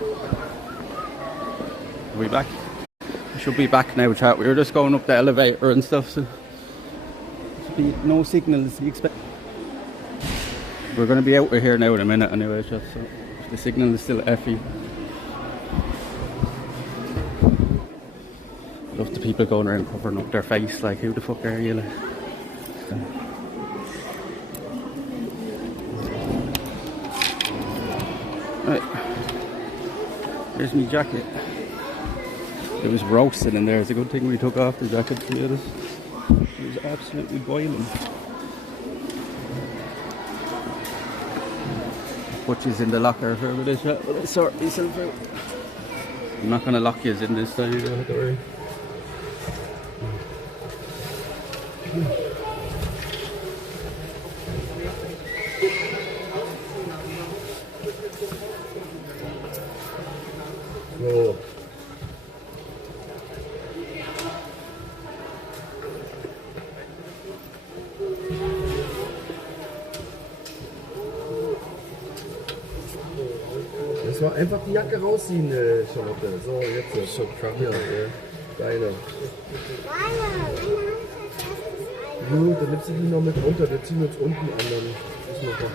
Are we back? We should be back now, chat. We were just going up the elevator and stuff, so there should be no signals to be expected. We're going to be out of here now in a minute anyway, chat, so if the signal is still effy. Love the people going around covering up their face, like, who the fuck are you, like? Right, here's my jacket. It was roasting in there. It's a good thing we took off the jacket, to be honest. It was absolutely boiling. Put you in the locker for a bit of but I sort myself out. I'm not going to lock you in this time, you don't have to worry. So. Das war einfach die Jacke rausziehen, Charlotte. So, jetzt. Schon krank. Ja, deine. Gut, dann nimmst du die noch mit runter. Wir ziehen uns unten an. Dann ist noch was.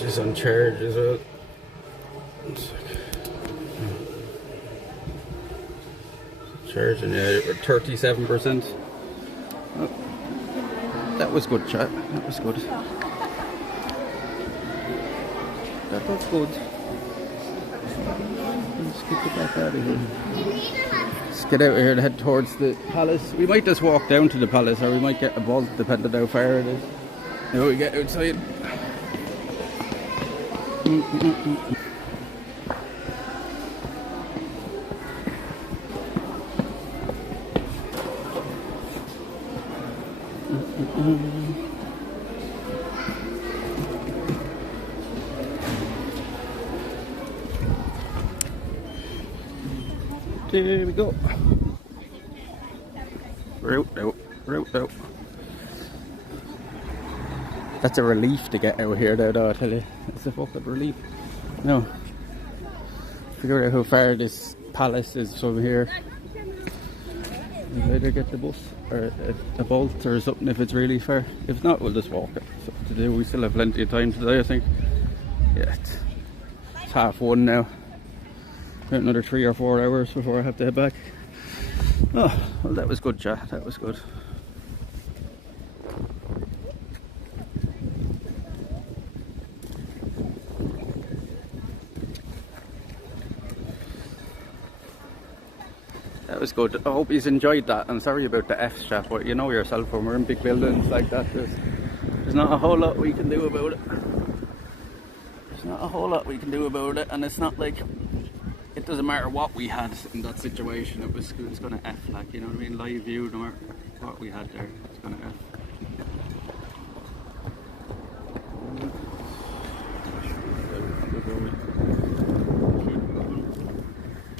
Just on charge as well. Charging, yeah, 37%. Oh, that was good, chat. That was good. That was good. Let's get the back out of here. Let's get out of here and head towards the palace. We might just walk down to the palace, or we might get a bus, depending how far it is. Now we get outside. There we go. We're out now. We're out now. That's a relief to get out here, though, I tell you. It's a fucking relief. No. Figure out how far this palace is from here. We'll either get the bus or a bolt or something if it's really far. If not, we'll just walk it. Something to do. We still have plenty of time today, I think. Yeah, it's 1:30 now. Got another 3 or 4 hours before I have to head back. Oh, well, that was good, chat. That was good. That was good. I hope you've enjoyed that. I'm sorry about the F chat, but you know yourself, when we're in big buildings like that, there's not a whole lot we can do about it. There's not a whole lot we can do about it, and it's not like it doesn't matter what we had in that situation. It's going to F, like, you know what I mean? Live view, no matter what we had there, it's going to F.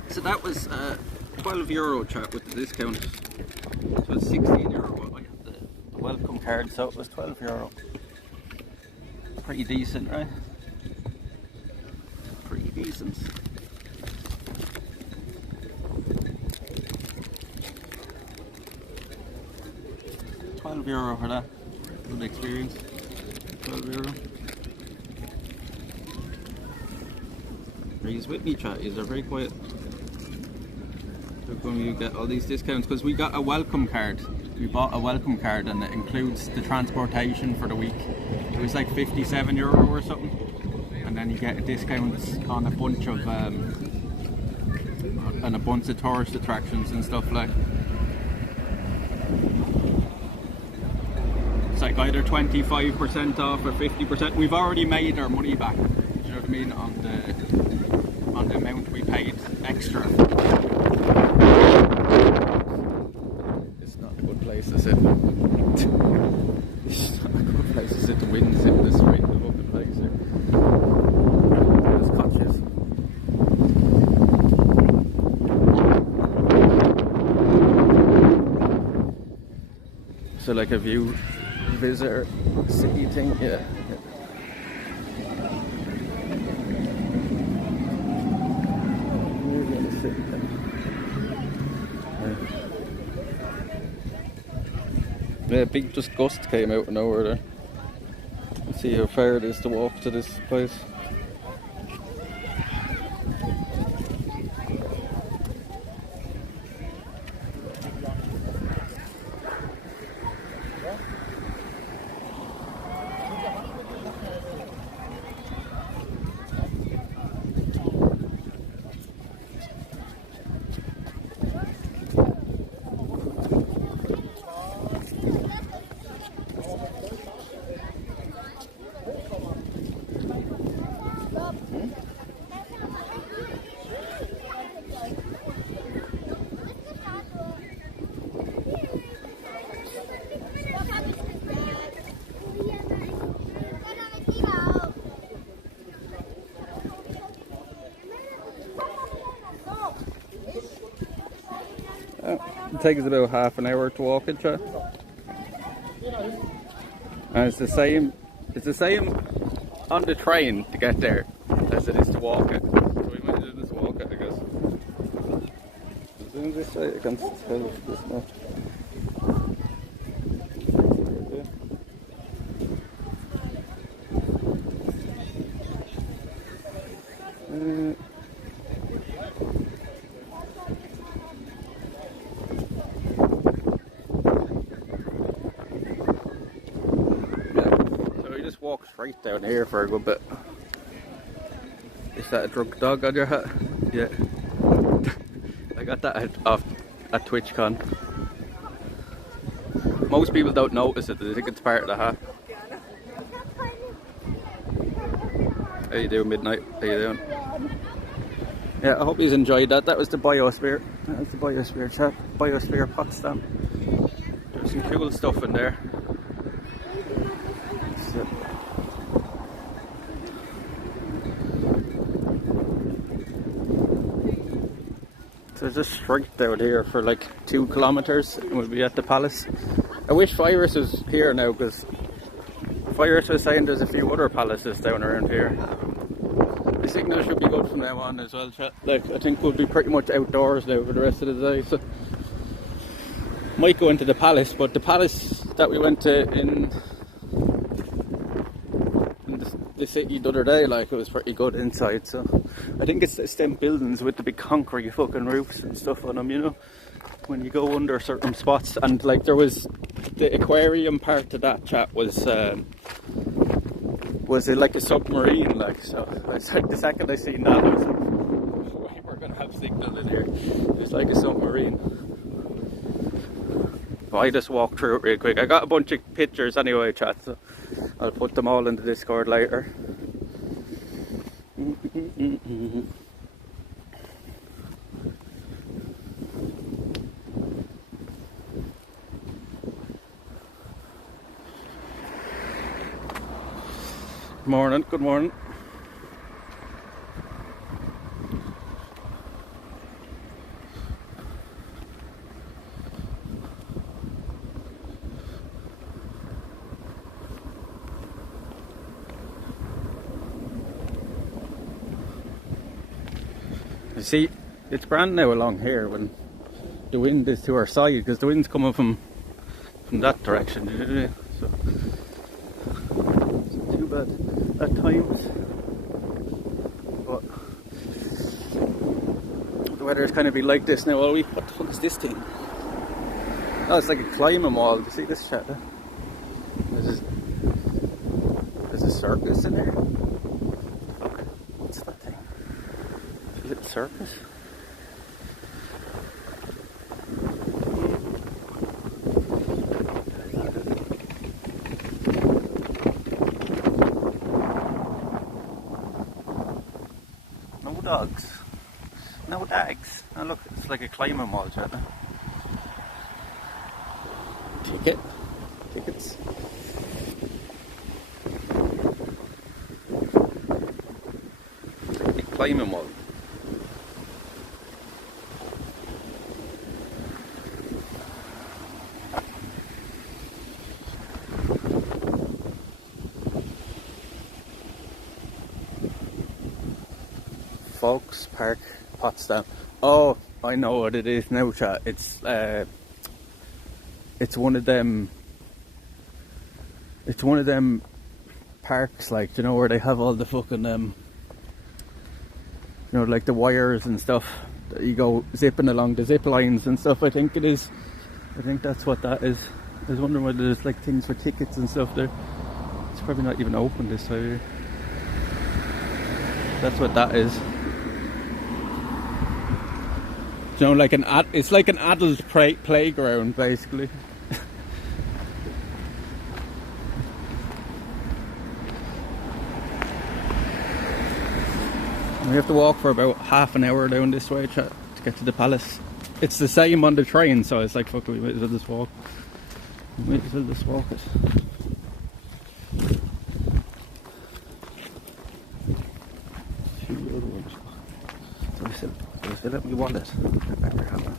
So that was €12 chat with the discount. So it's €16, but I got the welcome card, so it was €12. Pretty decent, right? Pretty decent. €12 for that. Good experience. €12. He's with me, chat. He's very quiet. We're going to get all these discounts because we got a welcome card. We bought a welcome card and it includes the transportation for the week. It was like €57 or something, and then you get a discount on a bunch of tourist attractions and stuff like. It's like either 25% off or 50%. We've already made our money back. Do you know what I mean? On the amount we paid extra. It's not a good place to sit. It's not a good place to sit. The wind's hitting this right in the fucking place here. There's cottages. So like a view visitor city thing, yeah. Yeah, big just gust came out of nowhere there. Let's see how far it is to walk to this place. It takes about half an hour to walk it, chat. And it's the same on the train to get there as it is to walk it. So we might as well just walk it, I guess. As soon as this way, I can tell this much. Walk straight down here for a good bit. Is that a drunk dog on your hat? Yeah. I got that off at TwitchCon. Most people don't notice it, they think it's part of the hat. How you doing, Midnight? How you doing? Yeah, I hope you enjoyed that. That was the Biosphere. That was the Biosphere chat. Biosphere Potsdam. There's some cool stuff in there. So just straight down here for like 2 kilometers and we'll be at the palace. I wish Virus was here now, because Virus was saying there's a few other palaces down around here. The signal should be good from now on as well, chat. Like, I think we'll be pretty much outdoors now for the rest of the day, so might go into the palace, but the palace that we went to in the city the other day, like, it was pretty good inside. So I think it's them buildings with the big concrete fucking roofs and stuff on them, you know, when you go under certain spots. And like, there was the aquarium part of that chat was it like a submarine, like, so it's like the second I seen that I was like, we're gonna have signal in here. It's like a submarine. But I just walked through it real quick. I got a bunch of pictures anyway, chat, so I'll put them all in the Discord later. Morning, good morning. You see, it's grand now along here when the wind is to our side, because the wind's coming from that direction, so it's not too bad at times. But the weather's kind of been like this now all week. What the fuck is this thing? Oh, it's like a climbing wall. Do you see this shit? There's a circus in there. Fuck, what's that thing? Is it a circus? No dogs. No dogs. Oh look, it's like a climbing wall, chat. Tickets. Big climbing wall. Volkspark Potsdam. Oh, I know what it is now, chat. It's one of them. It's one of them parks, like, you know, where they have all the fucking you know, like the wires and stuff that you go zipping along, the zip lines and stuff. I think it is. I think that's what that is. I was wondering whether there's like things for tickets and stuff there. It's probably not even open this time of year. That's what that is. You know, like it's like an adult playground, basically. We have to walk for about half an hour down this way to get to the palace. It's the same on the train, so it's like, fuck, we might as well just walk. We might as well just walk it. They let me wallet. I better have that.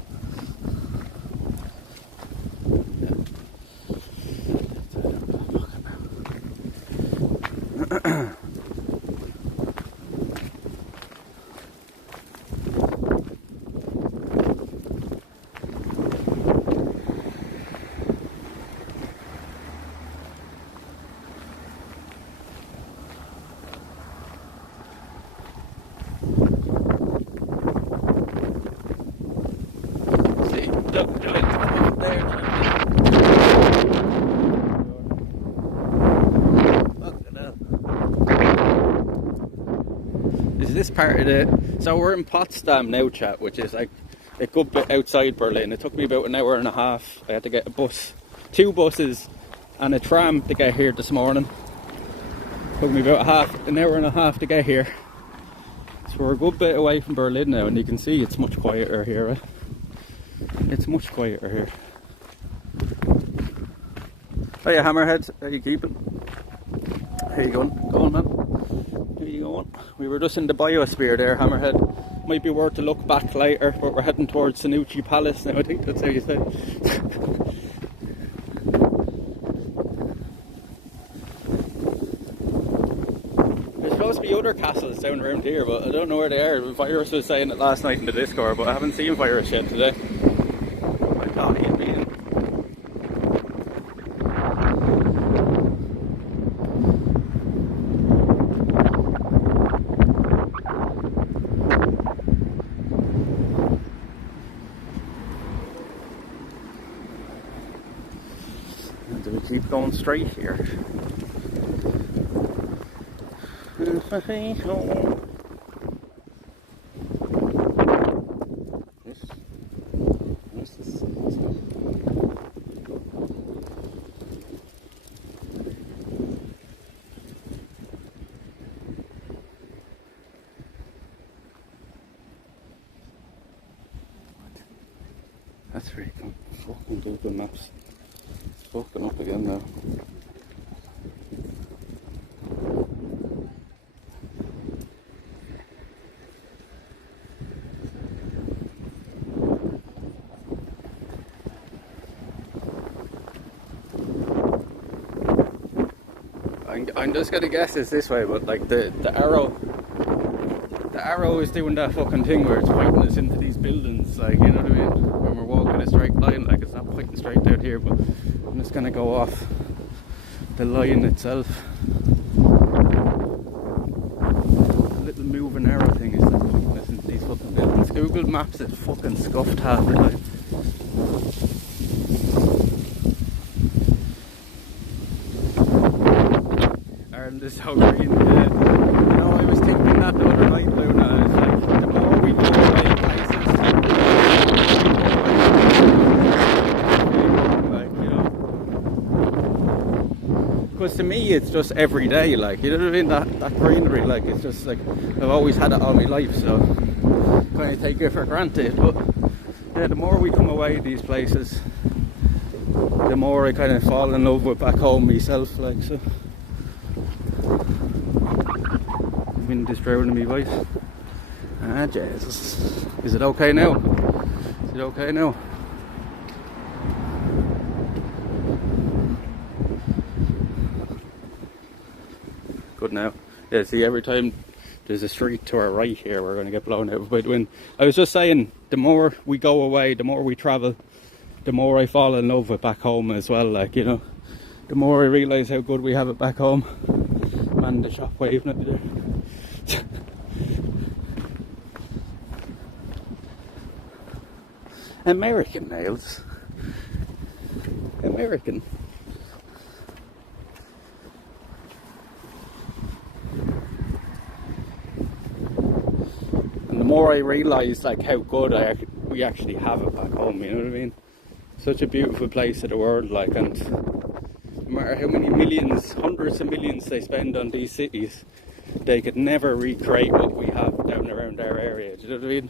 This part of the, so we're in Potsdam now, chat, which is like a good bit outside Berlin. It took me about an hour and a half. I had to get a bus, 2 buses and a tram to get here this morning. Took me about an hour and a half to get here. So we're a good bit away from Berlin now, and you can see it's much quieter here, right? It's much quieter here. Oh yeah, Hammerhead, how you keeping? How you going? Going, man? How you going? We were just in the Biosphere there, Hammerhead. Might be worth a look back later, but we're heading towards Sanssouci Palace now, I think that's how you say it. There's supposed to be other castles down around here, but I don't know where they are. Virus was saying it last night in the Discord, but I haven't seen Virus yet today. I thought he'd be in. Do we keep going straight here? That's very cool. Fucking Google Maps. It's fucking up again now. I'm just gonna guess it's this way, but like the arrow is doing that fucking thing where it's pointing us into these buildings, like, you know what I mean? When we're walking a straight line, like, it's not pointing straight down here, but I'm just gonna go off the line itself. The little moving arrow thing is just pointing us into these fucking buildings. Google Maps is fucking scuffed half the time. Ireland is so green, yeah. You know, I was thinking that the other night, Luna, it's like, the more we go away places, like, you know, because to me it's just every day, like, you know what I mean, that greenery, like, it's just like, I've always had it all my life, so kind of take it for granted. But yeah, the more we come away these places, the more I kind of fall in love with back home myself, like, so. Wind is drowning me voice. Ah, Jesus. Is it okay now? Is it okay now? Good now. Yeah, see, every time there's a street to our right here. We're going to get blown out by the wind. I was just saying, the more we go away, the more we travel, the more I fall in love with back home as well. Like, you know, the more I realise how good we have it back home. Man, the shop waving at me there. American nails. American. And the more I realise like how good we actually have it back home, you know what I mean? Such a beautiful place of the world, like, and no matter how many millions, hundreds of millions they spend on these cities, they could never recreate what we have down around our area. Do you know what I mean?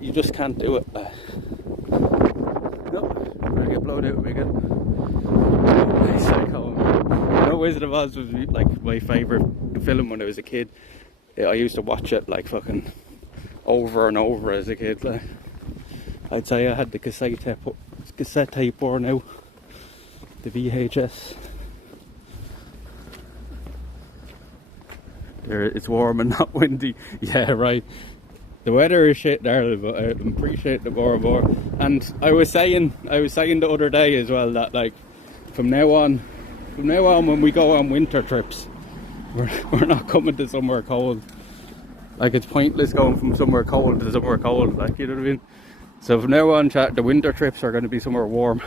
You just can't do it. No, I'm gonna get blown out again. Nice back home. You know, Wizard of Oz was like my favourite film when I was a kid. I used to watch it like fucking over and over as a kid. Like, I'd say I had the cassette tape worn out, the VHS. There, it's warm and not windy. Yeah, right. The weather is shit there, but I appreciate it more and more. And I was saying the other day as well that, like, from now on when we go on winter trips, we're not coming to somewhere cold. Like, it's pointless going from somewhere cold to somewhere cold, like, you know what I mean? So from now on, chat, the winter trips are going to be somewhere warm,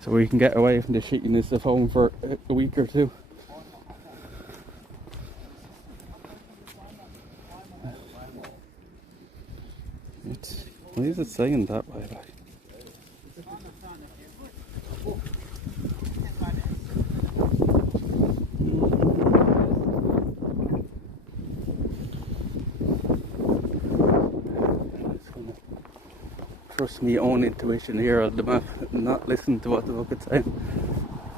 so we can get away from the shittiness of home for a week or two. Why is it saying that way? Trust me own intuition here on the map and not listen to what the fuck it's saying.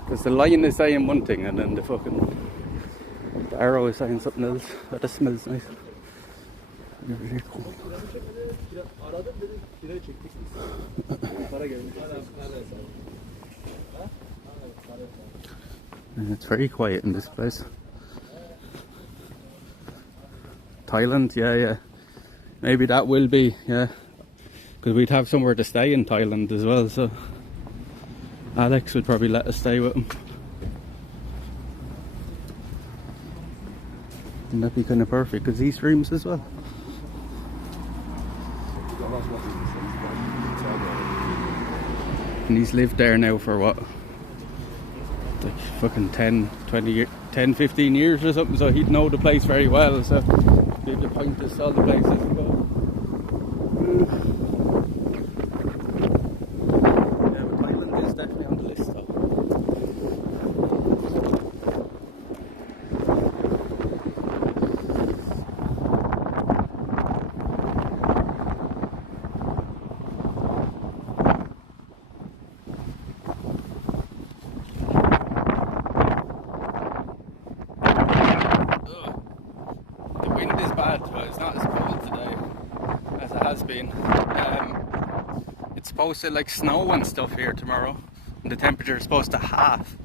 Because the line is saying one thing and then the arrow is saying something else. Oh, that smells nice. Really cool. And it's very quiet in this place. Thailand, yeah. Maybe that will be, yeah. Because we'd have somewhere to stay in Thailand as well, so Alex would probably let us stay with him. And that'd be kind of perfect, because he streams as well. And he's lived there now for what? Like fucking 10, 15 years or something, so he'd know the place very well, so he'd be able to point us to all the places to go. Yeah, but Thailand is definitely on the list though. It's supposed to like snow and stuff here tomorrow, and the temperature is supposed to halve.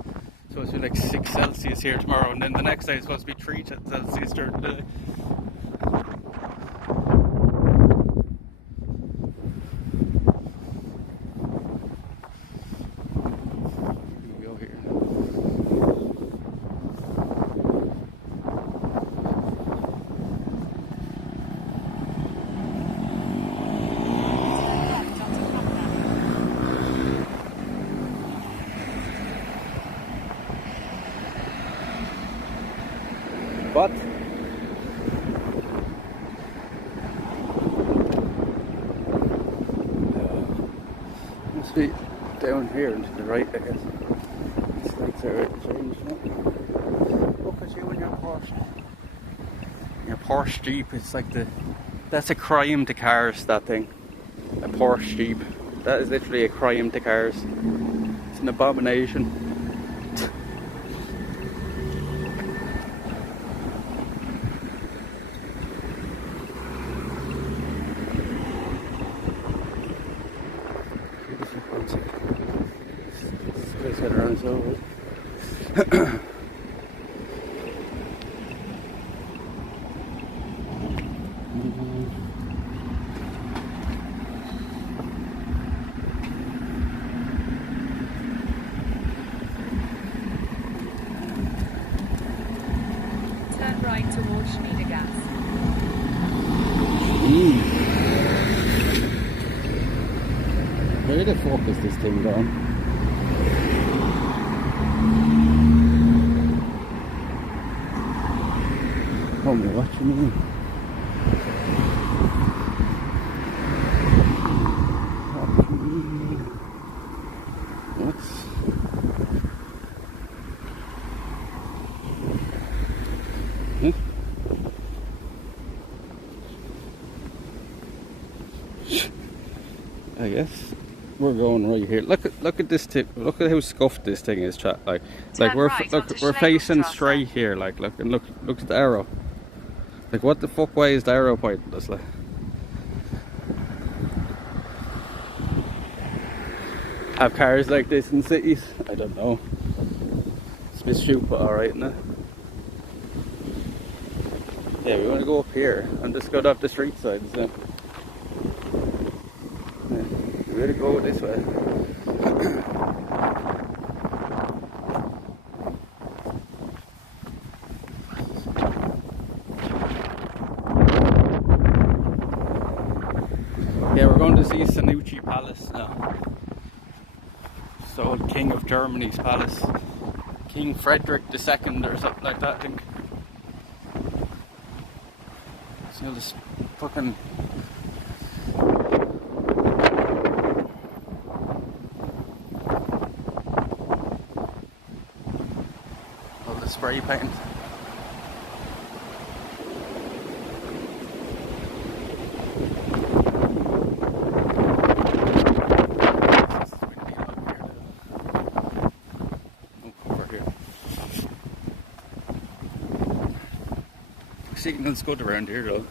It's supposed to be like 6 Celsius here tomorrow, and then the next day it's supposed to be 3 Celsius during the day. What? Must be down here and to the right, I guess. These lights are changed now. Look at you in your Porsche. Your Porsche Jeep, it's like that's a crime to cars, that thing. A Porsche Jeep. That is literally a crime to cars. It's an abomination. Where the fuck is this thing going? Oh my, what you mean? I guess we're going right here. Look at this tip. Look at how scuffed this thing is, chat. Like we're facing straight here. Like look at the arrow. Like what the fuck way is the arrow pointing us? Like have cars like this in cities? I don't know. It's a bit stupid, but alright, isn't it? Yeah, we want to go up here and just go up the street side, isn't it? We better go this way. Yeah, we're going to see Sanssouci Palace now. So, King of Germany's palace. King Frederick II or something like that, I think. So this fucking... all the spray paint. Signal's good around here though.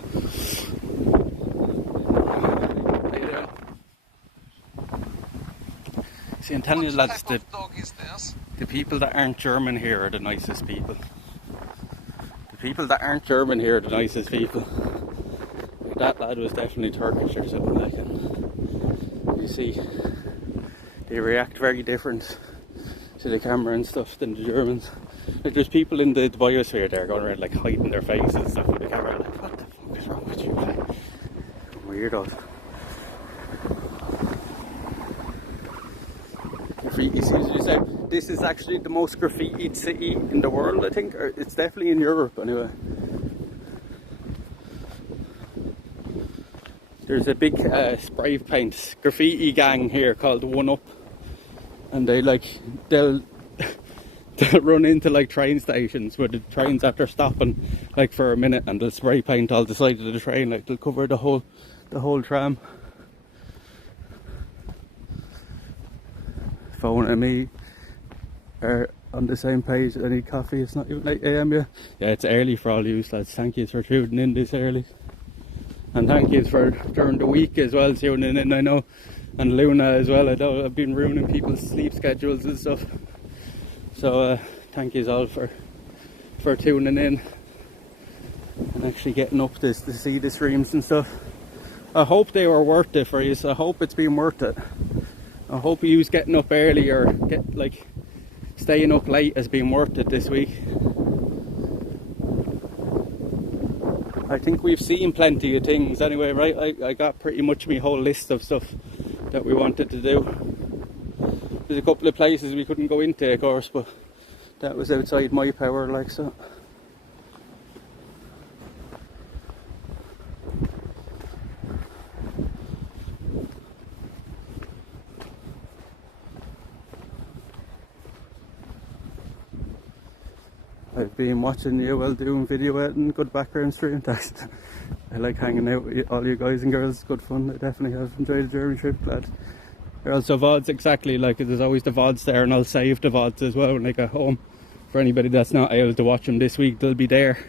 See, I'm telling you lads, the people that aren't German here are the nicest people. The people that aren't German here are the nicest people. Like that lad was definitely Turkish or something like it. You see, they react very different to the camera and stuff than the Germans. Like there's people in the Biosphere there going around like hiding their faces and stuff with the camera. Like, what the fuck is wrong with you? Like, weirdos. Graffiti, see what you say? This is actually the most graffitied city in the world, I think. Or it's definitely in Europe anyway. There's a big spray paint graffiti gang here called One Up, and they'll run into like train stations where the trains after stopping like for a minute, and they'll spray paint all the sides of the train. Like they'll cover the whole tram. Phone and me are on the same page. I need coffee. It's not even 8 AM yet. Yeah, it's early for all you lads. Thank you for tuning in this early, and thank you for during the week as well tuning in. I know, and Luna as well. I know I've been ruining people's sleep schedules and stuff. So thank you all for tuning in and actually getting up to see the streams and stuff. I hope they were worth it for you. So I hope it's been worth it. I hope you getting up early or staying up late has been worth it this week. I think we've seen plenty of things anyway, right? I got pretty much my whole list of stuff that we wanted to do. There's a couple of places we couldn't go into, of course, but that was outside my power, like so. I've been watching you while doing video editing, good background stream. I like hanging out with all you guys and girls, good fun. I definitely have enjoyed the German trip, glad. There are also VODs, exactly, like there's always the VODs there, and I'll save the VODs as well when I get home. For anybody that's not able to watch them this week, they'll be there.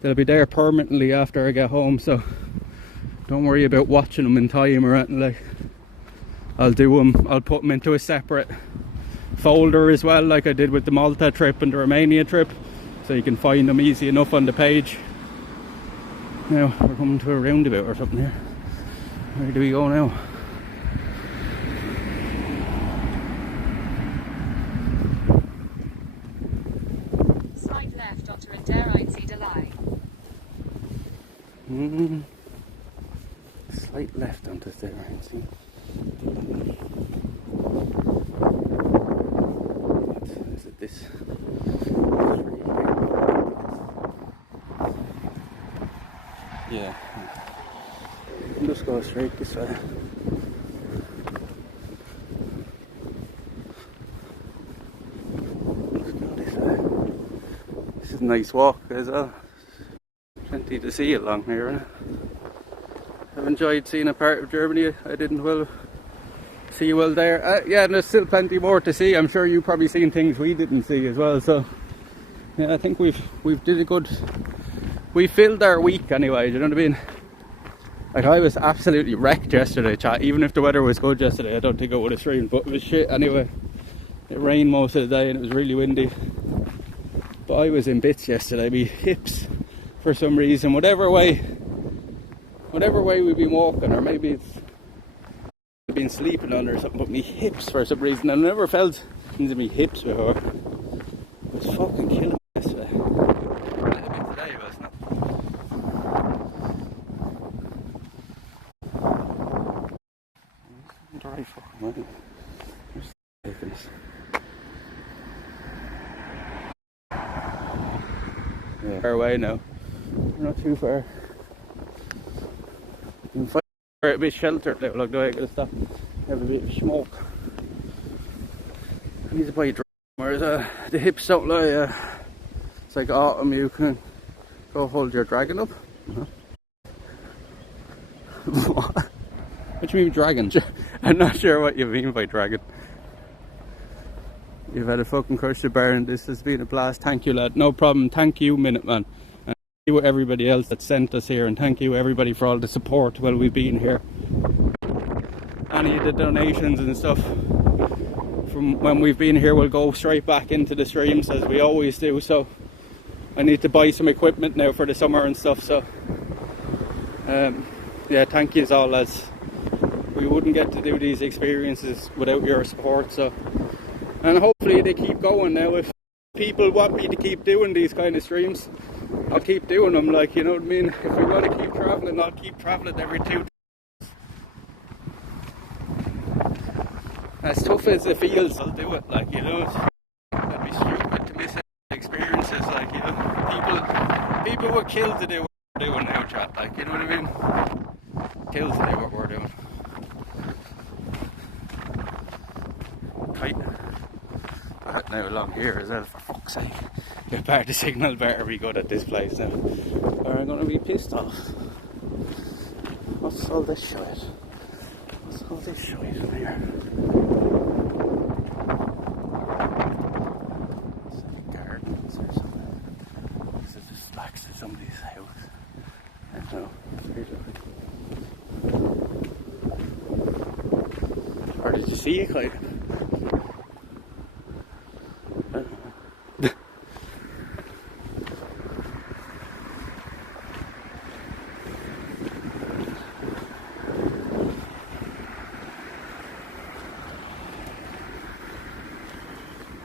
They'll be there permanently after I get home, so don't worry about watching them in time or anything. Like, I'll do them, I'll put them into a separate folder as well, like I did with the Malta trip and the Romania trip, so you can find them easy enough on the page. Now we're coming to a roundabout or something here. Where do we go now? Slide left onto Inter Einzige Line. Slight left onto there, I see. What is it? This? Yeah. Just go straight this way. Let's go this way. This is a nice walk as well. Plenty to see along here. Innit? I've enjoyed seeing a part of Germany I didn't see well there. Yeah, and there's still plenty more to see. I'm sure you've probably seen things we didn't see as well. So yeah, I think we've did a good. We filled our week anyway. Do you know what I mean? Like I was absolutely wrecked yesterday, chat. Even if the weather was good yesterday, I don't think I would have streamed. But it was shit anyway. It rained most of the day and it was really windy. But I was in bits yesterday. My hips, for some reason, whatever way we've been walking, or maybe it's I've been sleeping on or something, but my hips for some reason, I've never felt into my hips before. It was fucking killing me yesterday. A little bit today, wasn't it? The right fucking way. Just taking us. Yeah. Far away now. We're not too far. We're a bit sheltered now, look, the way I gotta stop. Have a bit of smoke. He's a bit dry, whereas the hips don't lie. It's like autumn, you can go hold your dragon up. What? What do you mean dragon? I'm not sure what you mean by dragon. You've had a fucking crush of bar and this has been a blast. Thank you, lad. No problem. Thank you, Minuteman. Thank you everybody else that sent us here, and thank you everybody for all the support while we've been here. Any of the donations and stuff from when we've been here will go straight back into the streams as we always do. So I need to buy some equipment now for the summer and stuff. So yeah, thank you all, lads. We wouldn't get to do these experiences without your support. So, and hopefully they keep going now. If people want me to keep doing these kind of streams, I'll keep doing them, like, you know what I mean? If we want to keep travelling, I'll keep travelling every 2 days. As tough as it feels, I'll do it, like, you know. I'd be stupid to miss experiences, like, you know. People would kill to do what we're doing now, chat, like, you know what I mean? Kill to do what we're doing. Kite. Now along here as well, for fuck's sake. Get back, the signal better be good at this place now, or I'm gonna be pissed off. What's all this shit? What's all this shit in here? Is it gardens or something? Is it just backs to somebody's house? I don't know. Or did you see it, Clyde?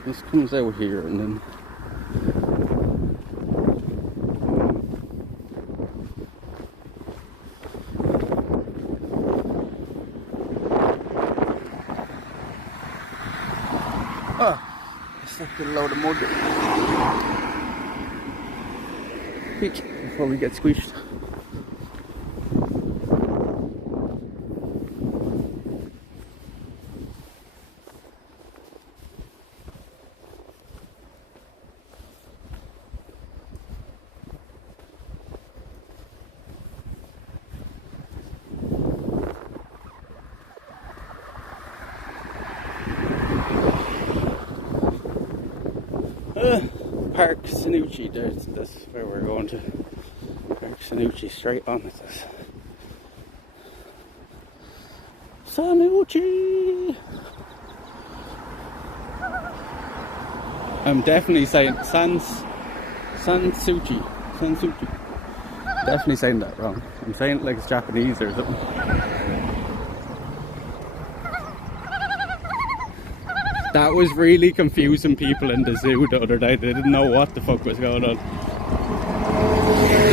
This comes out here and then it's like a load of mud. Quick before we get squished. Park Sanssouci, that's where we're going to. Park Sanssouci, straight on with us. Sanssouci! I'm definitely saying Sanssouci. Definitely saying that wrong. I'm saying it like it's Japanese or something. That was really confusing people in the zoo the other day. They didn't know what the fuck was going on.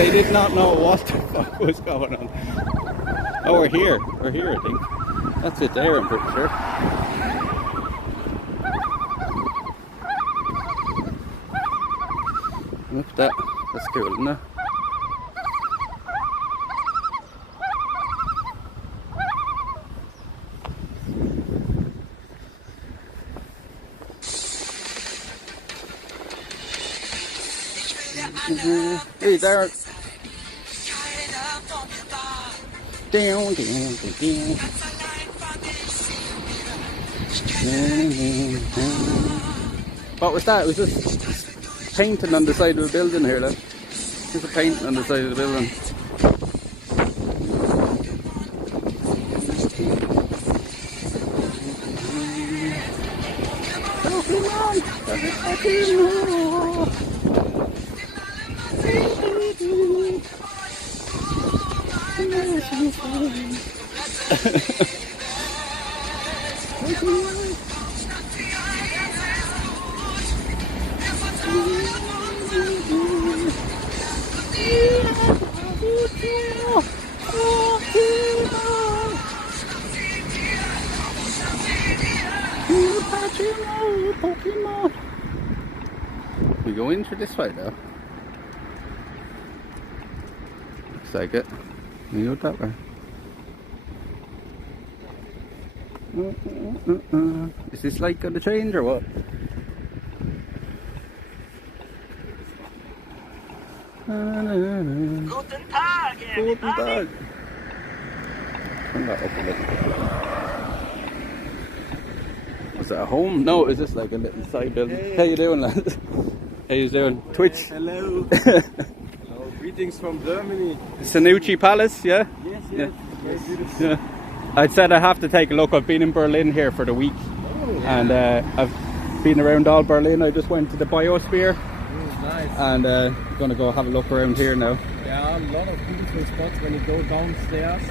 They did not know what the fuck was going on. Oh, we're here. We're here, I think. That's it there, I'm pretty sure. Look at that. That's cool, isn't it? Hey there. Down, down, down. What was that? It was just painting on the side of the building here, look. Just a painting on the side of the building. Pokemon. We go in through this way though. Looks like it. We go that way. Is this light gonna change or what? Guten Tag, Guten Tag. Turn that up a little. Was it a home? No, is this like a little side building? Hey. How you doing, lads? How you doing? Twitch? Hello. Hello. Greetings from Germany. Sanssouci Palace, yeah? Yes, Yeah. Very beautiful. Yeah. I said I have to take a look. I've been in Berlin here for the week. Oh, And I've been around all Berlin. I just went to the Biosphere. nice. And gonna go have a look around here now. There are a lot of beautiful spots when you go downstairs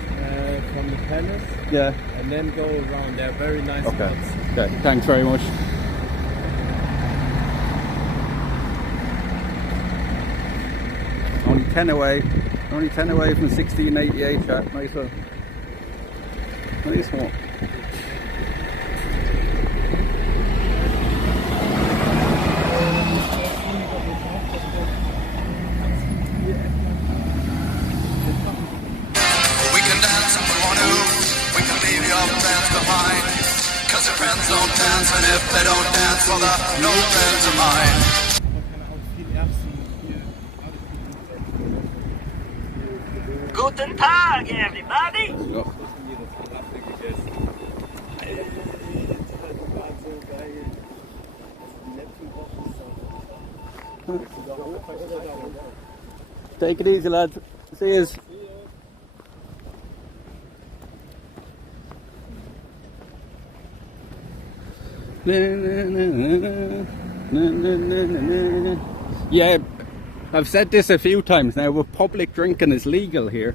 from the palace Yeah. and then go around. They're very nice Okay. spots. Okay. Thanks very much. Only 10 away. Only 10 away from 1688. Chat. Nice one. Nice one. We can dance if we want to. We can leave your friends behind. Cause your friends don't dance, and if they don't dance, well, they're no friends of mine. Guten Tag, everybody. Let's go. Take it easy, lads. See yous. Yeah, I've said this a few times now, but public drinking is legal here.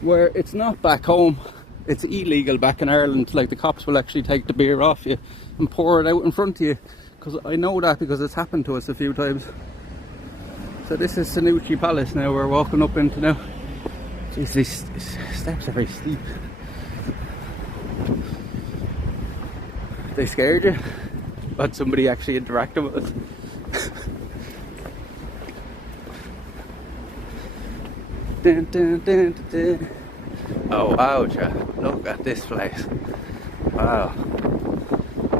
Where it's not back home, it's illegal back in Ireland. Like, the cops will actually take the beer off you and pour it out in front of you. Because I know that because it's happened to us a few times. So this is Sanssouci Palace now we're walking up into now. Jeez, these steps are very steep. They scared you? But somebody actually interacted with us. Dun, dun, dun, dun, dun. Oh wow, chat. Look at this place. Wow.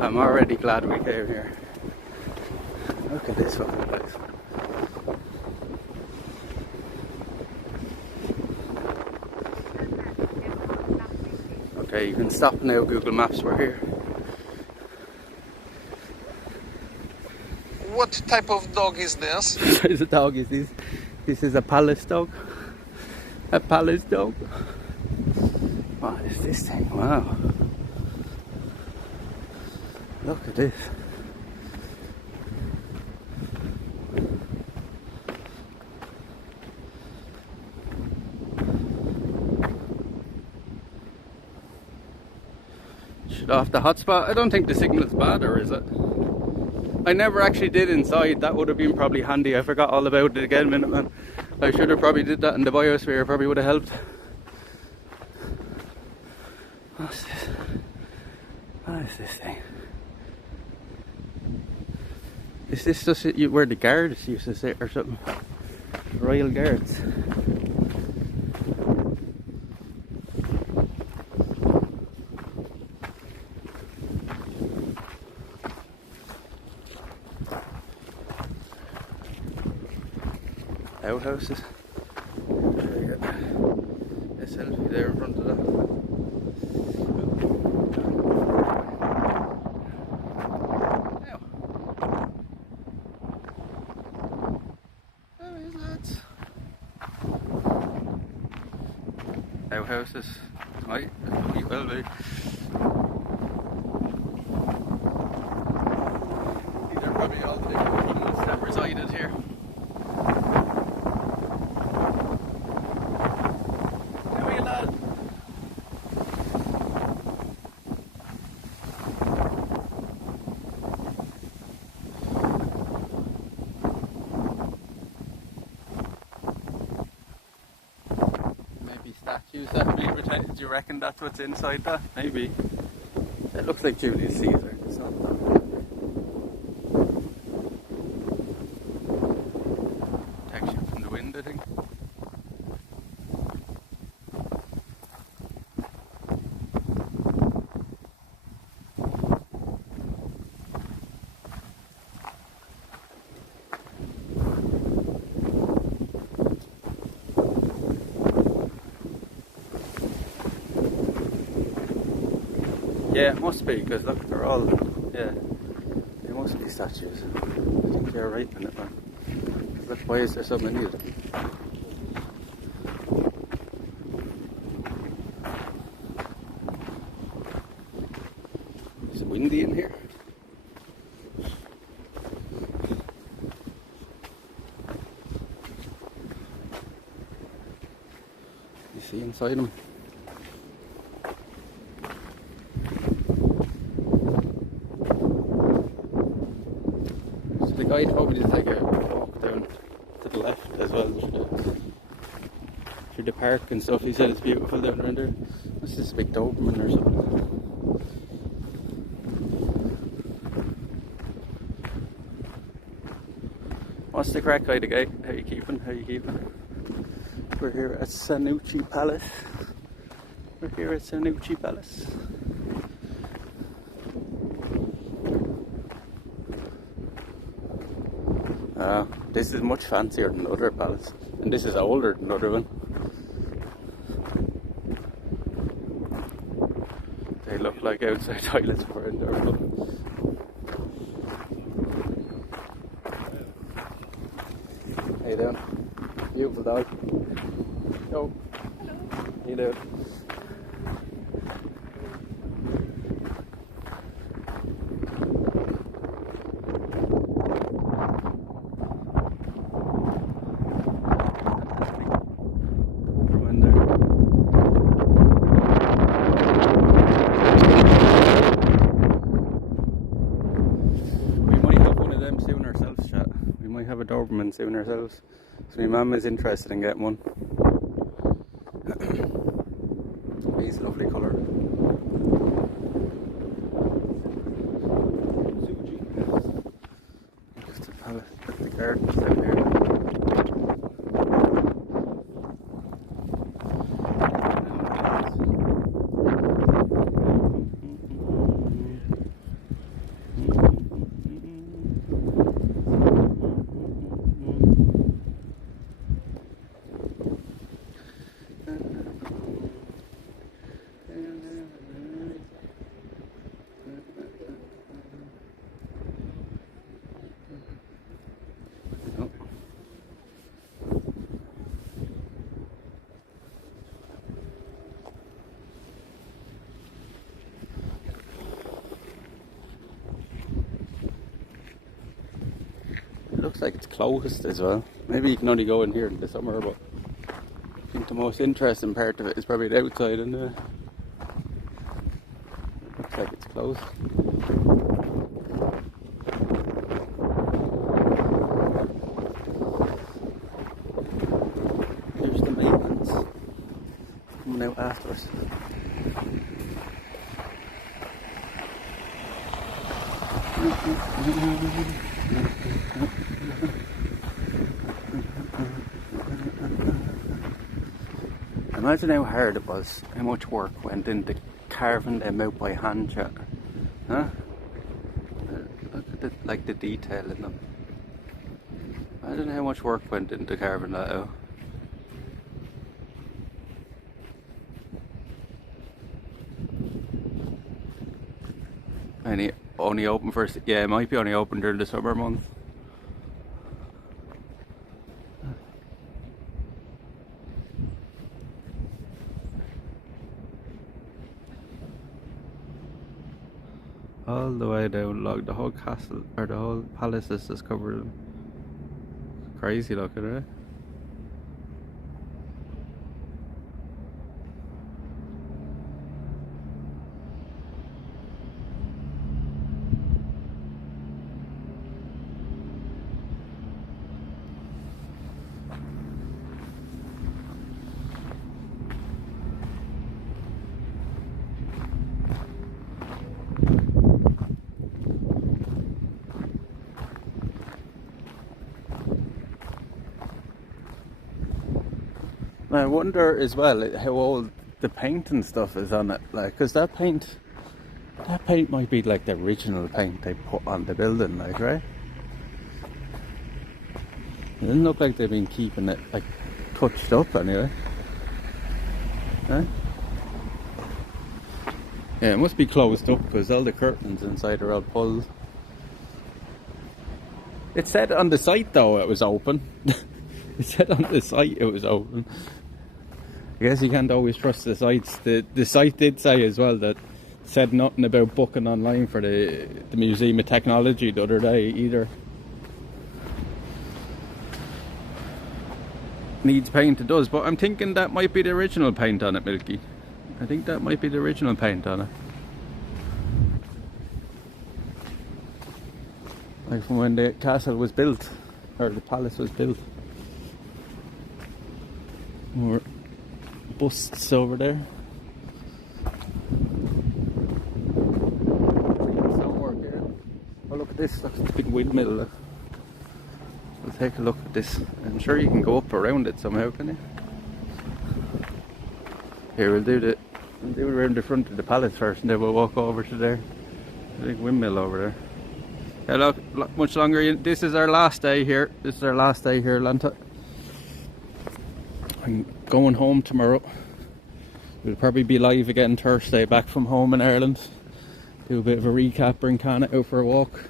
I'm already glad we came here. Look at this fucking place. Okay, you can stop now, Google Maps, we're here. What type of dog is this? What size of dog is this? This is a palace dog. A palace dog. What is this thing? Wow. Look at this. Shut off the hotspot. I don't think the signal's bad, or is it? I never actually did inside. That would have been probably handy. I forgot all about it again, Minuteman. I should have probably did that in the Biosphere, probably would have helped. What's this? What is this thing? Is this just where the guards used to sit or something? Royal Guards. Outhouses. There you go. A selfie there in front of that. Now. There he is, lads. Outhouses. Might well be. These are probably all the different criminals that resided here. Statues that be protected. Do you reckon that's what's inside that? Maybe. It looks like Julius Caesar. It's not that. Protection from the wind, I think. Yeah, it must be, because look, they're all, yeah, they must be statues. I think you're right in it, man. Look, why is there so many of them? Is it windy in here? You see inside them? The guide told me to take a walk down to the left as well through the park and stuff. He said it's beautiful down around there. What's this, big Doberman or something? What's the crack, guy? The guy? How you keeping? How you keeping? We're here at Sanssouci Palace. We're here at Sanssouci Palace. This is much fancier than the other palace, and this is older than the other one. They look like outside toilets for indoor. How you doing? Beautiful dog. Yo. Hello. How you doing? Have a Doberman soon ourselves, so my mum is interested in getting one. He's a lovely colour. Just a palace at the gardens down here. Looks like it's closed as well. Maybe you can only go in here in the summer, but I think the most interesting part of it is probably the outside, and looks like it's closed. out after us. Imagine how hard it was, how much work went into carving them out by hand, chat. Huh? Look at the detail in them. Imagine how much work went into carving that out. And it only open for, yeah, it might be only open during the summer months. All the way down log, the whole castle, or the whole palace is just covered in crazy looking, right? I wonder as well how old the paint and stuff is on it, like, because that paint might be like the original paint they put on the building, like, right? It doesn't look like they've been keeping it like touched up anyway. Huh? Yeah, it must be closed up because all the curtains inside are all pulled. It said on the site though it was open. It said on the site it was open. I guess you can't always trust the sites. The site did say as well that said nothing about booking online for the Museum of Technology the other day either. Needs paint, it does, but I'm thinking that might be the original paint on it, Milky. I think that might be the original paint on it. Like from when the castle was built, or the palace was built. More busts over there. Some work here. Oh, look at this. Look at the big windmill. Look. We'll take a look at this. I'm sure you can go up around it somehow, can you? Here, we'll do it around the front of the palace first, and then we'll walk over to there. The big windmill over there. Yeah, look, much longer. This is our last day here. This is our last day here, Lanta. I'm going home tomorrow. We'll probably be live again Thursday, back from home in Ireland. Do a bit of a recap, bring Kana out for a walk.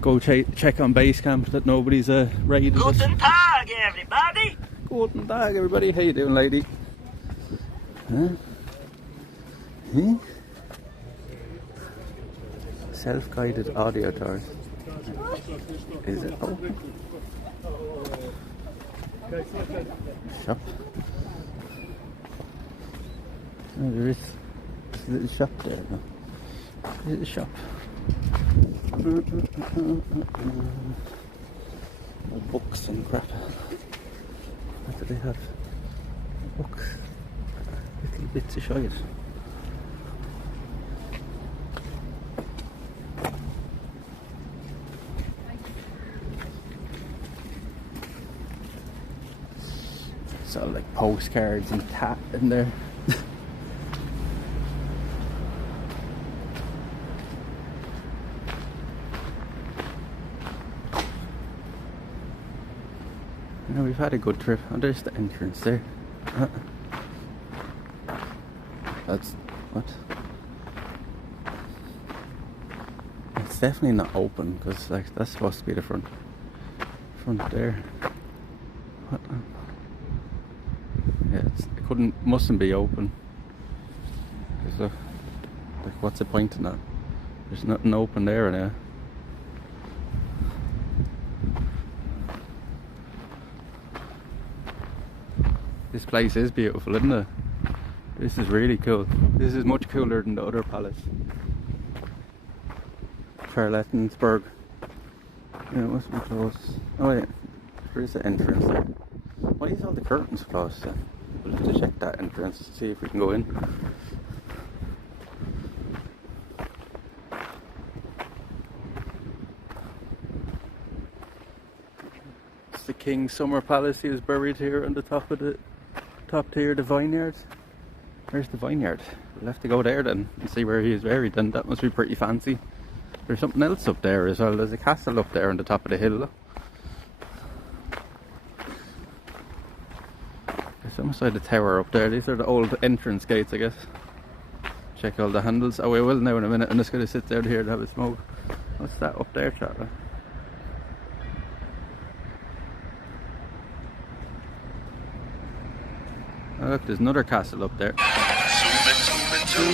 Go check on base camp that nobody's raided us. Guten Tag, everybody! Guten Tag, everybody. How you doing, lady? Huh? Huh? Self-guided audio tours. Is it open? Shop. Oh, there is a little shop there. No? A little shop. Books and crap. What do they have? Books. Little bits of shite. It's all like postcards and tat in there. Yeah, we've had a good trip. Oh, there's the entrance there. That's what? It's definitely not open because like that's supposed to be the front there. What? Yeah, it mustn't be open. Cause look, like what's the point in that? There's nothing open there now. This place is beautiful, isn't it? This is really cool. This is much cooler than the other palace. Charlottensburg. Yeah, it must be close. Oh wait, there is an entrance there. Why is all the curtains closed then? We'll have to check that entrance to see if we can go in. It's the King's Summer Palace. He was buried here on the top of the top tier, the vineyards. Where's the vineyard? We'll have to go there then and see where he is buried. Then that must be pretty fancy. There's something else up there as well. There's a castle up there on the top of the hill. There's some side of the tower up there. These are the old entrance gates, I guess. Check all the handles. Oh, we will now in a minute. I'm just going to sit down here to have a smoke. What's that up there, chat? Oh, look, there's another castle up there. Not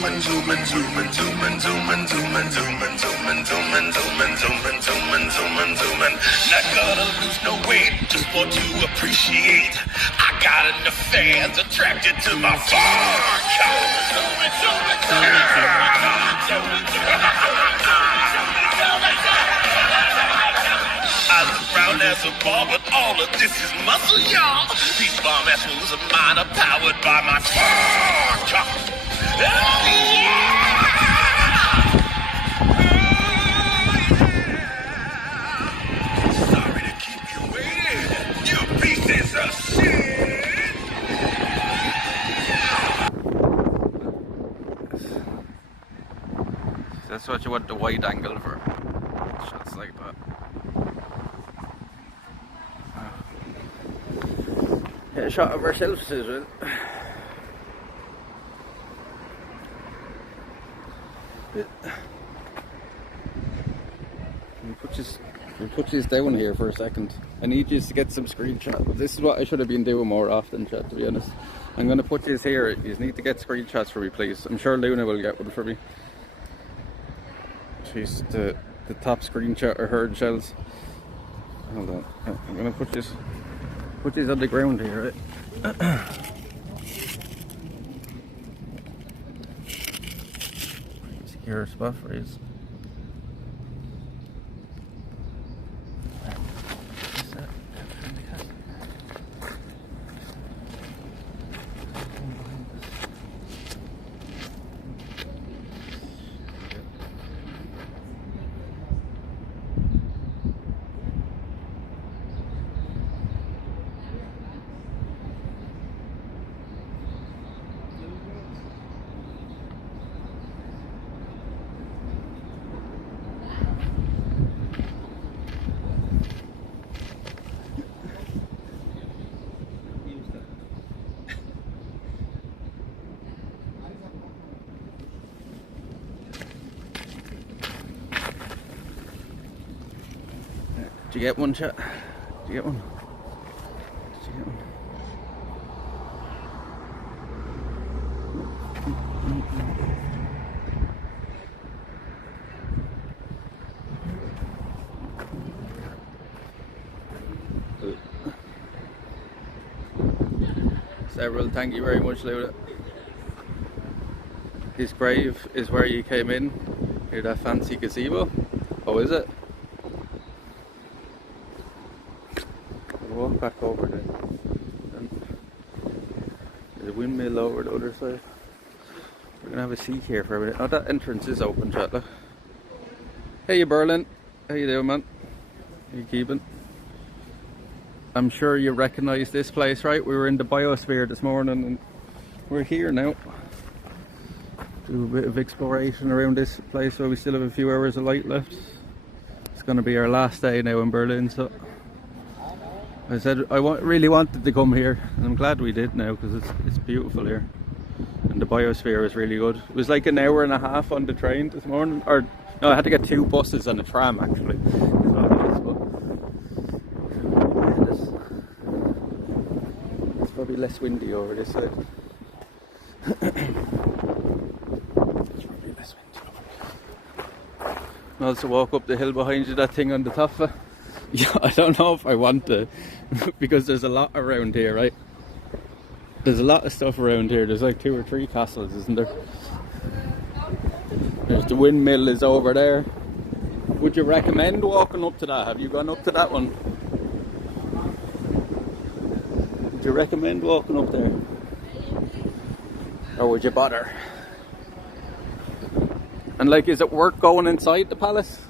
gonna lose no weight, just for to appreciate. I got enough fans attracted to my farm. I look round as a ball, but all of this is muscle, y'all. These bomb ass moves of mine are powered by my farm. Sorry to keep you waiting, you pieces of shit. That's what you want the wide angle for. Shots like that. Get a shot of ourselves as well. We'll put this down here for a second. I need you to get some screenshots. This is what I should have been doing more often, chat, to be honest. I'm going to put this here. You need to get screenshots for me, please. I'm sure Luna will get one for me. She's the top screenshot of herd shells. Hold on. I'm going to put this on the ground here, right? Secure spot for you. Did you get one, chat? Did you get one? Did you get one? Several, thank you very much, Luda. His grave is where you came in. Hear that fancy gazebo? Oh, is it? We'll walk back over there. There's a windmill over the other side. We're gonna have a seat here for a minute. Oh, that entrance is open, chat. Look. Hey, you Berlin. How you doing, man? How you keeping? I'm sure you recognise this place, right? We were in the Biosphere this morning and we're here now. Do a bit of exploration around this place where we still have a few hours of light left. It's going to be our last day now in Berlin, so I said I really wanted to come here, and I'm glad we did now because it's beautiful here. And the Biosphere is really good. It was like an hour and a half on the train this morning, or no, I had to get 2 buses and a tram actually. It's probably less windy over this side. I also walk up the hill behind you, that thing on the top. Yeah, I don't know if I want to, because there's a lot around here, right? There's a lot of stuff around here. There's like 2 or 3 castles, isn't there? There's the windmill is over there. Would you recommend walking up to that? Have you gone up to that one? Would you recommend walking up there? Or would you bother? And like, is it worth going inside the palace?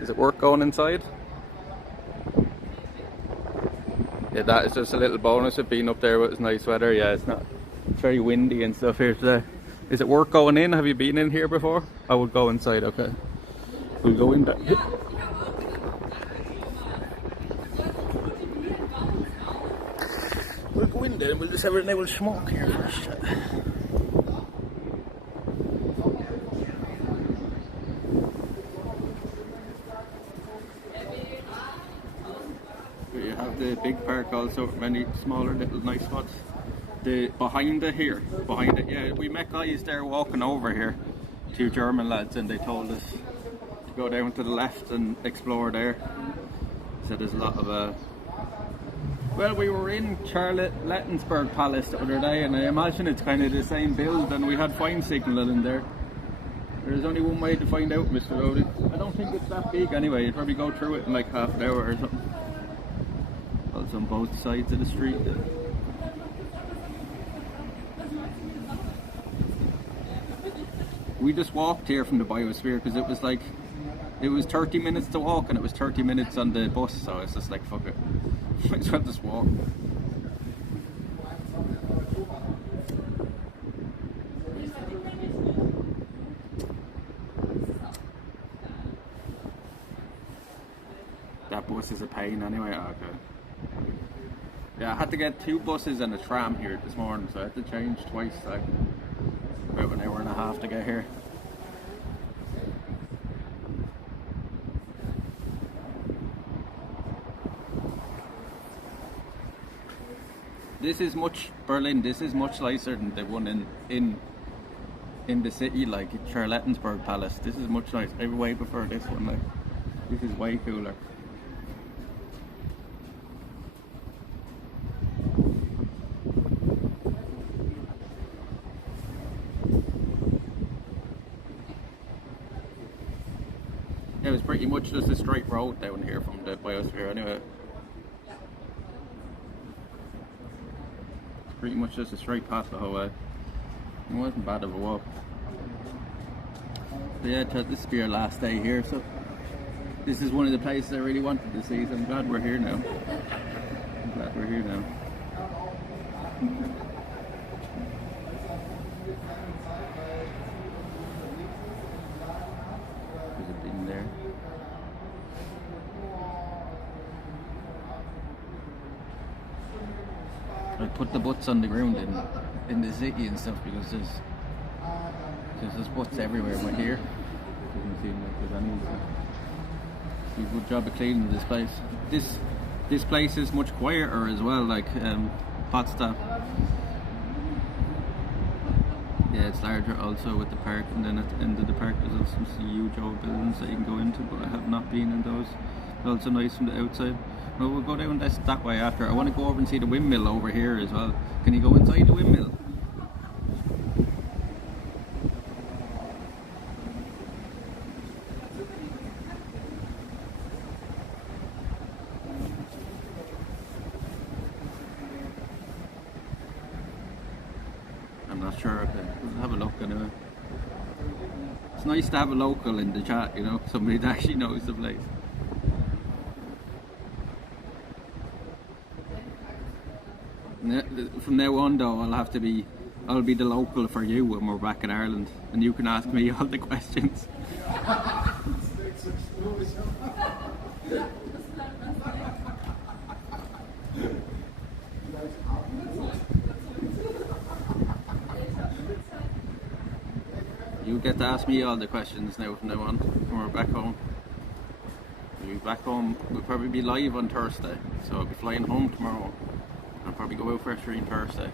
Is it worth going inside? Yeah, that is just a little bonus of being up there with nice weather. Yeah, it's not. It's very windy and stuff here today. Is it worth going in? Have you been in here before? I would go inside. Okay, we'll go in there. We'll go in there and we'll just have a little smoke here first. You have the big park also, many smaller little nice spots. Behind it, yeah, we met guys there walking over here, 2 German lads, and they told us to go down to the left and explore there. So there's a lot of well, we were in Charlottenburg Palace the other day, and I imagine it's kind of the same build, and we had fine signal in there. There's only one way to find out, Mr. Rowley. I don't think it's that big anyway. You'd probably go through it in like half an hour or something. Well, it's on both sides of the street. We just walked here from the Biosphere because it was 30 minutes to walk and it was 30 minutes on the bus, so it's just like, fuck it. Might as well just walk. That bus is a pain anyway. Okay. Yeah, I had to get 2 buses and a tram here this morning, so I had to change twice, like about an hour and a half to get here. This is much Berlin. This is much nicer than the one in the city, like Charlottenburg Palace. This is much nicer. I way prefer this one. Like, this is way cooler. Yeah, it was pretty much just a straight road down here from the Biosphere anyway. Pretty much just a straight path the whole way. It wasn't bad of a walk. But yeah, this will be our last day here, so this is one of the places I really wanted to see, so I'm glad we're here now. There's a bin there. I put the butts on the ground in the city and stuff because there's butts everywhere, but here doesn't seem like there's any. So do a good job of cleaning this place. This place is much quieter as well, like Potsdam. Yeah, it's larger also with the park, and then at the end of the park there's also some huge old buildings that you can go into, but I have not been in those. It's also nice from the outside. Well, we'll go down that way after. I want to go over and see the windmill over here as well. Can you go inside the windmill? I'm not sure. Okay, we'll have a look anyway. It's nice to have a local in the chat, you know, somebody that actually knows the place. From now on though, I'll be the local for you when we're back in Ireland, and you can ask me all the questions. You get to ask me all the questions now from now on when we're back home. We'll be back home, we'll probably be live on Thursday, so I'll be flying home tomorrow. I'll probably go out for a stream Thursday.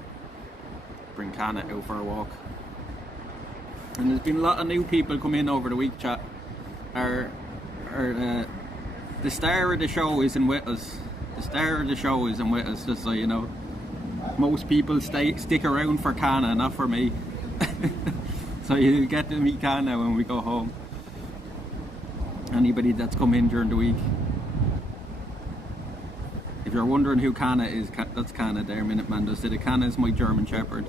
Bring Kana out for a walk. And there's been a lot of new people come in over the week, chat. The star of the show isn't with us. The star of the show isn't with us, just so you know. Most people stick around for Kana, not for me. So you get to meet Kana when we go home. Anybody that's come in during the week. If you're wondering who Kana is, that's Kana there, Minuteman does it. Kana is my German Shepherd.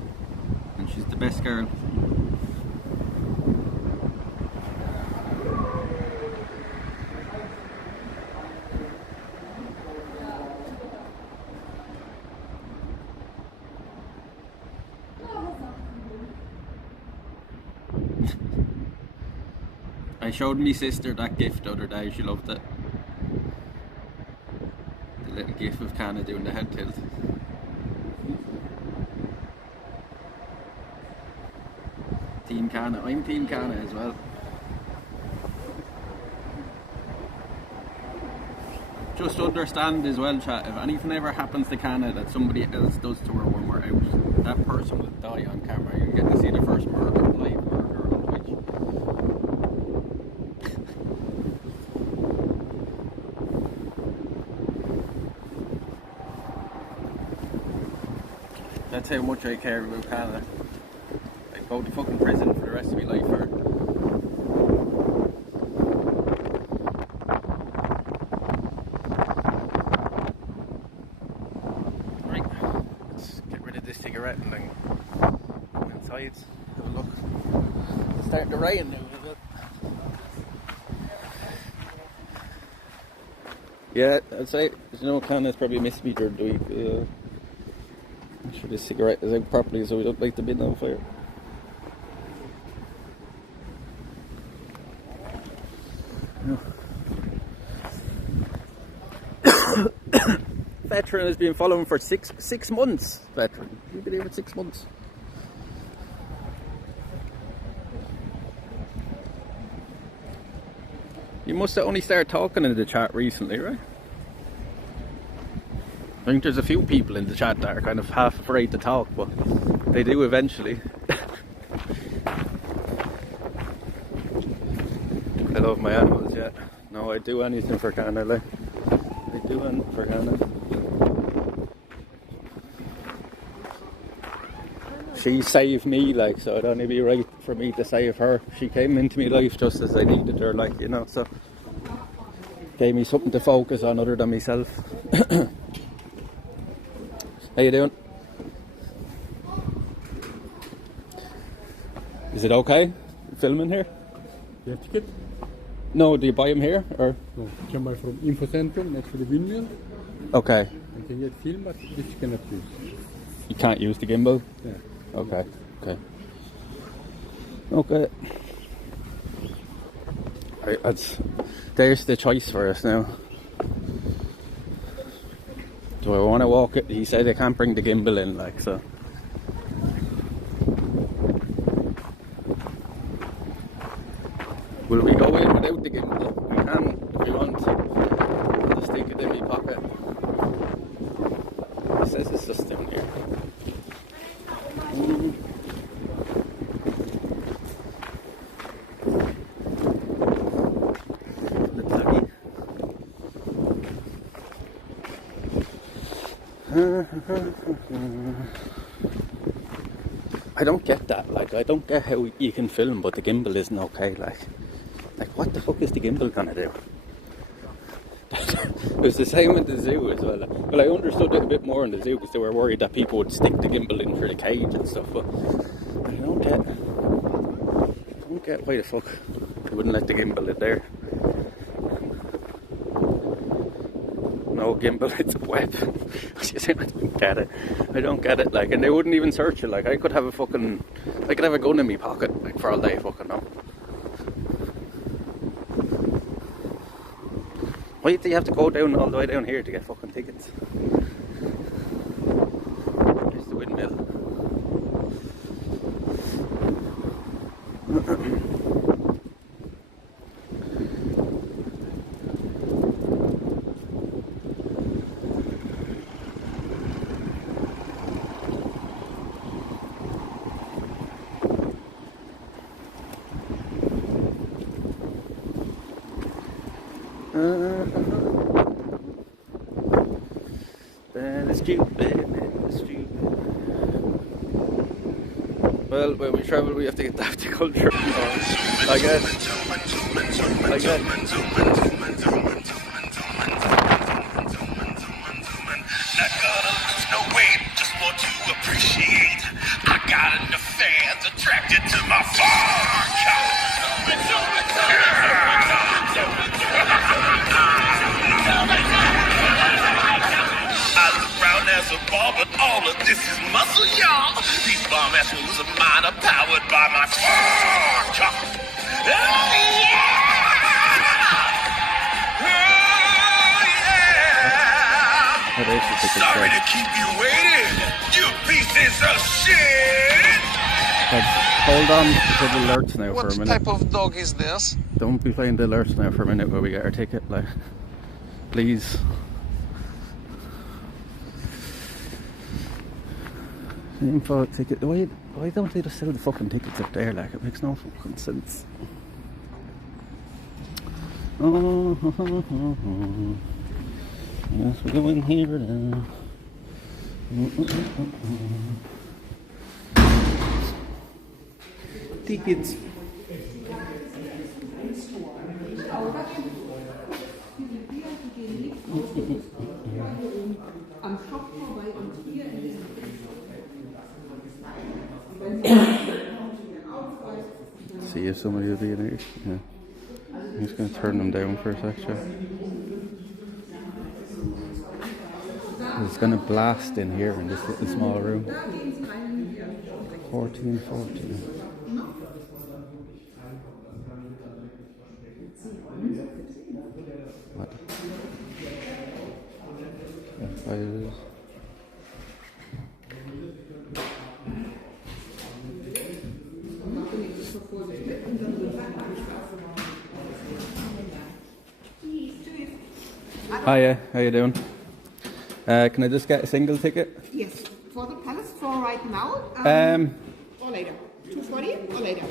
And she's the best girl. I showed me sister that gift the other day, she loved it. The little gif of Kana doing the head tilt. Team Kana, I'm Team Kana as well. Just understand as well, chat, if anything ever happens to Kana that somebody else does to her when we're out, that person will die on camera. You get to see the first murder, live murder on Twitch. That's how much I care about Kana. I'd go to fucking prison for the rest of my life for her. Right, let's get rid of this cigarette and then go inside, have a look. It's starting to rain now, is it? Yeah, I'd say, you know, Kana's probably missed me during the week. Make sure this cigarette is out properly so we don't light the bin on fire. Veteran has been following for six months. Veteran, can you believe it? 6 months. You must have only started talking in the chat recently, right? I think there's a few people in the chat that are kind of half afraid to talk, but they do eventually. I love my animals, yeah. No, I'd do anything for Kana, like. I'd do anything for Kana. She saved me, like, so it'd only be right for me to save her. She came into my life just as I needed her, like, you know, so gave me something to focus on other than myself. How you doing? Is it okay filming here? You have ticket? No, do you buy them here or? No, you can buy from Info Center next to the windmill. Okay. You can get film, but this you cannot use. You can't use the gimbal? Yeah. Okay, okay. Okay. Right, there's the choice for us now. Do I want to walk it? He said I can't bring the gimbal in, like, so. Will we go in without the gimbal? We can if we want. I'll just stick it in my pocket. It says it's just down here. I don't get that, like, I don't get how you can film but the gimbal isn't okay, like what the fuck is the gimbal gonna do? It was the same in the zoo as well. Well, I understood it a bit more in the zoo because they were worried that people would stick the gimbal in for the cage and stuff, but I don't get why the fuck they wouldn't let the gimbal in there. No gimbal, it's a web. I don't get it, like, and they wouldn't even search it, like, I could have a gun in my pocket, like, for all day fucking know. Why do you have to go down all the way down here to get fucking tickets? There's the windmill. Well, when we travel, we have to get back to culture. I guess. Not gonna lose no weight, just more to appreciate. I got enough but all of this is muscle, y'all. These bomb assholes of mine are powered by my fork. Oh, yeah! Sorry to keep you waiting, you pieces of shit! Hold on to the alerts now for a minute. What type of dog is this? Don't be playing the alerts now for a minute while we get our ticket, like, please. Info ticket. Why don't they just sell the fucking tickets up there? Like, it makes no fucking sense. Yes, we go in here now. Tickets. Am Shop vorbei und hier in diesem See if somebody will be in here. Yeah. I'm just going to turn them down for a sec. It's going to blast in here in this little small room. 14. What? F5. Hiya, how you doing? Can I just get a single ticket? Yes, for the Palace for right now. Or later. 2:40 or later.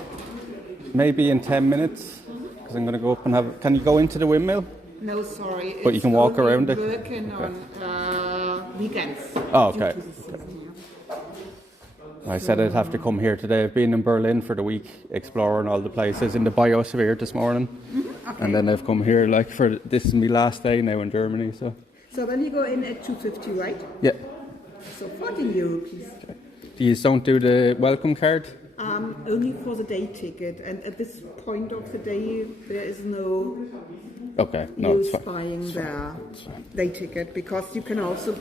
Maybe in 10 minutes, because I'm going to go up and have. Can you go into the windmill? No, sorry. But you can walk around it? Working on weekends. Oh, okay. I said I'd have to come here today. I've been in Berlin for the week, exploring all the places in the Biosphere this morning. Okay. And then I've come here, like, for this is my last day now in Germany, so. So then you go in at 2:50, right? Yeah. So 14 euro, please. Okay. You don't do the welcome card? Only for the day ticket, and at this point of the day, there is no use buying the day ticket, because you can also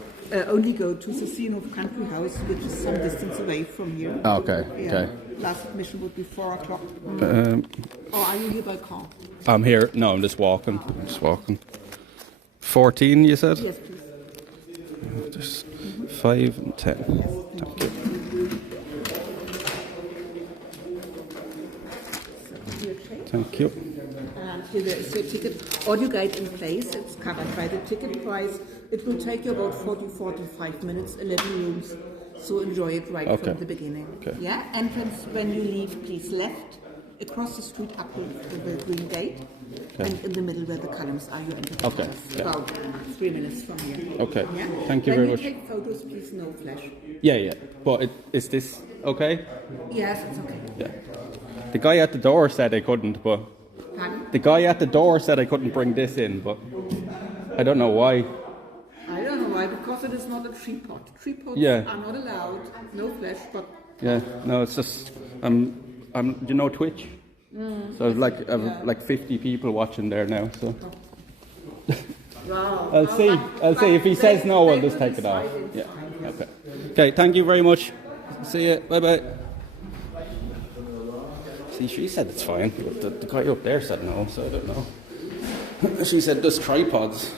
only go to the Sanssouci country house, which is some distance away from here. Okay. Yeah. Okay. Last admission would be 4 o'clock. Or are you here by car? I'm here. No, I'm just walking. 14, you said? Yes, please. Just 5 and 10. Thank you. Thank you. And here there is your ticket. Audio guide in place. It's covered by the ticket price. It will take you about 45 minutes, 11 rooms. So enjoy it right from the beginning. Okay. Yeah. Entrance when you leave, please left. Across the street up to the green gate. Okay. And in the middle where the columns are, you enter. Okay. Yeah. About 3 minutes from here. Okay. Yeah? Thank you when very much. Take photos, please. No flash. Yeah. But is this okay? Yes, it's okay. Yeah. The guy at the door said I couldn't, but Pardon? the guy at the door said I couldn't bring this in, but I don't know why. I don't know why, because it is not a tripod. Tripods Yeah. are not allowed. No flash, but Yeah. No, it's just you know Twitch. So I've like 50 people watching there now. So wow. I'll see if he says no, I'll just take it off. Yeah. Okay. Okay. Thank you very much. See you. Bye bye. See, she said it's fine, but the guy up there said no, so I don't know. She said there's tripods.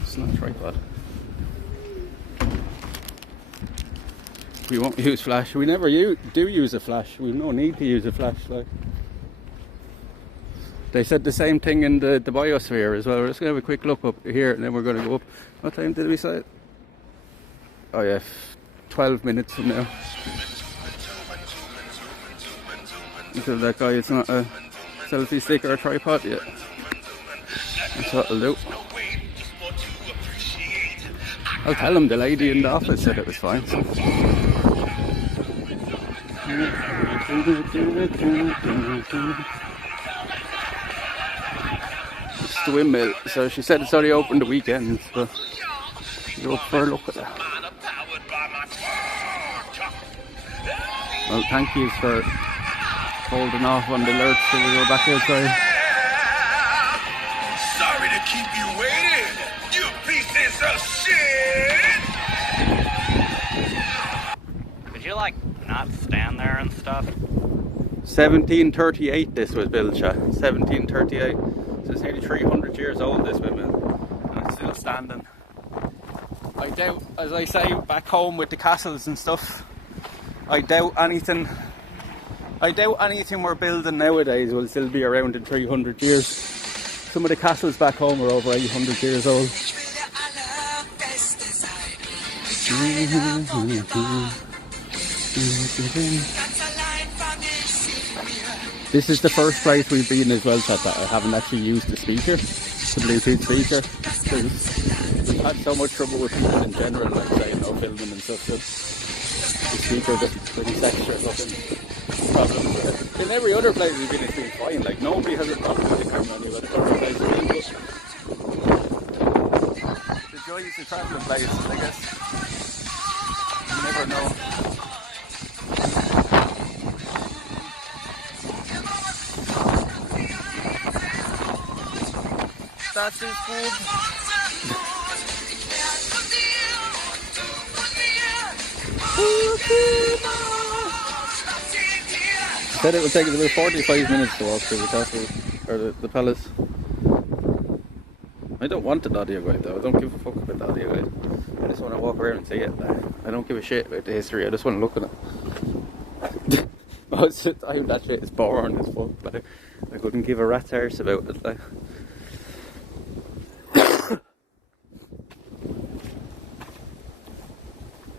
It's not a tripod. We won't use flash. We never do use a flash. We've no need to use a flashlight. They said the same thing in the Biosphere as well. We're just going to have a quick look up here and then we're going to go up. What time did we say? Oh yeah, 12 minutes from now. So that guy, it's not a selfie stick or a tripod yet. That's what I'll do. I'll tell him the lady in the office said it was fine. So. It's the windmill, so she said it's only open the weekends, but go up for a look at that. Well, thank you for holding off on the alerts till we go back outside. Sorry to keep you waiting, you pieces of shit! not stand there and stuff? 1738 this was built, chat. 1738. So it's nearly 300 years old, this windmill. And it's still standing. I doubt, as I say, back home with the castles and stuff, I doubt anything we're building nowadays will still be around in 300 years. Some of the castles back home are over 800 years old. This is the first place we've been as well, chat, that I haven't actually used the speaker, the Bluetooth speaker, because we've had so much trouble with people in general, like saying no filming and stuff, so the speaker doesn't really extra fucking problems with it. In every other place we've been, it's been fine, like nobody has a problem with the camera anyway, the other place we've been, but the joys of travelling places, I guess. You never know. That is good. Said it would take us about 45 minutes to walk through the castle, or the palace. I don't want an audio guide though, I don't give a fuck about the audio guide. I just want to walk around and see it. I don't give a shit about the history, I just want to look at it. Most of the time that shit is boring as fuck, like, I couldn't give a rat's arse about it. Like.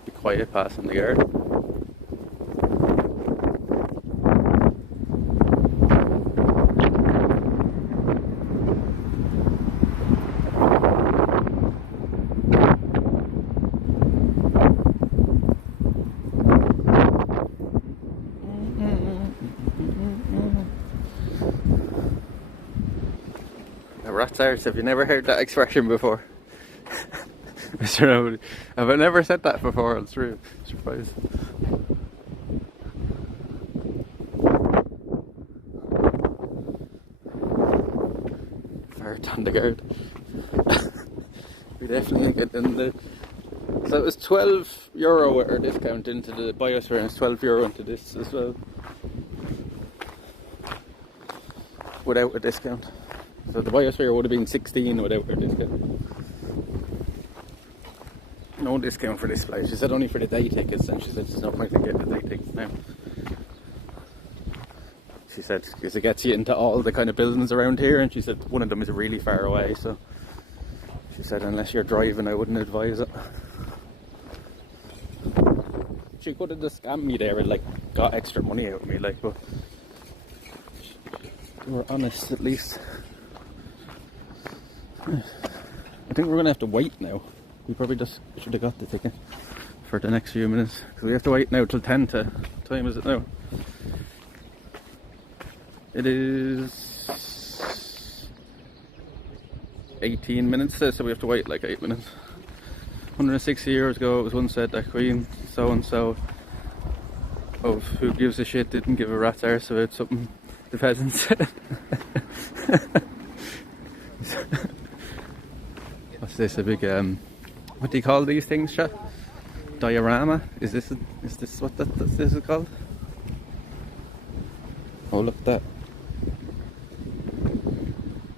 Be quiet passing the guard. Rat's arse, have you never heard that expression before? Mr. Nobody. Have I never said that before? It's true. Surprise. Fart on the guard. We definitely get in the. So it was €12 with our discount into the Biosphere, and it's €12 into this as well. Without a discount. So the Biosphere would have been 16 without her discount. No discount for this place. She said only for the day tickets, and she said there's no point in getting the day tickets now. She said because it gets you into all the kind of buildings around here, and she said one of them is really far away, so she said unless you're driving I wouldn't advise it. She could have just scammed me there and like got extra money out of me, like, but they were honest at least. I think we're going to have to wait now. We probably just should have got the ticket for the next few minutes, because we have to wait now till 10 to... What time is it now? It is 18 minutes to, so we have to wait like 8 minutes. 160 years ago it was once said that Queen so-and-so of who gives a shit didn't give a rat's arse about something the peasants said. What's this, a big, what do you call these things, chat? Diorama? Is this what this is called? Oh, look at that.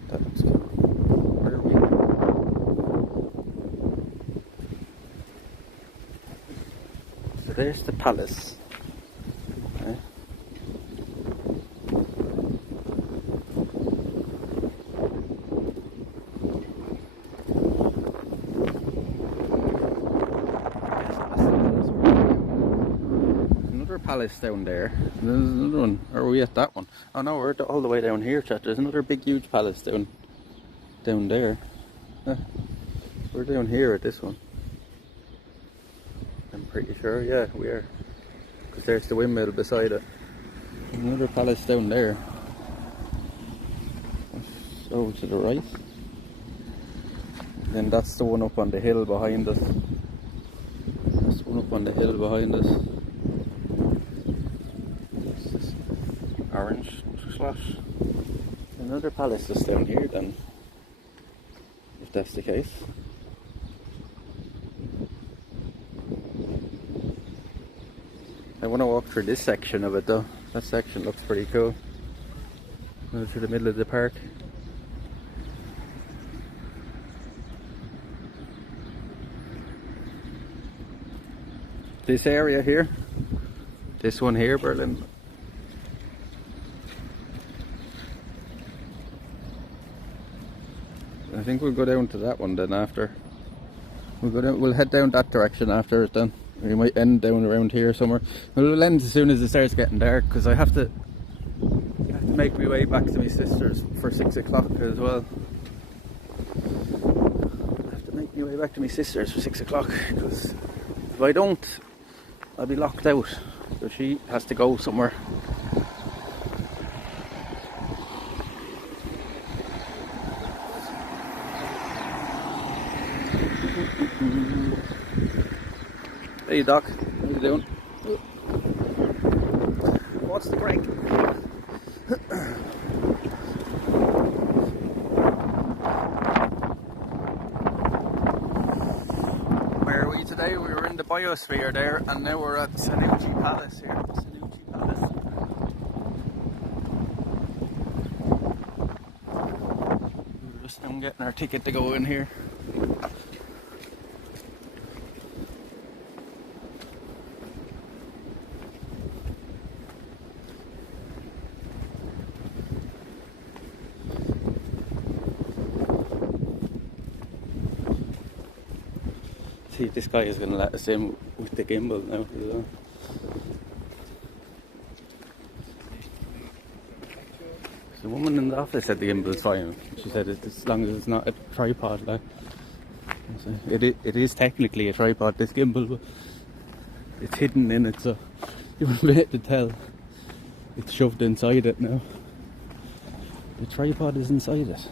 That looks cool. Where are we? So there's the palace. Okay. Palace down there, and there's another one. Or are we at that one? Oh no, we're all the way down here, chat. There's another big huge palace down there. We're down here at this one, I'm pretty sure. Yeah, we are, because there's the windmill beside it. There's another palace down there. Over to the right, and then that's the one up on the hill behind us. That's the one up on the hill behind us. Orange slash. Another palace is down here then, if that's the case. I want to walk through this section of it though. That section looks pretty cool. Go through the middle of the park. This area here, this one here, Berlin. I think we'll go down to that one then after. We'll head down that direction after it then. We might end down around here somewhere. We'll end as soon as it starts getting dark because I have to make my way back to my sister's for 6 o'clock as well. I have to make my way back to my sister's for 6 o'clock because if I don't, I'll be locked out. So she has to go somewhere. Hey Doc, how you doing? What's the crack? Where are we today? We were in the Biosphere there, and now we're at Sanssouci Palace here. Sanssouci Palace. We're just now getting our ticket to go in here. See if this guy is going to let us in with the gimbal now. The woman in the office said the gimbal's fine. She said as long as it's not a tripod, like. It is technically a tripod, this gimbal, but it's hidden in it, so you wouldn't be able to tell. It's shoved inside it now. The tripod is inside it.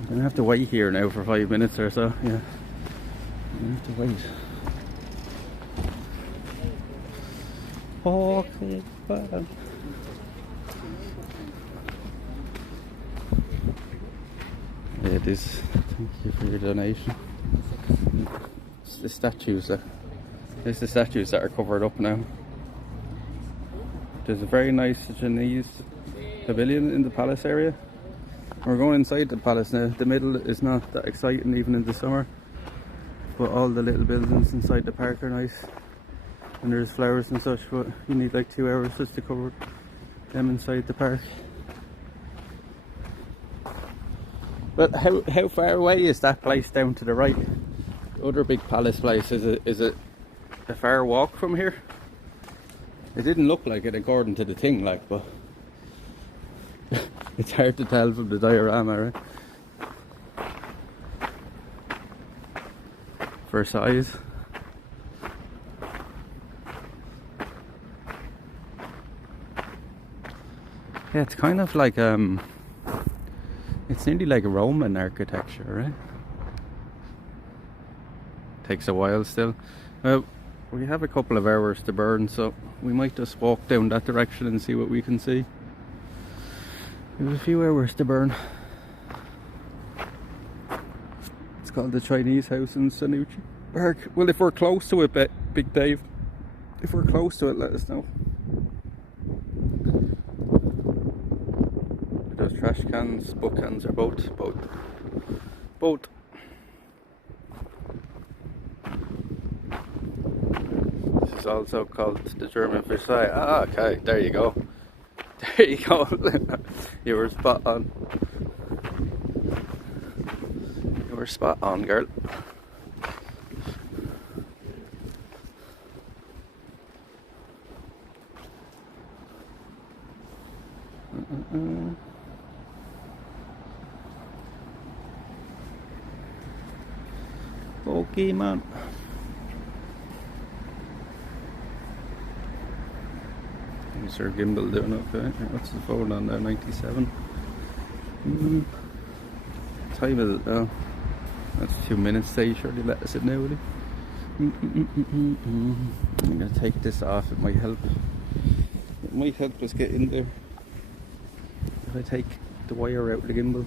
I'm gonna have to wait here now for 5 minutes or so, yeah. I'm gonna have to wait. Okay, bye. Yeah, it is. Thank you for your donation. It's the statues that. There's the statues that are covered up now. There's a very nice Chinese pavilion in the palace area. We're going inside the palace now. The middle is not that exciting even in the summer, but all the little buildings inside the park are nice, and there's flowers and such, but you need like 2 hours just to cover them inside the park. But how far away is that place down to the right? The other big palace place, is it a far walk from here? It didn't look like it according to the thing, like, but it's hard to tell from the diorama, right? For size. Yeah, it's kind of like it's nearly like Roman architecture, right? Takes a while still. We have a couple of hours to burn, so we might just walk down that direction and see what we can see. We have a few hours to burn. It's called the Chinese house in Sanssouci Park. Well, if we're close to it, Big Dave, if we're close to it, let us know. Those trash cans, book cans, or both. This is also called the German Versailles. Ah, okay, there you go. There you go. You were spot on. You were spot on, girl. Pokemon. Is our gimbal doing okay? What's the phone on there? 97. Time is it now? That's 2 minutes. They surely let us in now, will he? I'm gonna take this off. It might help. It might help us get in there if I take the wire out of the gimbal.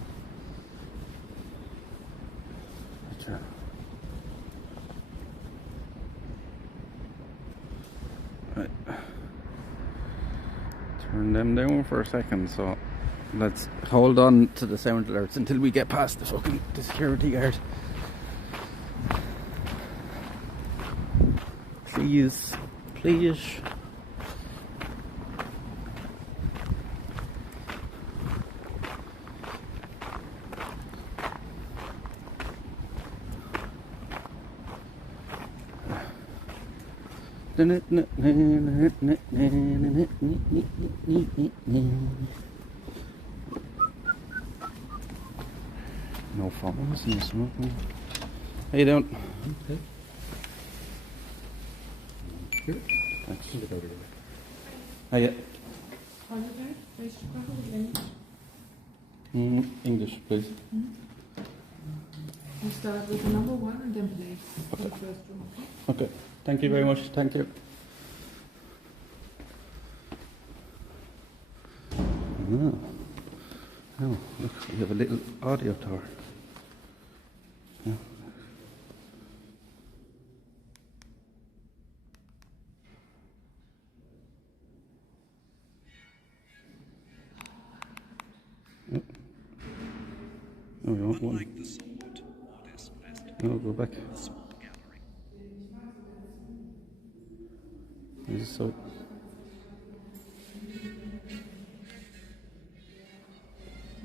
Turn them down for a second, so let's hold on to the sound alerts until we get past the security guard. Please, please. No phones, no smoking. How you doing? Okay. Good. Thanks. Get over there. Hiya. Holiday, welche Sprache with English? English, please. You start with number 1 and then play the first room, okay? Okay. Thank you very much. Thank you. Oh, look, we have a little audio tour. Yeah. No, we want one. No, go back. This is so.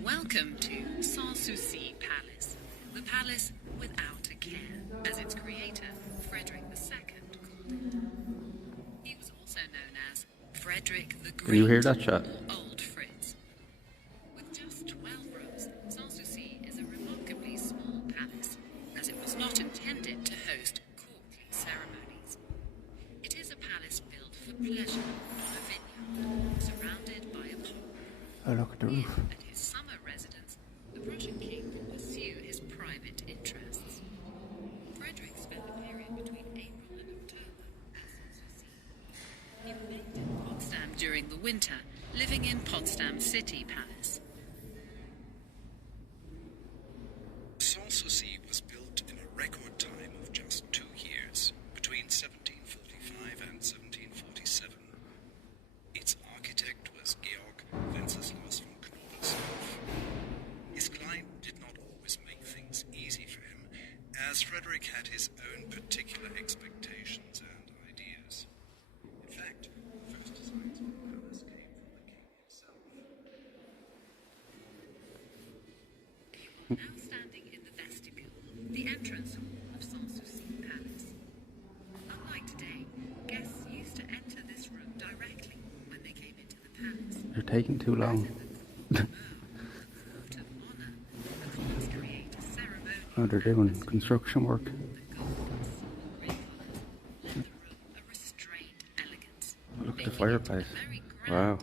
Welcome to Sanssouci Palace, the palace without a care, as its creator, Frederick II, called it. He was also known as Frederick the Great. Can you hear that chat? Or Old Fritz. With just 12 rooms, Sanssouci is a remarkably small palace, as it was not intended to host courtly ceremonies. It is a palace built for pleasure on a vineyard, surrounded by a pond. Oh, look at the roof. At his summer residence, the Prussian king could pursue his private interests. Frederick spent a period between April and October at Sanssouci. He remained in Potsdam during the winter, living in Potsdam City Palace. Sanssouci was built in a record time of just 2 years, between 1745 and 1747. Its architect was Georg Wenceslaus von Knobelsdorff. His client did not always make things easy for him, as Frederick had his own particular expectations and ideas. In fact, the first designs of the palace came from the king himself. You are now standing in the vestibule, the entrance hall of Sanssouci Palace. Unlike today, guests used to enter this room directly when they came into the palace. You're taking too long. Oh, they're doing construction work. Look at the fireplace. Wow.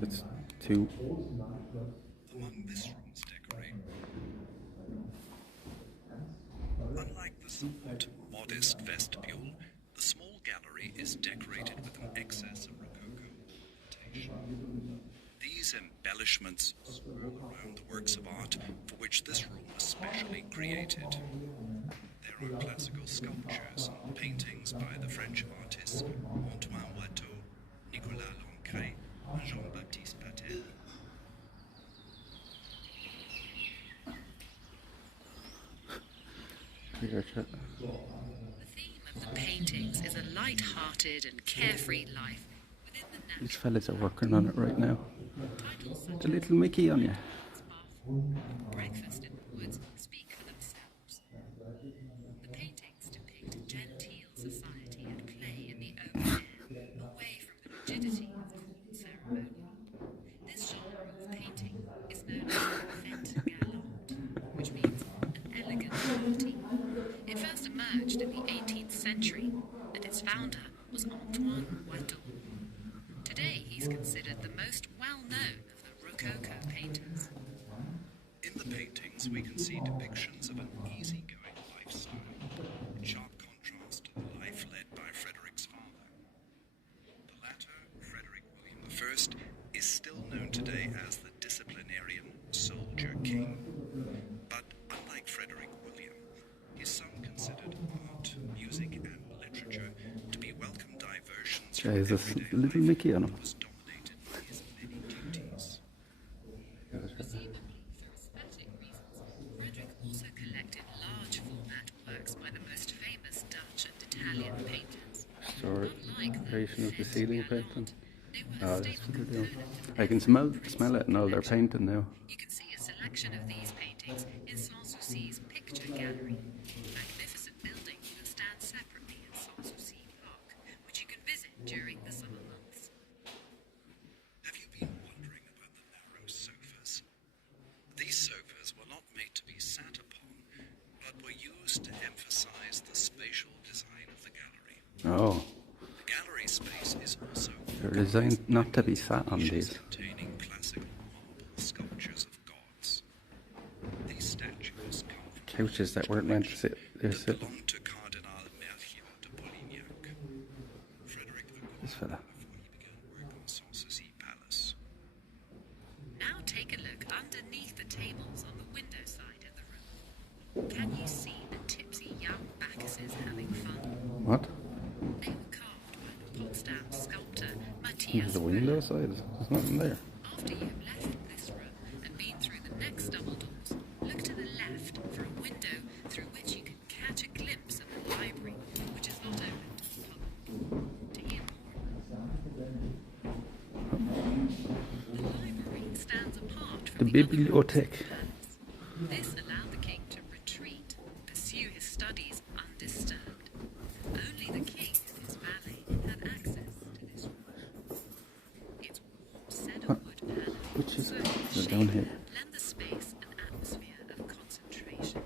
It's too. Among this room's decoration, unlike the somewhat modest vestibule, the small gallery is decorated with an excess of Rococo ornamentation. These embellishments swirl around the works of art for which this room was specially created. There are classical sculptures and paintings by the French artists Antoine Watteau, Nicolas Lancret, and Jean-Baptiste Patel. The theme of the paintings is a light-hearted and carefree life within the natural. These fellas are working on it right now. The little Mickey on you. Breakfast in the woods speak for themselves. The paintings depict genteel society at play in the open air, away from the rigidity of court ceremony. This genre of painting is known as fête galante, which means an elegant party. It first emerged in the 18th century, and its founder was Antoine Watteau. Today, he's considered the most well-known of the Rococo painters. In the paintings, we can see depictions of an easygoing lifestyle, in sharp contrast to the life led by Frederick's father. The latter, Frederick William I, is still known today as the disciplinarian soldier king. But unlike Frederick William, his son considered art, music, and literature to be welcome diversions guy has this little Mickey on him. was dominated by his many duties. Presumably for aesthetic reasons, Frederick also collected large format works by the most famous Dutch and Italian painters. Restoration of the ceiling painting. They were Oh, a that's staple what they're doing. component I can smell it in all their painting now. You can see a selection of these paintings in Sanssouci's picture gallery, a magnificent building that stands separately in Sanssouci Park, which you can visit during the summer months. Have you been wondering about the narrow sofas? These sofas were not made to be sat upon, but were used to emphasize the spatial design of the gallery. Oh, The gallery space is also they're designed not to be sat on these. containing classical marble sculptures of gods. These statues come from Couches that weren't meant to sit. They're that sitting. belonged to Cardinal Mercier de Polignac. Frederick This fella. before he began work on Sanssouci Palace. Now take a look underneath the tables on the window side of the room. Can you see the tipsy young Bacchuses having fun? What? They were carved by the Potsdam sculptor There's Matthias. the window side. There's nothing there. After you've left this room and been through the next double doors, look to the left for a window through which you can catch a glimpse of the library, which is not open to the public. To hear more, the library stands apart from The the other bibliothèque. rooms of the palace. This allowed the king to retreat, pursue his studies undisturbed. Only the king and his valet had access to this room. Its warm cedarwood paneling Which is also they're down here. lend the space an atmosphere of concentration.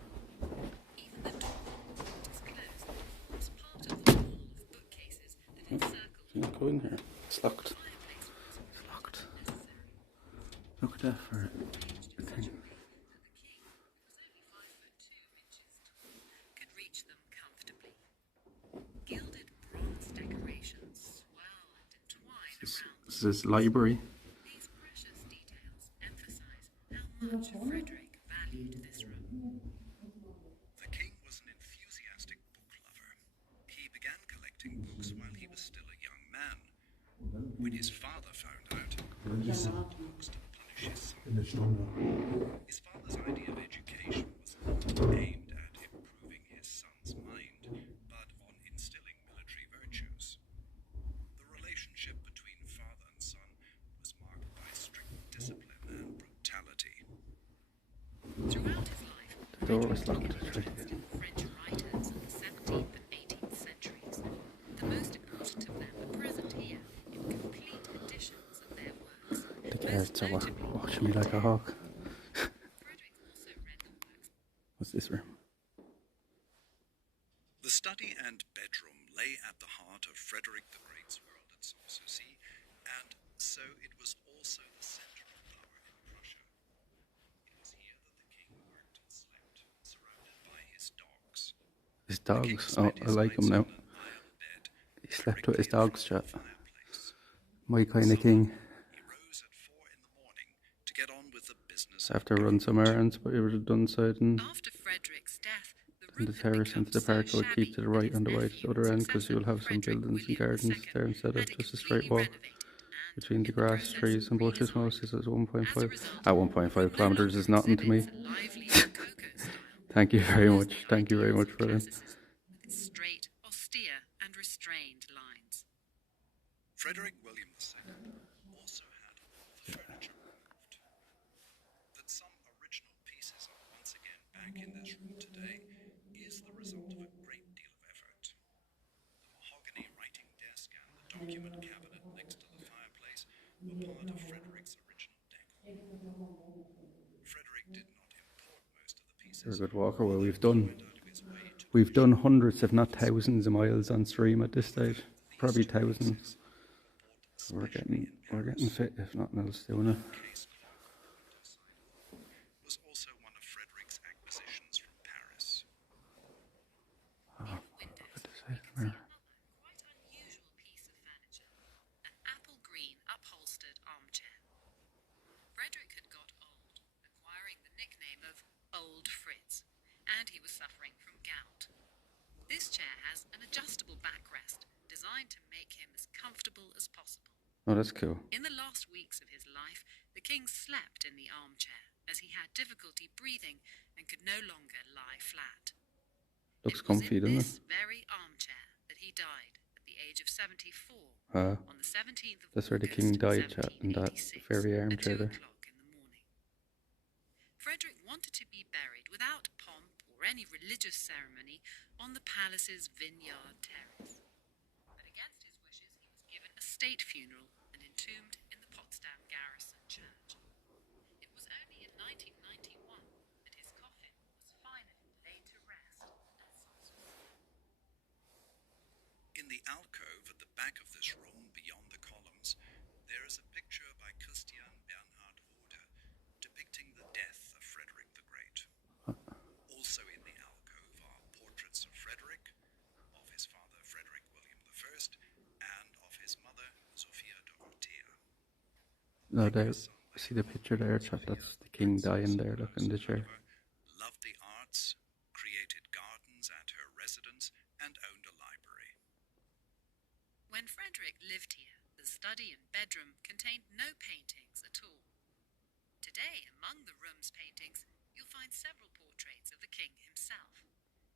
Even the door, which is closed, was part of the wall of bookcases that encircled You go in here. It's locked. the fireplace. It's locked. Look at that for a thing. The king, who was only 5'2" tall, could reach them comfortably. Gilded bronze decorations swirl and entwine around This is library. these precious details emphasize how much Frederick valued this room. The king was an enthusiastic book lover. He began collecting books while he was still a young man. When his father found out, he sold books to punish his son. His father's idea of education was not aimed at improving his son's mind, but on instilling military virtues. The relationship between father and son was marked by strict discipline and brutality. Throughout his life, The door was Frederick locked. took interest in French writers of the 17th and 18th centuries. The most important of them are present here in complete editions of their works. The Most guards are notably, watching me like a hawk. Frederick also read the works. What's this room? The study and bedroom lay at the heart of Frederick the Great's world at Sanssouci, and so it was also the center of power in Prussia. It was here that the king worked and slept, surrounded by his dogs. His The king dogs. spent Oh, I his like him nights now. on an iron bed, He slept with his directly in dogs, front of chat. the fireplace. My kind of king. He rose at 4 in the morning to get on with the business After run some errands, but he would have done so and After Frederick's death, the and room the had terrace become into the so park I would shabby keep to the that right his on the right nephew other and end because you'll have some successor, buildings and Frederick gardens II, there instead had of it just a straight completely wall. renovated and, Between the in grass, process, trees and bushes, redesigned. most is 1.5. As a result, At 1.5 kilometers is nothing to me. exhibits a lively Rococo style, Thank you very follows much. the Thank you very ideals much of for that. classicism, with its straight, austere, and restrained lines. Frederick William II also had all the furniture removed. That some original pieces are once again back in this room today is the result of a great deal of effort. The mahogany writing desk and the document cabinet next to the fireplace were part of Frederick's original decor. Frederick did not import most of the pieces. You're a good walker. Well, went out of his way to we've done hundreds, if not thousands, of miles on stream at this stage. Probably thousands. We're getting fit, if nothing else, doing it. case was also one of Frederick's acquisitions from Paris. Look at this side mirror. Quite unusual piece of furniture, an apple green upholstered armchair. Frederick had got old, acquiring the nickname of Old Fritz, and he was suffering from gout. This chair has an adjustable backrest designed to make him as comfortable as possible. Oh, that's cool. In the last weeks of his life, the king slept in the armchair as he had difficulty breathing and could no longer lie flat. Looks It was comfy, in doesn't this it? very armchair that he died at the age of 74 on the 17th of That's where the August, king died, chat, in that 1786, very at armchair 2 there. o'clock in the morning. Frederick wanted to be buried without pomp or any religious ceremony on the palace's vineyard terrace. But against his wishes, he was given a state funeral and entombed in the Potsdam garrison church. It was only in 1991 that his coffin was finally laid to rest at Sanssouci. In the alcove at the back of this room, beyond the columns, there is a picture by Christian Bernhard Rode depicting the death of Frederick the Great. Also in the alcove are portraits of Frederick, of his father Frederick William I, and of his mother Sophia Dorothea. No, there. See the picture there, chat? That's the king dying there, look, in the chair. Loved the arts, created gardens at her residence, and owned a library. When Frederick lived here, the study and bedroom contained no paintings at all. Today, among the room's paintings, you'll find several portraits of the king himself.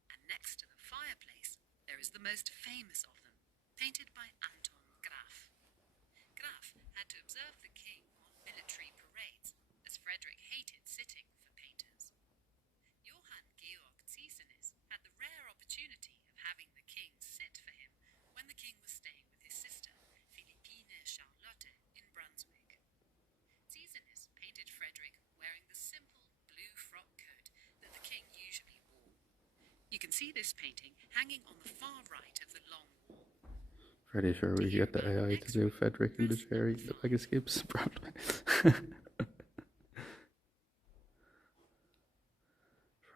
And next to the fireplace, there is the most famous of them, painted by Anton Graf. Graf had to observe the king on military parades, as Frederick hated sitting for painters. Johann Georg Ziessenis had the rare opportunity of having the king sit for him when the king was staying with his sister, Philippine Charlotte, in Brunswick. Ziessenis painted Frederick wearing the simple blue frock coat that the king usually wore. You can see this painting hanging on the far right of the long wall. Pretty sure we get the AI to do Frederick in the chair. He look like he skips, probably.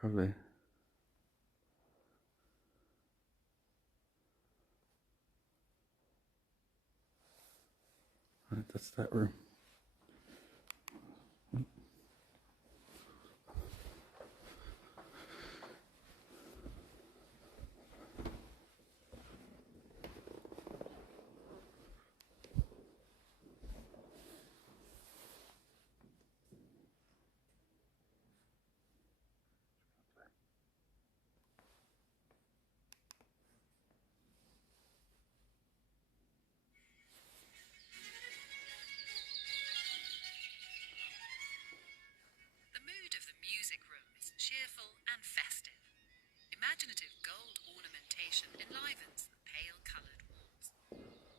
Probably. Right, that's that room. The mood of the music room is cheerful and festive. Imaginative gold ornamentation enlivens the pale-coloured walls.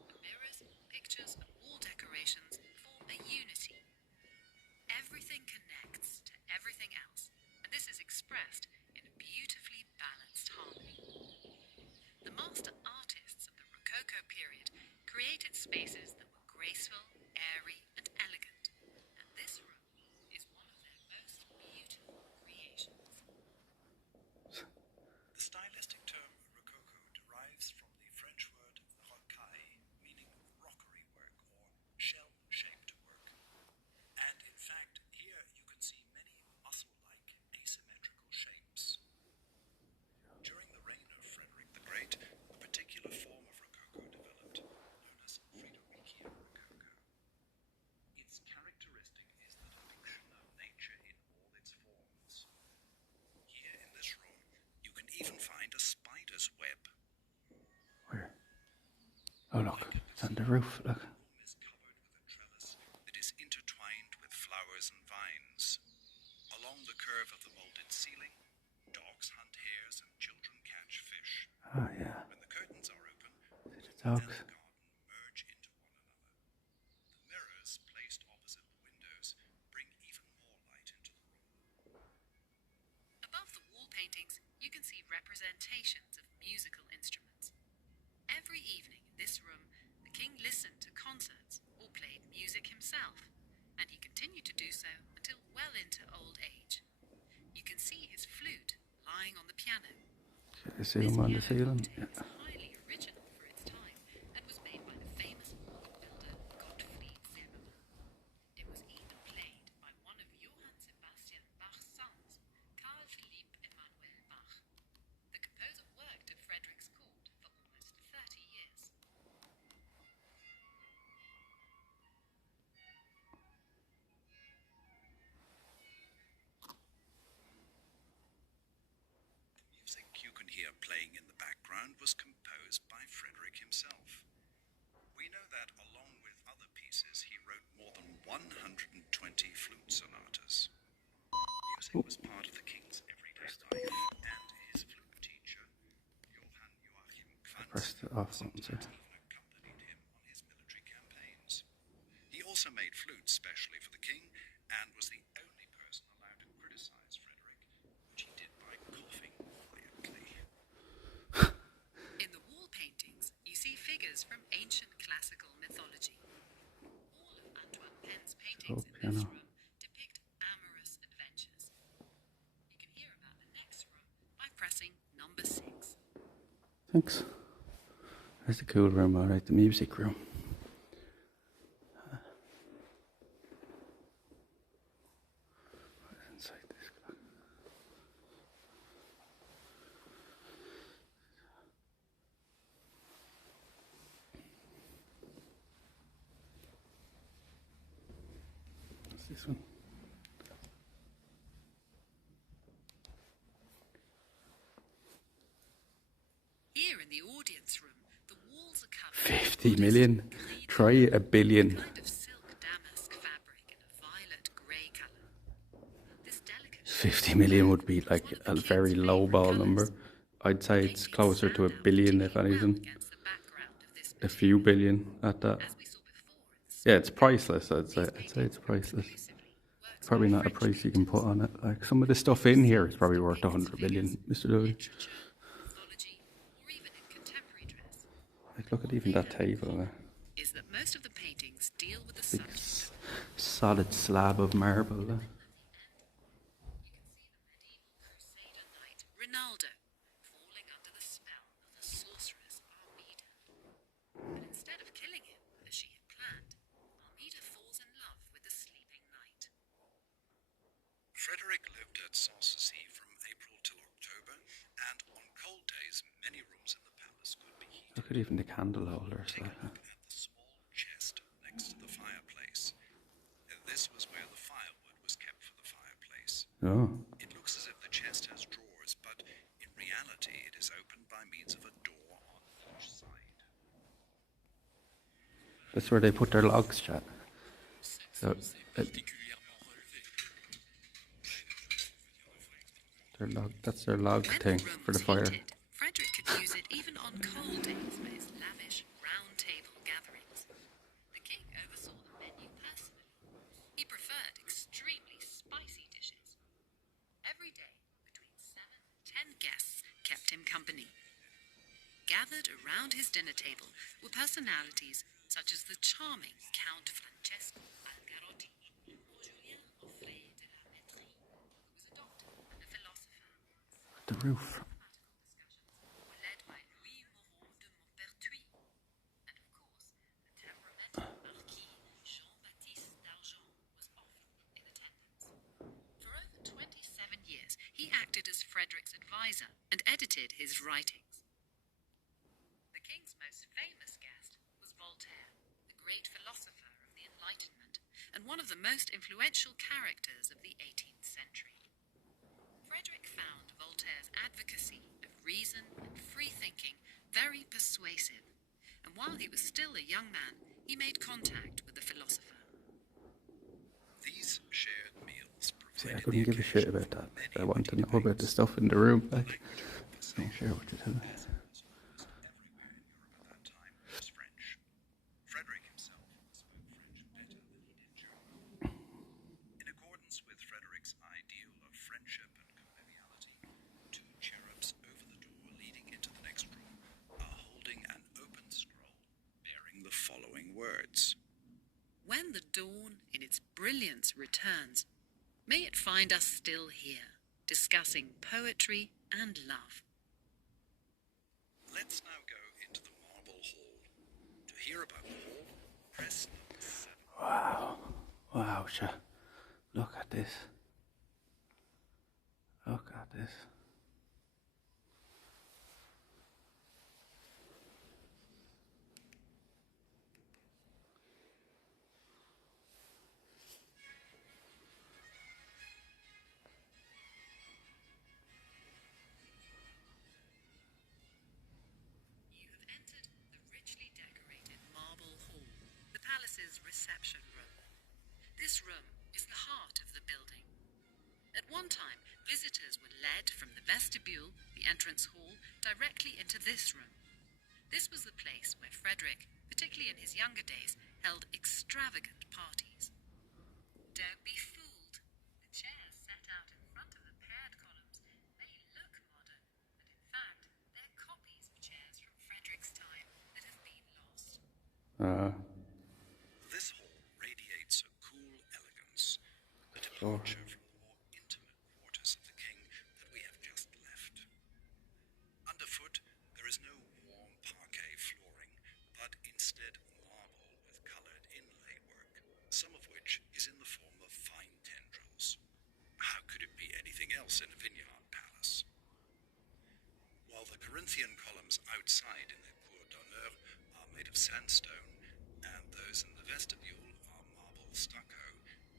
The mirrors, pictures, and wall decorations form a unity. Everything connects to everything else, and this is expressed in a beautifully balanced harmony. The master artists of the Rococo period created spaces that were graceful, airy, and elegant, and this room is one of their most beautiful creations. The stylistic term Rococo derives from the French word rocaille, meaning rockery work or shell-shaped work. And in fact, here you can see many muscle-like asymmetrical shapes. During the reign of Frederick the Great, a particular form of Rococo developed, known as Friderician Rococo. Its characteristic is the depiction of nature in all its forms. Here in this room, you can even find a spider's web. Where? Oh, look, it's on the roof, look. The room is covered with a trellis that is intertwined with flowers and vines. Along the curve of the molded ceiling, dogs hunt hares and children catch fish. Oh, yeah. When the curtains are open, The and dogs. the garden merge into one another. The mirrors placed opposite the windows bring even more light into the room. Above the wall paintings, you can see representations of musical instruments. Every evening in this room, the king listened to concerts or played music himself, and he continued to do so until well into old age. You can see his flute lying on the piano. Should I zoom on the ceiling? This piano Yeah. is highly original for its time and was made by the famous organ builder Gottfried Zimmermann. It was even played by one of Johann Sebastian Bach's sons, Carl Philipp Emanuel Bach. The composer worked at Frederick's court for almost 30 years. and was composed by Frederick himself. We know that, along with other pieces, he wrote more than 120 flute sonatas. Music was part of the king's everyday life, and his flute teacher, Johann Joachim Quantz, sometimes even accompanied him on his military campaigns. He also made flutes specially for the king, and was the only person allowed to criticize Frederick, which he did by coughing quietly. In the wall paintings, you see figures from ancient classical mythology. All of Antoine Pen's paintings in this room depict amorous adventures. You can hear about the next room by pressing number 6. Thanks. That's a cool room, alright, the music room. What's inside this clock? What's this one? Here in the audience room, the walls are covered 50 million. Try a billion. kind of silk damask fabric in a violet grey colour. This delicate 50 million would be like a very low ball number. I'd say it's closer to a billion, if anything. against the background of this A few billion at that. as we saw before in the Yeah, it's priceless, I'd say. I'd say it's priceless. works Probably not a price you can put on it. Like, some of the stuff in here is probably worth 100 million, Mr. W. literature, mythology, or even in contemporary dress, Like, look at even that table there. is that most of the paintings deal with the Big subject. solid slab of marble there. You can see the medieval crusader knight Rinaldo falling under the spell of the sorceress Armida. But instead of killing him, as she had planned, Armida falls in love with the sleeping knight. Frederick lived at Sanssouci from April till October, and on cold days, many rooms in the palace could be heated. Look at even the candle holders. Take a Like that. look at the small chest next to the fireplace. This was where the firewood was kept for the fireplace. Oh, It looks as if the chest has drawers, but in reality it is opened by means of a door on each side. that's where they put their logs, chat. So, that's their log When thing the room for the was fire. heated, Frederick could use it even on cold days for his lavish round table gatherings. The king oversaw the menu personally. He preferred extremely spicy dishes. Every day, between 7 and 10 guests kept him company. Gathered around his dinner table were personalities such as the charming Count Francesco Algarotti, or Julien Offray de la Métrie, who was a doctor and a philosopher. The roof. Discussions were led by Louis Moreau de Maupertuis, and of course, the temperamental Marquis Jean-Baptiste d'Argent was often in attendance. For over 27 years, he acted as Frederick's advisor and edited his writings. The king's most famous guest was Voltaire, the great philosopher of the Enlightenment, and one of the most influential characters of the 18th century. Frederick found Voltaire's advocacy of reason and free thinking very persuasive, and while he was still a young man, he made contact with the philosopher. These shared meals See, I provided couldn't the give a shit occasion about for that. many I want to witty know about the debates. stuff in the room. Like, Language of don't care what you're telling me. As almost everywhere in Europe at that time was French. Frederick himself spoke French better than he did German. In accordance with Frederick's ideal of friendship and conviviality, 2 cherubs over the door leading into the next room are holding an open scroll bearing the following words. When the dawn in its brilliance returns, may it find us still here, discussing poetry and love. Let's now go into the Marble Hall. To hear about the hall, press number 7. Wow. Wow, chat. Look at this. Look at this. visitor's reception room. This room is the heart of the building. At one time, visitors were led from the vestibule, the entrance hall, directly into this room. This was the place where Frederick, particularly in his younger days, held extravagant parties. Don't be fooled. The chairs set out in front of the paired columns may look modern, but in fact, they're copies of chairs from Frederick's time that have been lost. This hall radiates a cool elegance, a departure from the more intimate quarters of the king that we have just left. Underfoot, there is no warm parquet flooring, but instead marble with coloured inlay work, some of which is in the form of fine tendrils. How could it be anything else in a vineyard palace? While the Corinthian columns outside in the cour d'honneur are made of sandstone, and those in the vestibule are marble stucco,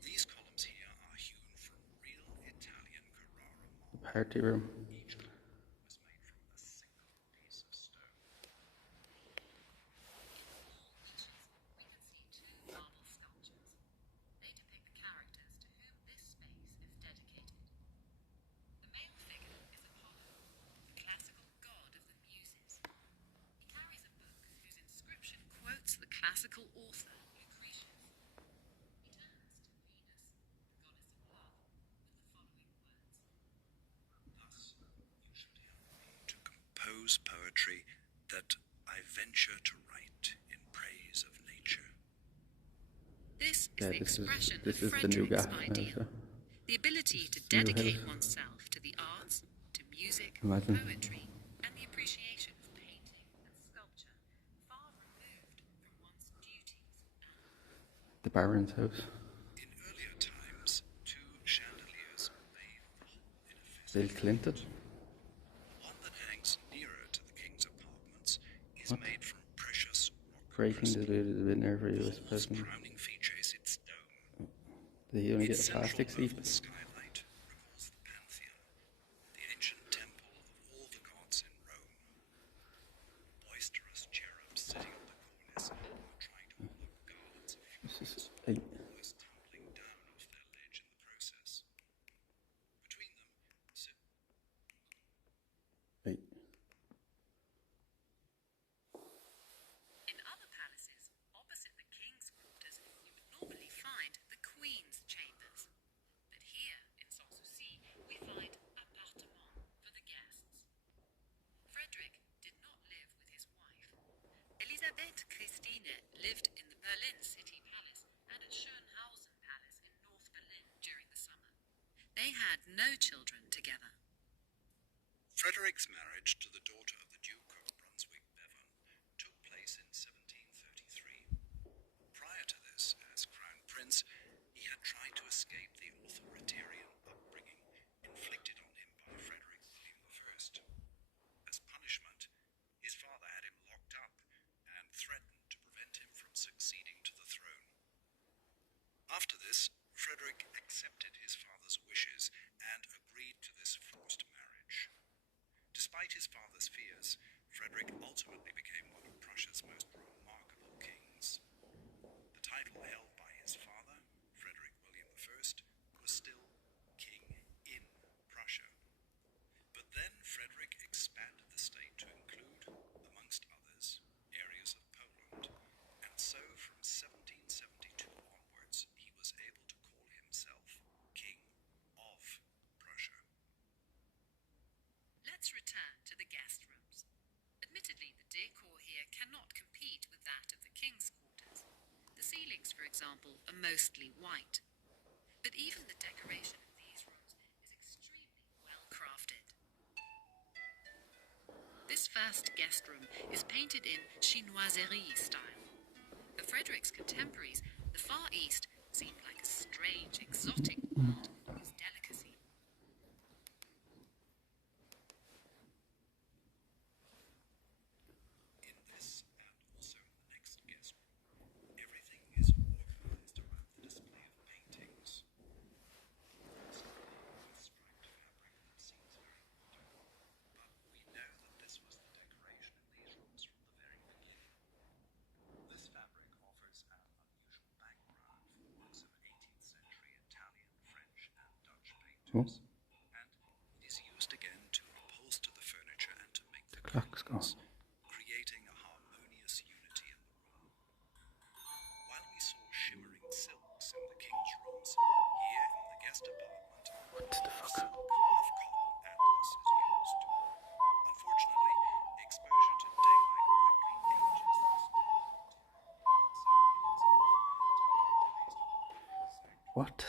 these columns here are hewn from real Italian Carrara marble. Party room. Each column was made from a single piece of stone. We can see two marble sculptures. They depict the characters to whom this space is dedicated. The male figure is Apollo, the classical god of the muses. He carries a book whose inscription quotes the classical author Lucretius. He turns to Venus, the goddess of love, with the following words. Thus, you should help me to compose poetry that I venture to write in praise of nature. This is Yeah, the expression this of is the new Frederick's guy. ideal. The ability to This is the new dedicate house. oneself to the arts, to music, Imagine. poetry, and the appreciation of painting and sculpture, far removed from one's duties. The Baron's house. In earlier times, two chandeliers bathed the hall in a Bill festive Clinton. One that hangs nearer to the king's apartments is What? made from precious rock Breaking the crystal. bit has been there for you as The hall's president. crowning feature is its dome. Did he only Its get a plastic central seat? oval skylight recalls the Pantheon, the ancient temple of all the gods in Rome. Boisterous cherubs sitting on the cornice are trying to hold up garlands of This flowers, is eight. almost tumbling down off their ledge in the process. Between them sit Eight. In other palaces, opposite the king's quarters, you would normally find the queen's chambers. But here, in Sanssouci, we find appartement for the guests. Frederick did not live with his wife. Elisabeth Christine lived in the Berlin City Palace and at Schönhausen Palace in North Berlin during the summer. They had no children together. Frederick's marriage to the daughter of the Duke of Brunswick-Bevern took place in 1733. Prior to this, as Crown Prince, he had tried to escape the authoritarian upbringing inflicted on him by Frederick William I. As punishment, his father had him locked up and threatened to prevent him from succeeding to the throne. After this, Frederick accepted his father's wishes and agreed to this forced marriage. Despite his father's fears, Frederick ultimately became one of Prussia's most remarkable kings. The title held by his father, Frederick William I, was still King in Prussia. But then Frederick expanded the state to include, amongst others, areas of Poland, and so from 1772 onwards he was able to call himself King of Prussia. Let's return to the guest rooms. Admittedly, the decor here cannot compete with that of the king's quarters. The ceilings, for example, are mostly white. But even the decoration of these rooms is extremely well crafted. This first guest room is painted in chinoiserie style. For Frederick's contemporaries, the Far East seemed like a strange, exotic world whose delicacy. In this, and also in the next guest room, everything is organized around the display of paintings. With striped fabric that seems very modern, but we know that this was the decoration in these rooms from the very beginning. This fabric offers an unusual centimeters. And it is used again to upholster the furniture and to make the clock's curtains, gone. creating a harmonious unity in the room. While we saw shimmering silks in the king's rooms, here in the guest apartment, What the fuck? silk half-cotton atlas is used. Unfortunately, exposure to daylight quickly ages the stone material, so it has preferred to be placed on the What?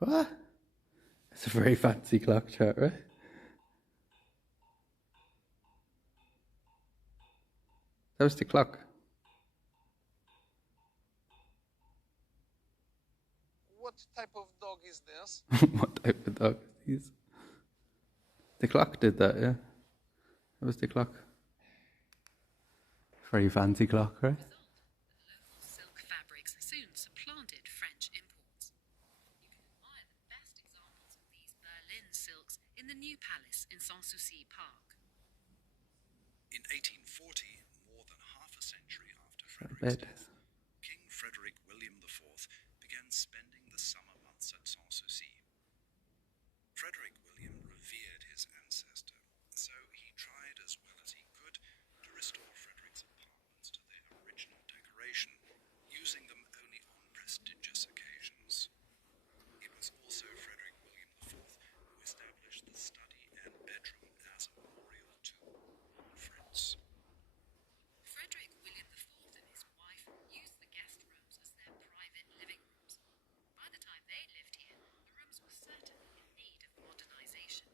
What? It's a very fancy clock, chat, right? That was the clock. What type of dog is this? What type of dog is this? The clock did that, yeah. That was the clock. Very fancy clock, right? Local silk fabrics soon supplanted French imports. You can admire the best examples of these Berlin silks in the new palace in Sanssouci Park. In 1840, more than half a century after That Frederick's bed. death, King Frederick William IV began spending the summer months at Sanssouci. Frederick William revered his ancestor, so he tried as well as he could to restore Frederick's apartments to their original decoration, using them only on prestigious occasions. It was also Frederick William IV who established the study and bedroom as a memorial to Fritz. Frederick William IV and his wife used the guest rooms as their private living rooms. By the time they lived here, the rooms were certainly in need of modernization.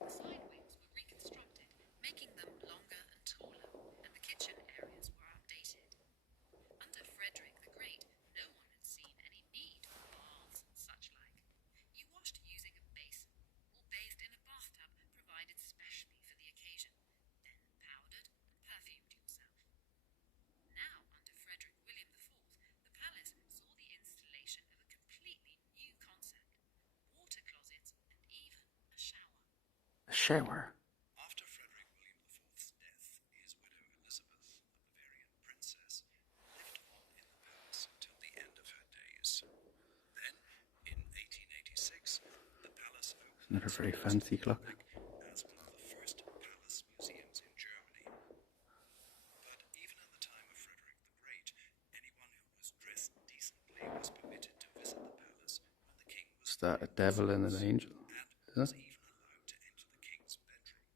The side wings were reconstructed, making them longer and taller, and the kitchen areas were updated. Under Frederick the Great, no one had seen any need for baths and such like. You washed using a basin, or bathed in a bathtub provided specially for the occasion, then powdered and perfumed yourself. Now, under Frederick William IV, the palace saw the installation of a completely new concept: water closets and even a shower. A shower. After Frederick William IV's death, his widow Elizabeth, a Bavarian princess, lived on in the palace until the end of her days. Then, in 1886, the palace opened Another its very doors fancy to the clock. public as one of the first palace museums in Germany. But even at the time of Frederick the Great, anyone who was dressed decently was permitted to visit the palace when the king was Is that a devil and an angel? and Is was it? even allowed to enter the king's bedroom.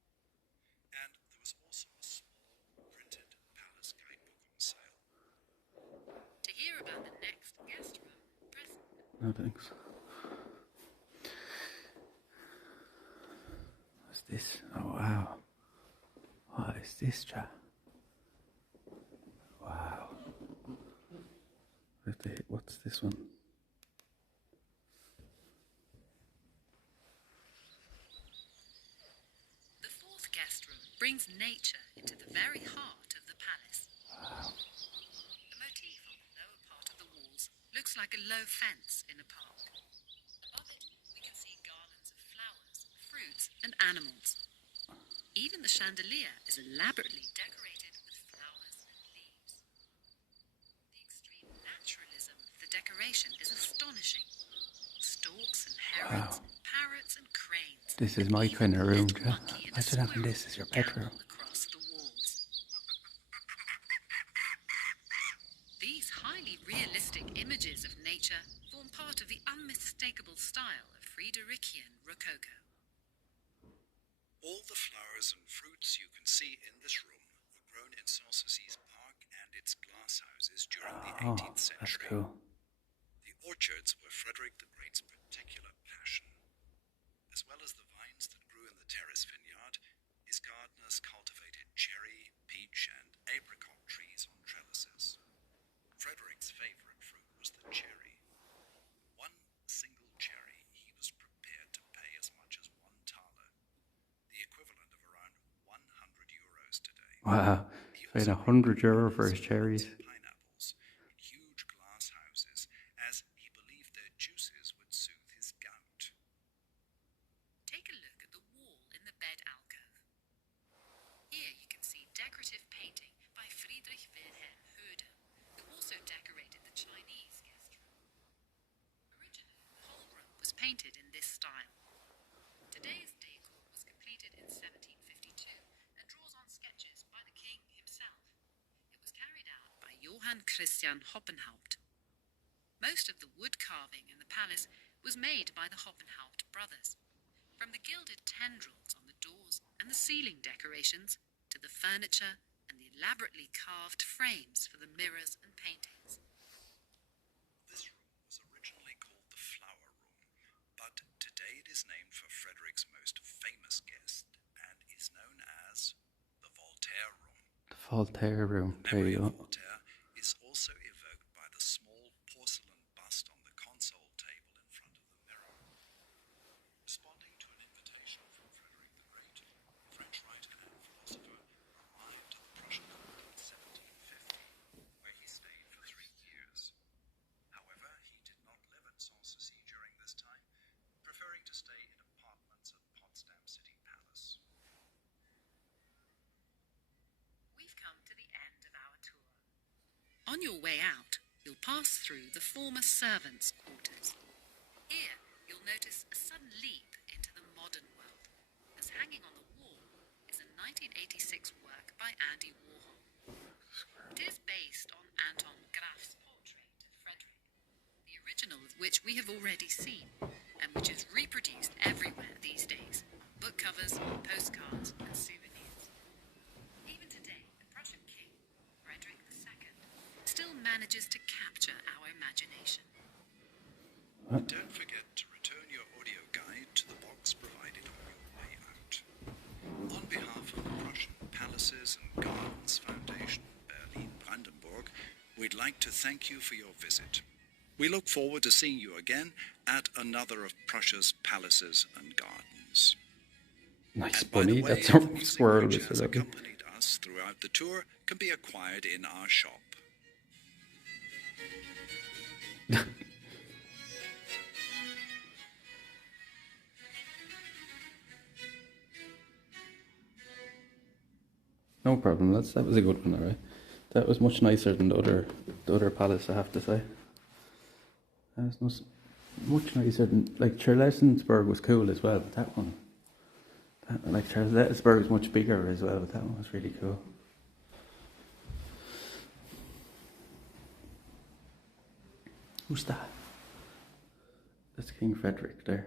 And there was also a small printed palace guidebook on sale. To hear about the next guest room, press No thanks. What's this? Oh wow. What is this, chat? Wow. What's this one? The fourth guest room brings nature into the very heart of the palace. The motif on the lower part of the walls looks like a low fence in a park. Above it, we can see garlands of flowers, fruits, and animals. Even the chandelier is elaborately decorated with flowers and leaves. The extreme naturalism of the decoration is astonishing. Storks and herons, parrots and cranes. This is my even kind of a room, little chat. monkey and a Imagine having squirrel this as your gambol bedroom. across the walls. These highly realistic images of nature form part of the unmistakable style of Friederician Rococo. All the flowers and fruits you can see in this room were grown in Sanssouci's park and its glasshouses during the Oh, 18th that's century. cool. The orchards were Frederick the Great's particular passion. As well as the vines that grew in the terrace vineyard, his gardeners cultivated cherry, peach, and apricot trees on trellises. Frederick's favorite fruit was the cherry. One single cherry he was prepared to pay as much as 1 thaler, the equivalent of around €100 today. Wow. Paid €100 for his cherries. Pineapples in huge glass houses painted in this style. Today's decor was completed in 1752 and draws on sketches by the king himself. It was carried out by Johann Christian Hoppenhaupt. Most of the wood carving in the palace was made by the Hoppenhaupt brothers, from the gilded tendrils on the doors and the ceiling decorations to the furniture and the elaborately carved frames for the mirrors and paintings. This room was originally called the Flower Room, but today it is named for Frederick's most famous guest and is known as the Voltaire Room. The Voltaire Room, The there memory you of go. Voltaire is also evoked by the small porcelain bust on the console table in front of the mirror. Responding to an invitation from Frederick the Great, French writer and philosopher arrived at the Prussian court in 1750, where he stayed for 3 years. However, he did not live at Sanssouci during this time, preferring to stay in apartments at Potsdam City Palace. We've come to the end of our tour. On your way out, you'll pass through the former servants' quarters. Here, you'll notice a sudden leap into the modern world, as hanging on the wall is a 1986 work by Andy Warhol. It is based on Anton Graf's portrait of Frederick, the original of which we have already seen, and which is reproduced everywhere these days, book covers, postcards, and souvenirs. Even today, the Prussian king, Frederick II, still manages to capture our imagination. Don't forget to return your audio guide to the box provided on your way out. On behalf of the Prussian Palaces and Gardens Foundation, Berlin-Brandenburg, we'd like to thank you for your visit. We look forward to seeing you again at another of Prussia's palaces and gardens. Nice And by the bunny, way, that's the a music squirrel which with has it. accompanied us throughout the tour can be acquired in our shop. No problem, lads. That was a good one, alright. That was much nicer than the other palace, I have to say. That was much nicer than, like, Charlottenburg was cool as well, but that one, like, Charlottenburg is much bigger as well, but that one was really cool. Who's that? That's King Frederick there.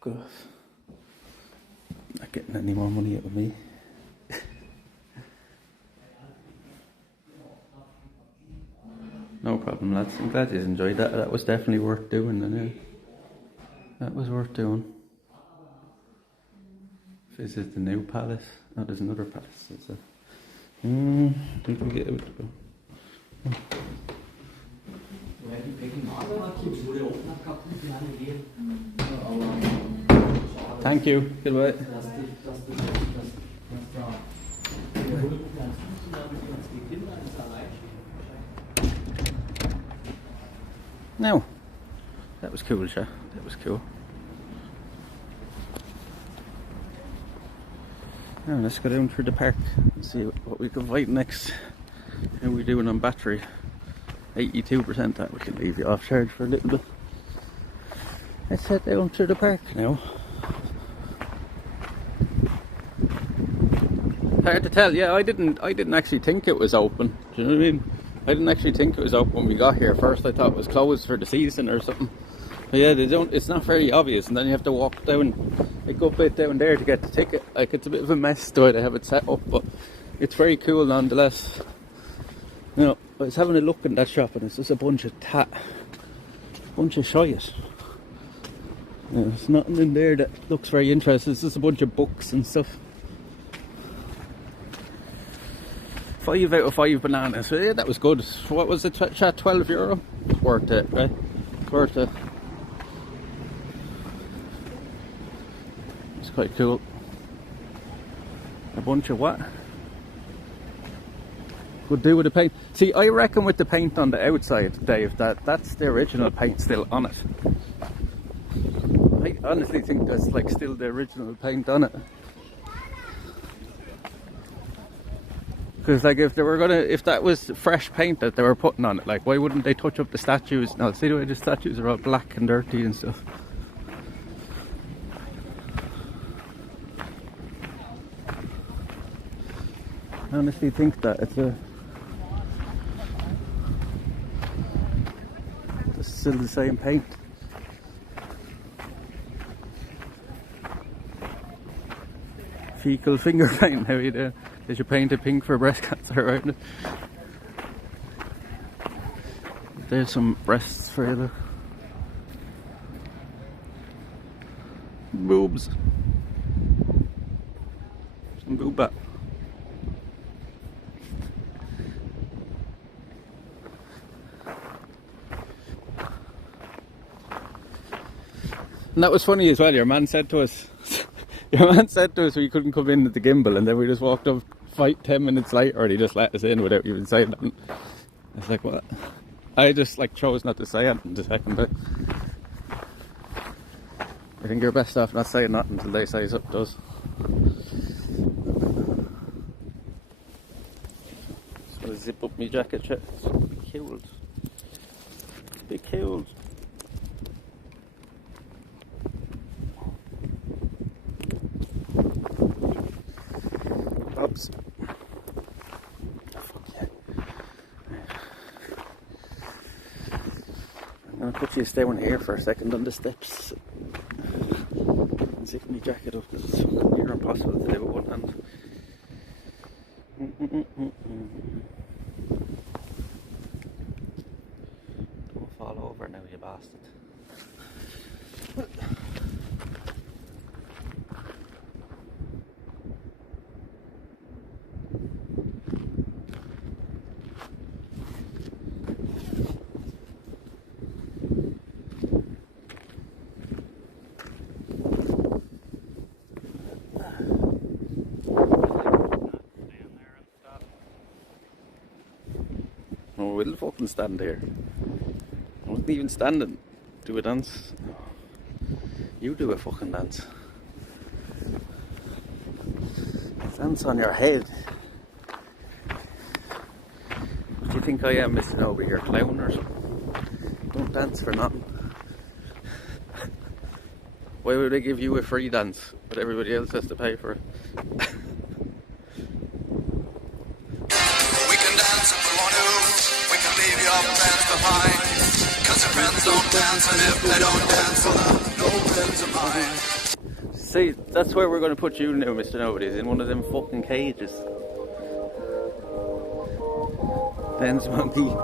Fuck off. Not getting any more money out of me. No problem, lads. I'm glad you enjoyed that. That was definitely worth doing, I know. That was worth doing. Visit the new palace. No, there's another palace. It's a... think we get out. Thank you. Goodbye. No. That was cool, Sha. That was cool. Now let's go down through the park and see what we can find next. How we doing on battery? 82%, that we can leave you off charge for a little bit. Let's head down to the park now. Hard to tell, yeah, I didn't actually think it was open. Do you know what I mean? I didn't actually think it was open when we got here. First I thought it was closed for the season or something. But yeah, it's not very obvious, and then you have to walk down a good bit down there to get the ticket. Like, it's a bit of a mess the way they have it set up, but it's very cool nonetheless. You know, I was having a look in that shop and it's just a bunch of shite. You know, there's nothing in there that looks very interesting. It's just a bunch of books and stuff. 5 out of 5 bananas. So yeah, that was good. What was it? Chat €12? It's worth it, right? Worth it. It's quite cool. A bunch of what? Could do with the paint. See, I reckon with the paint on the outside, Dave, that's the original paint still on it. I honestly think that's like still the original paint on it. Because like if that was fresh paint that they were putting on it, like why wouldn't they touch up the statues? Now see the way the statues are all black and dirty and stuff. I honestly think that it's still the same paint. Fecal finger paint, how you do? They should paint it pink for breast cancer around it. There's some breasts for you, look. Boobs. Some booba. And that was funny as well. Your man said to us we couldn't come in at the gimbal, and then we just walked up 10 minutes later and he just let us in without even saying nothing. I was like, what? I just like chose not to say anything the second bit. I think you're best off not saying nothing until they say something does. Just gonna zip up my jacket, shit. It's a bit cold. It's a bit cold. Oops. Oh, fuck yeah. I'm gonna put you down here for a second on the steps and zip my jacket up because it's near impossible to do with one hand. Don't fall over now, you bastard. We'll fucking stand here. I wasn't even standing. Do a dance. You do a fucking dance. Dance on your head. What do you think I am, missing over here, clown or something? Don't dance for nothing. Why would they give you a free dance, but everybody else has to pay for it? See, that's where we're going to put you now, Mr. Nobody's, in one of them fucking cages. Dance monkey.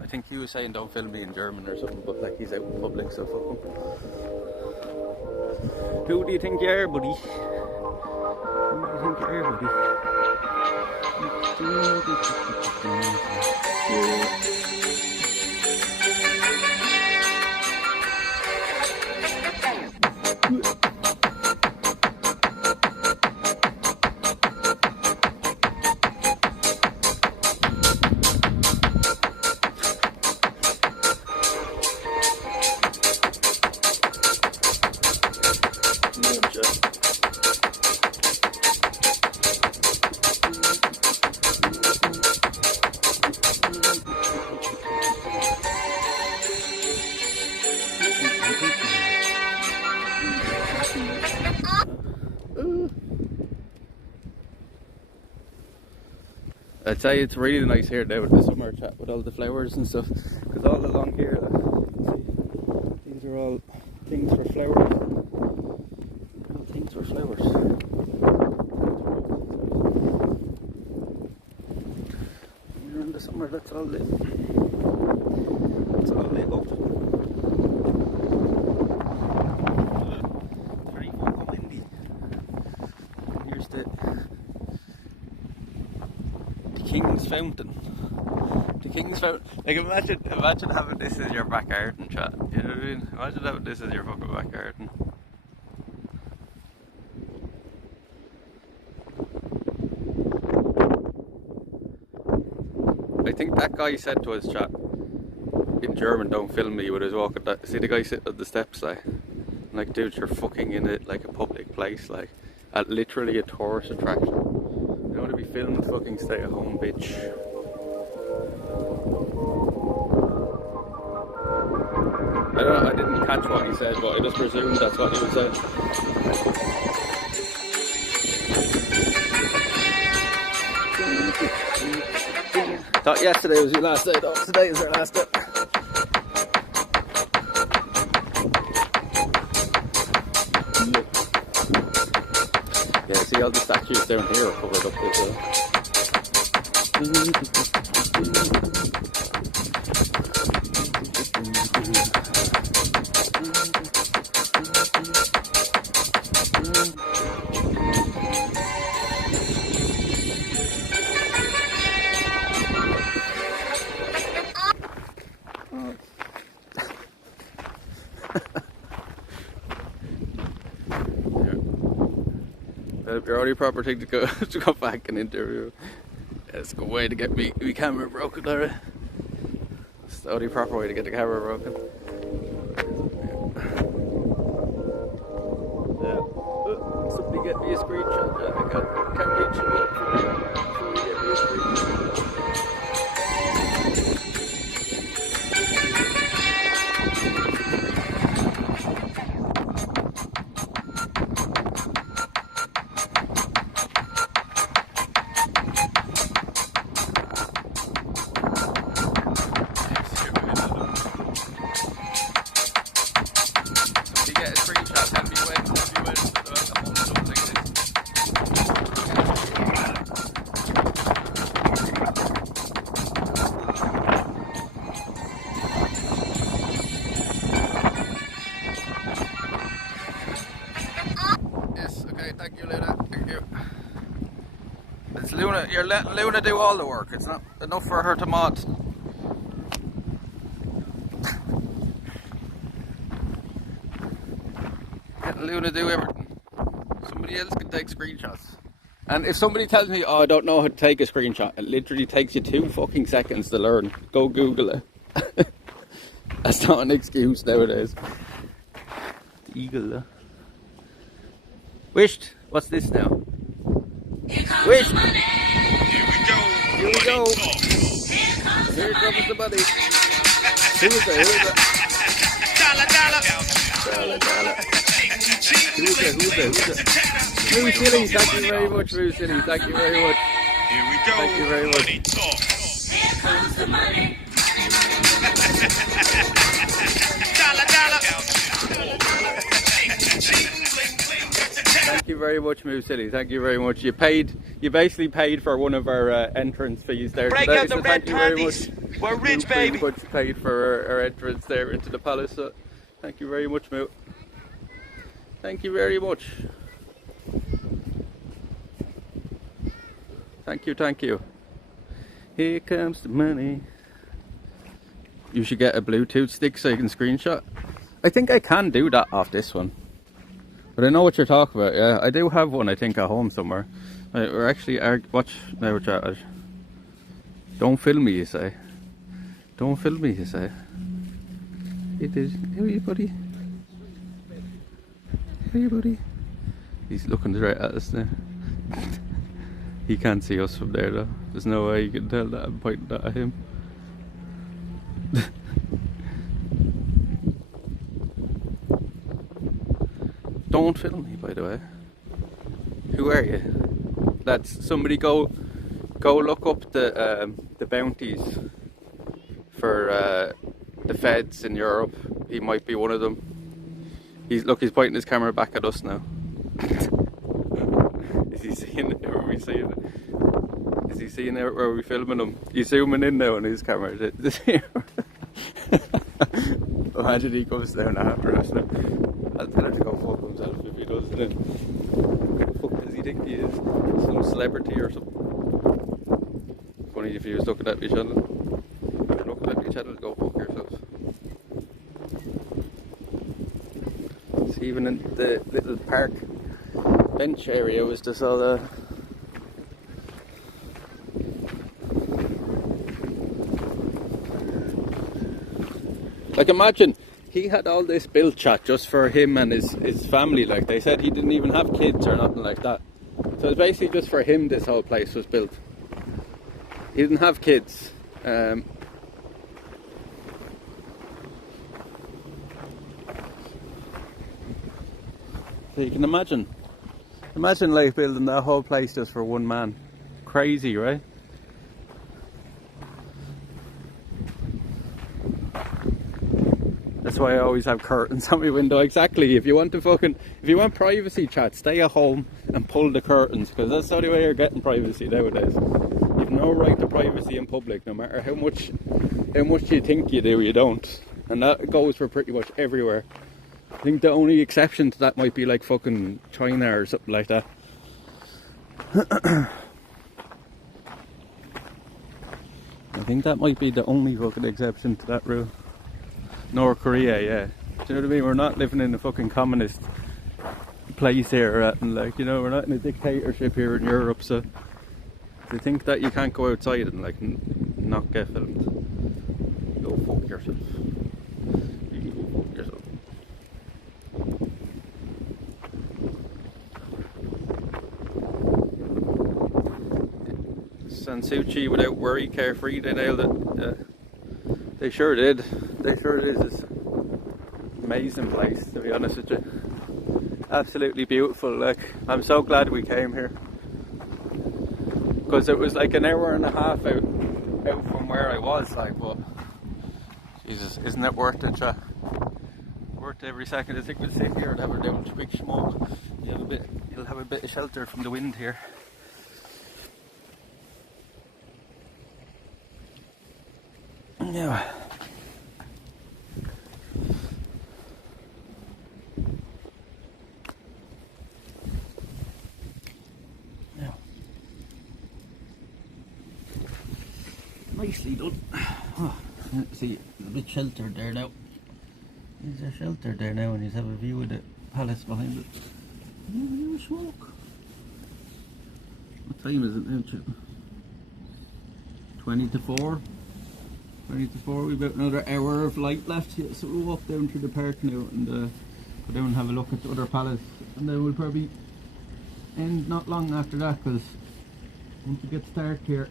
I think he was saying don't film me in German or something, but like he's out in public, so fuck him. Who do you think you are, buddy? Who do you think you are, buddy? I'd say it's really nice here now with the summer chat with all the flowers and stuff, because all along here, see, these are all things for flowers. All things for flowers. Here in the summer, that's all lit. It's all lit up. It's very fucking windy. And here's the King's Fountain. The King's Fountain. Like imagine having this as your back garden, chat. You know what I mean? Imagine having this as your fucking back garden. I think that guy said to us, chat, in German, "Don't film me," when I was walking that. See the guy sitting on the steps, like dude, you're fucking in it like a public place, like at literally a tourist attraction. You don't want to be filmed, fucking stay at home, bitch. I didn't catch what he said, but I just presumed that's what he was saying. Thought yesterday was your last day, though. Today is our last day. Yeah, see all the statues down here are covered up with your only proper thing to go to go back and interview. It's a good way to get me camera broken, Larry. It's the only proper way to get the camera broken. Yeah. Somebody get me a screenshot. I can't reach you. Somebody get me a screenshot. You're letting Luna do all the work. It's not enough for her to mod. Letting Luna do everything. Somebody else can take screenshots. And if somebody tells me, "Oh, I don't know how to take a screenshot," it literally takes you 2 fucking seconds to learn. Go Google it. That's not an excuse nowadays. The eagle. Wished. What's this now? Wished. Here we go. Here comes the money. Who is that? Dollar. Who's that? Blue Silly, thank you very much, Blue Silly. Thank you very much. Here we go. Thank you very much. Money talk. Here comes the money. Thank you very much, Moo City. Thank you very much. You basically paid for one of our entrance fees there Break today. out the So red thank you very panties. much. We're rich, Moo pretty baby. much paid for our entrance there into the palace. So thank you very much, Moo. Thank you very much. Thank you. Here comes the money. You should get a Bluetooth stick so you can screenshot. I think I can do that off this one. But I know what you're talking about, yeah. I do have one, I think, at home somewhere. We're actually... Watch, now we're chatting. Don't film me, you say. Don't film me, you say. It is... How are you, buddy? How are you, buddy? He's looking right at us now. He can't see us from there, though. There's no way you can tell that I'm pointing that at him. Don't film me, by the way. Who are you? Let's somebody go Go look up the bounties for the feds in Europe. He might be one of them. He's pointing his camera back at us now. Is he seeing it? Or are we seeing it? Is he seeing it? Or are we filming him? He's zooming in now on his camera. Imagine he comes down after us now. I'll tell him to go fuck himself if he does. Then what the fuck does he think he is? Some celebrity or something? Funny if he was looking at my channel. Looking at my channel, go fuck yourself. See, even in the little park bench area was just all the like, imagine he had all this built, chat, just for him and his family. Like, they said he didn't even have kids or nothing like that. So it's basically just for him this whole place was built. He didn't have kids. So you can imagine like building that whole place just for one man. Crazy, right? That's why I always have curtains on my window. Exactly. If you want privacy, chat, stay at home and pull the curtains, because that's the only way you're getting privacy nowadays. You've no right to privacy in public, no matter how much you think you do, you don't. And that goes for pretty much everywhere. I think the only exception to that might be like fucking China or something like that. I think that might be the only fucking exception to that rule. North Korea, yeah. Do you know what I mean? We're not living in a fucking communist place here, and like, you know, we're not in a dictatorship here in Europe, so to think that you can't go outside and like not get filmed, go fuck yourself. You go fuck yourself. Sanssouci without worry, carefree, they nailed it. They sure did. They sure did. It's an amazing place, to be honest with you. Absolutely beautiful. Like, I'm so glad we came here, because it was like an hour and a half out from where I was. Like, but Jesus, isn't it worth it? Worth every second. I think we'll sit here and have a down to big smoke. You'll have a bit of shelter from the wind here. Yeah. Yeah. Nicely done. Oh, see, a bit sheltered there now. There's a shelter there now, and you have a view of the palace behind it. You smoke. What time is it now, Chip? 20 to 4. 20 to 4, we've got another hour of light left here, so we'll walk down through the park now and go down and have a look at the other palace, and then we'll probably end not long after that, because once we get started here,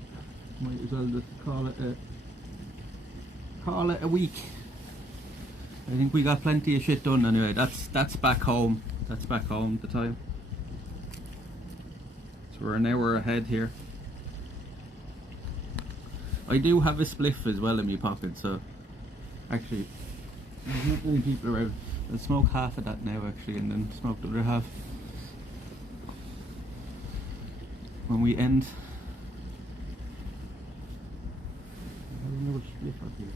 might as well just call it a week. I think we got plenty of shit done anyway. That's back home. That's back home at the time. So we're an hour ahead here. I do have a spliff as well in my pocket, so actually there's not many people around. I'll smoke half of that now actually, and then smoke the other half when we end. I have another spliff up here.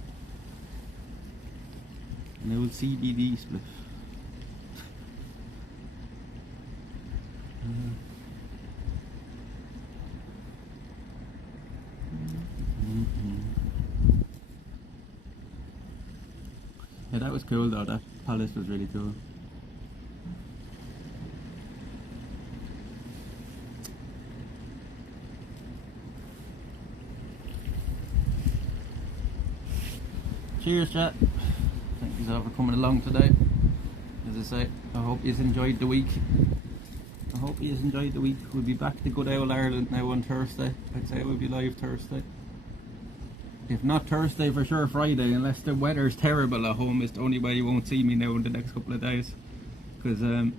An old CBD spliff. Yeah, that was cool though. That palace was really cool. Cheers, chat. Thank you all for coming along today. As I say, I hope you enjoyed the week. We'll be back to Good Old Ireland now on Thursday. I'd say we'll be live Thursday. If not Thursday, for sure Friday, unless the weather's terrible at home. It's the only way you won't see me now in the next couple of days, because we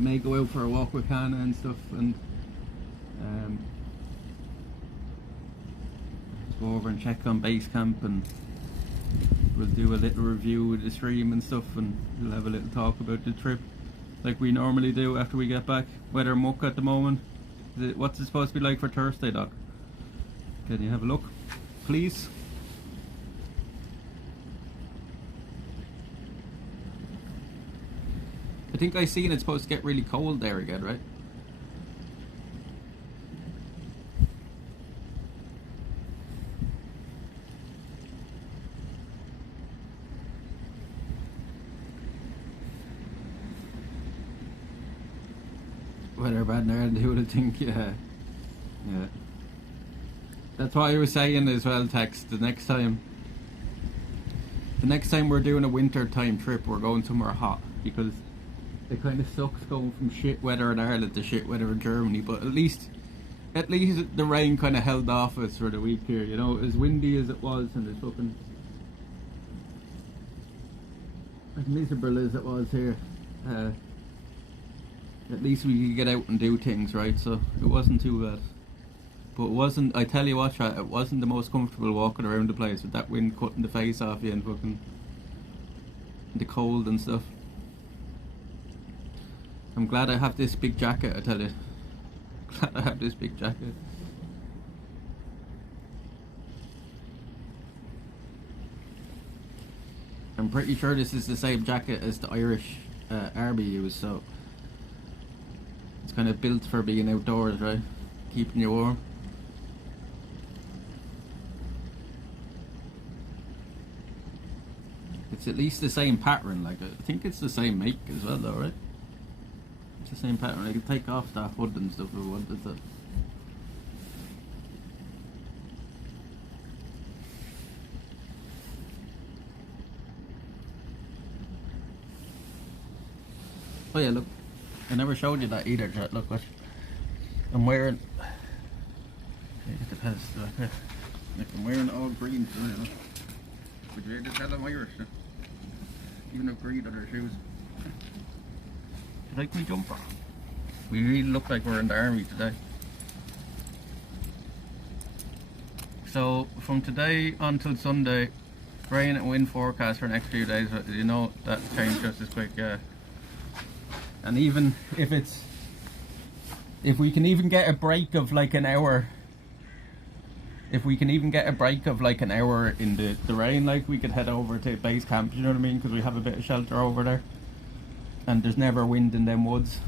may go out for a walk with Kana and stuff, and go over and check on base camp, and we'll do a little review of the stream and stuff, and we'll have a little talk about the trip like we normally do after we get back. Weather muck at the moment. What's it supposed to be like for Thursday, Doc? Can you have a look, please? I think I seen it's supposed to get really cold there again, right? Weather bad there, and who would think, yeah. That's what I was saying as well, Tex. The next time we're doing a winter time trip, we're going somewhere hot, because it kind of sucks going from shit weather in Ireland to shit weather in Germany. But at least the rain kind of held off us for the week here. You know, as windy as it was, and as fucking as miserable as it was here. At least we could get out and do things, right? So it wasn't too bad. But it wasn't, I tell you what, it wasn't the most comfortable walking around the place with that wind cutting the face off you and fucking the cold and stuff. I'm glad I have this big jacket, I tell you. Glad I have this big jacket. I'm pretty sure this is the same jacket as the Irish army use, so it's kind of built for being outdoors, right? Keeping you warm. It's at least the same pattern, like I think it's the same make as well though, right? It's the same pattern. I could take off that hood and stuff if I wanted to. Oh yeah, look, I never showed you that either, chat. Look what I'm wearing. Like I'm wearing all green today, look. Would you just tell I'm Irish? Even have green on their shoes. You like my jumper? We really look like we're in the army today. So from today until Sunday, rain and wind forecast for the next few days. You know that's changed just as quick, yeah. And even if we can even get a break of like an hour, in the rain, like we could head over to base camp, you know what I mean? Because we have a bit of shelter over there. And there's never wind in them woods.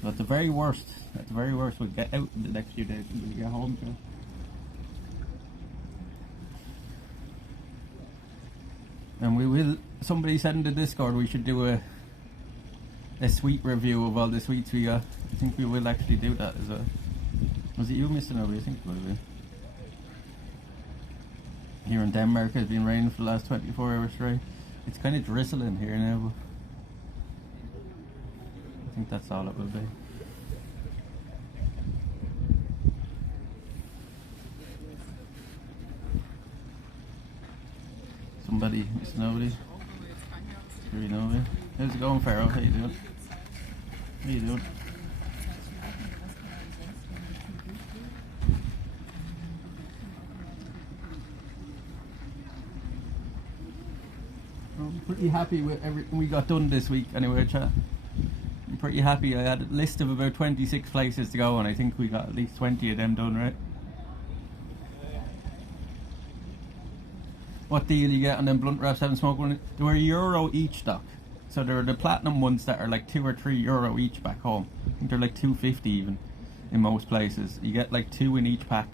So at the very worst, we'll get out in the next few days until we get home. You know? And we will, somebody said in the Discord we should do a sweet review of all the sweets we got. I think we will actually do that as well. Was it you, Mr. Nobby? I think it would have been. Here in Denmark it's been raining for the last 24 hours straight. It's kind of drizzling here now, but I think that's all it will be. Somebody, Mr. Nobody. Sure you know me. How's it going, Pharaoh? How you doing? How you doing? I'm pretty happy with everything we got done this week anyway, chat. I'm pretty happy. I had a list of about 26 places to go and I think we got at least 20 of them done, right? What deal you get on them blunt wraps? Haven't smoked one. They were €1 each, Doc. So there are the platinum ones that are like €2 or €3 each back home. I think they're like $2.50 even in most places. You get like 2 in each pack,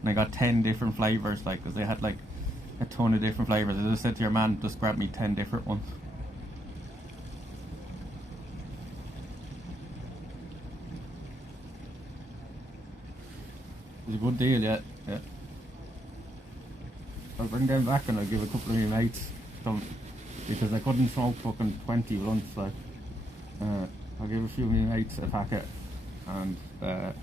and I got 10 different flavors, like, because they had like a ton of different flavors. I just said to your man, just grab me 10 different ones. It's a good deal, yeah. I'll bring them back and I'll give a couple of my mates some, because I couldn't smoke fucking 20 blunts, like. I'll give a few of my mates a packet and I'll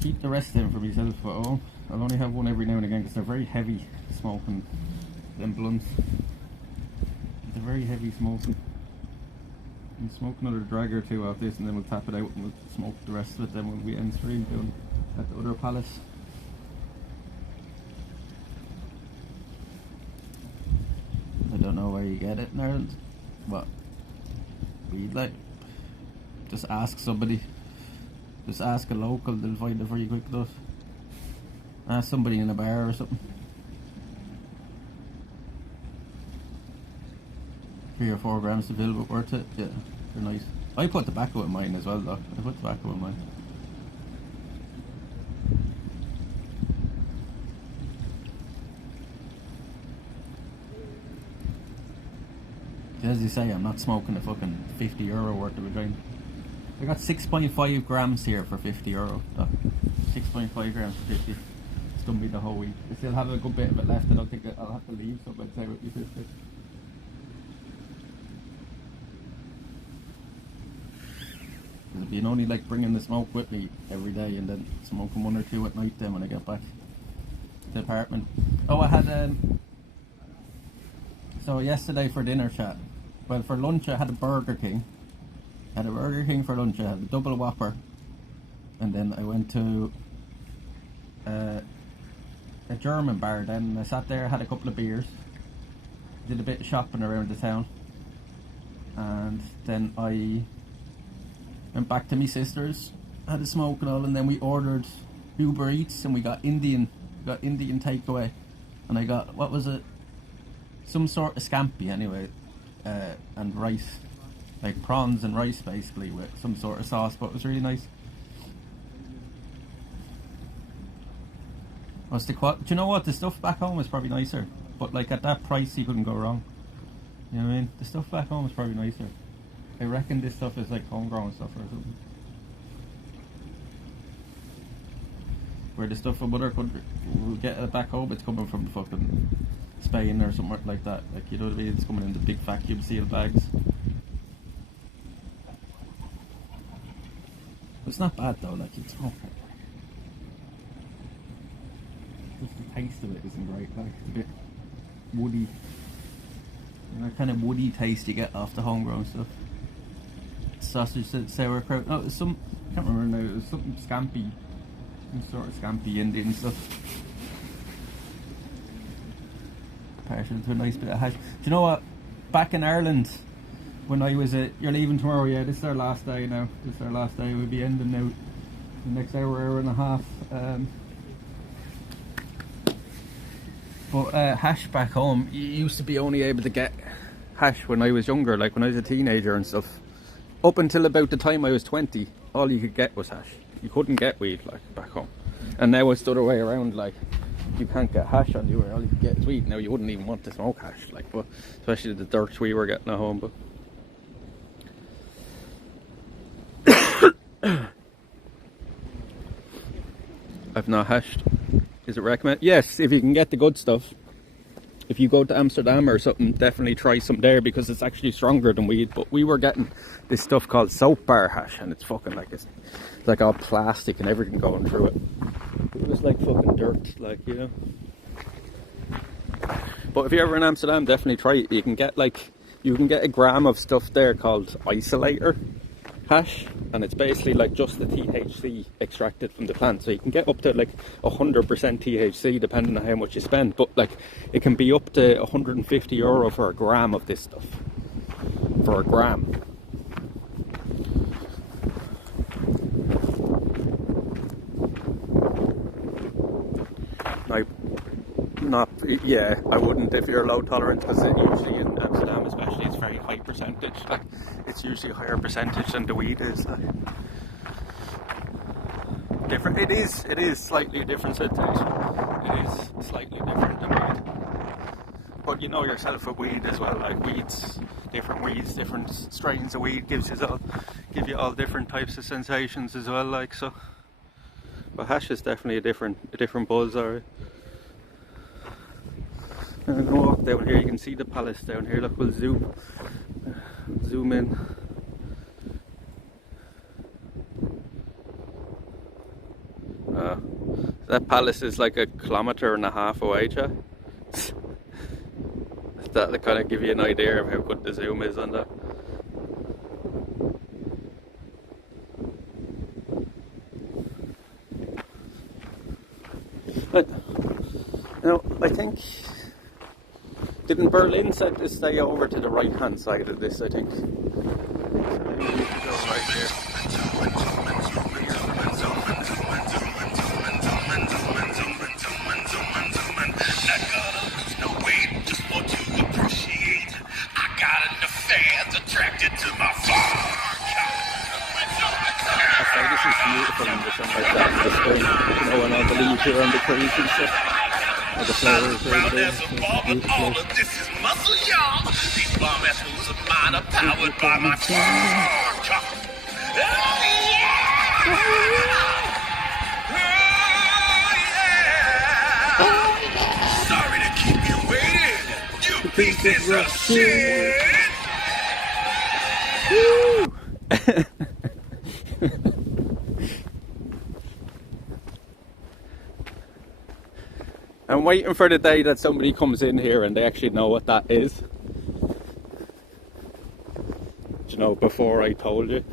keep the rest of them for myself, but I'll only have one every now and again because they're very heavy smoking them blunts. a very heavy smoking. We'll smoke another drag or two off this and then we'll tap it out and we'll smoke the rest of it then when we end stream down at the other palace. I don't know where you get it in Ireland, but we'd like just ask somebody, just ask a local, they'll find it very quick enough. Ask somebody in a bar or something. 3 or 4 grams to fill, but worth it. Yeah, they're nice. I put tobacco in mine as well though. I put tobacco in mine. As you say, I'm not smoking a fucking €50 worth of a joint. I got 6.5 grams here for €50. 6.5 grams for 50. It's done me the whole week. I still have a good bit of it left. I don't think I'll have to leave, so I'd say with you 50. It'd be only like bringing the smoke with me every day and then smoking 1 or 2 at night then when I get back to the apartment. Oh, I had so yesterday for dinner chat, well for lunch I had a Burger King. I had a Burger King for lunch. I had a double Whopper, and then I went to a German bar then. I sat there, had a couple of beers, did a bit of shopping around the town, and then I went back to my sister's, had a smoke and all, and then we ordered Uber Eats and we got Indian takeaway, and I got, what was it, some sort of scampi anyway, and rice, like prawns and rice basically with some sort of sauce, but it was really nice. Do you know what, the stuff back home is probably nicer, but like at that price you couldn't go wrong. You know what I mean? The stuff back home is probably nicer. I reckon this stuff is like homegrown stuff or something. Where the stuff from other countries, we'll get it back home, it's coming from fucking Spain or somewhere like that. Like, you know what I mean? It's coming in the big vacuum seal bags. It's not bad though, like, it's okay. Just the taste of it isn't great, like, a bit woody. You know, kind of woody taste you get off the homegrown stuff. Sausage, sauerkraut, no, it was some, I can't remember now, it was something scampi. Some sort of scampi Indian stuff. Partial to a nice bit of hash. Do you know what? Back in Ireland, when I was you're leaving tomorrow, yeah, this is our last day now. This is our last day. We'll be ending now the next hour and a half. But hash back home, you used to be only able to get hash when I was younger, like when I was a teenager and stuff. Up until about the time I was 20, all you could get was hash. You couldn't get weed, like, back home. And now it's the other way around, like, you can't get hash on you, or all you can get is weed. Now you wouldn't even want to smoke hash, like, but especially the dirt we were getting at home. But I've not hashed. Is it recommended? Yes, if you can get the good stuff. If you go to Amsterdam or something, definitely try some there because it's actually stronger than weed. But we were getting this stuff called soap bar hash, and it's fucking like, it's like all plastic and everything going through it. It was like fucking dirt, like, you know. But if you're ever in Amsterdam, definitely try it. You can get a gram of stuff there called isolator hash, and it's basically like just the THC extracted from the plant, so you can get up to like 100% THC depending on how much you spend, but like it can be up to €150 for a gram of this stuff, for a gram. Yeah, I wouldn't if you're low tolerance, because usually in Amsterdam especially it's very high percentage, like it's usually a higher percentage than the weed is, like. Different, it is slightly a different sensation. It is slightly different than weed, but you know yourself with weed as well, like weeds, different strains of weed give you all different types of sensations as well, like, so. But hash is definitely a different buzz, alright. I'm gonna walk down here. You can see the palace down here. Look, we'll zoom in. That palace is like 1.5 kilometers away, chat. that'll kind of give you an idea of how good the zoom is on that. But, now, I think, didn't Berlin said to stay over to the right hand side of this, I think. So maybe we need to go right here. This is beautiful in the summer time, in the spring, you know, when all the leaves are on the trees and stuff, or the flowers are over there. All of this is muscle, y'all. These bomb ass moves of mine are powered by my farm. Oh, yeah! Oh, yeah! Sorry to keep you waiting, you pieces of shit! Woo! I'm waiting for the day that somebody comes in here and they actually know what that is. Do you know, before I told you.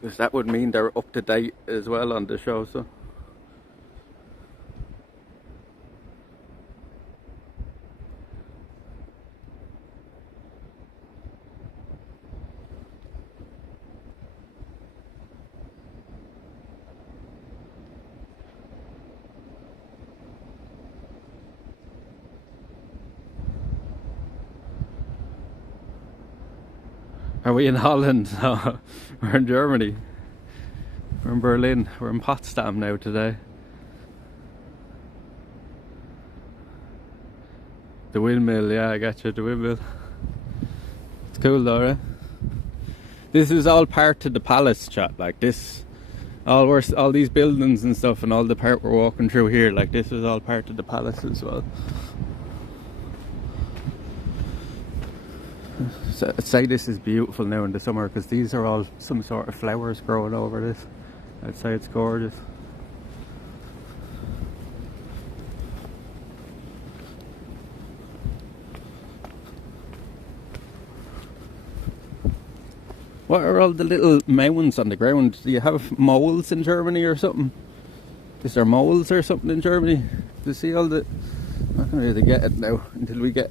Because that would mean they're up to date as well on the show, so. Are we in Holland? No, we're in Germany. We're in Berlin. We're in Potsdam now today. The windmill, yeah, I got you, the windmill. It's cool though, right? This is all part of the palace, chat, like this. All these buildings and stuff and all the part we're walking through here, like this is all part of the palace as well. So I'd say this is beautiful now in the summer because these are all some sort of flowers growing over this. I'd say it's gorgeous. What are all the little mounds on the ground? Do you have moles in Germany or something? Is there moles or something in Germany? Do you see all the... I'm not going to really get it now until we get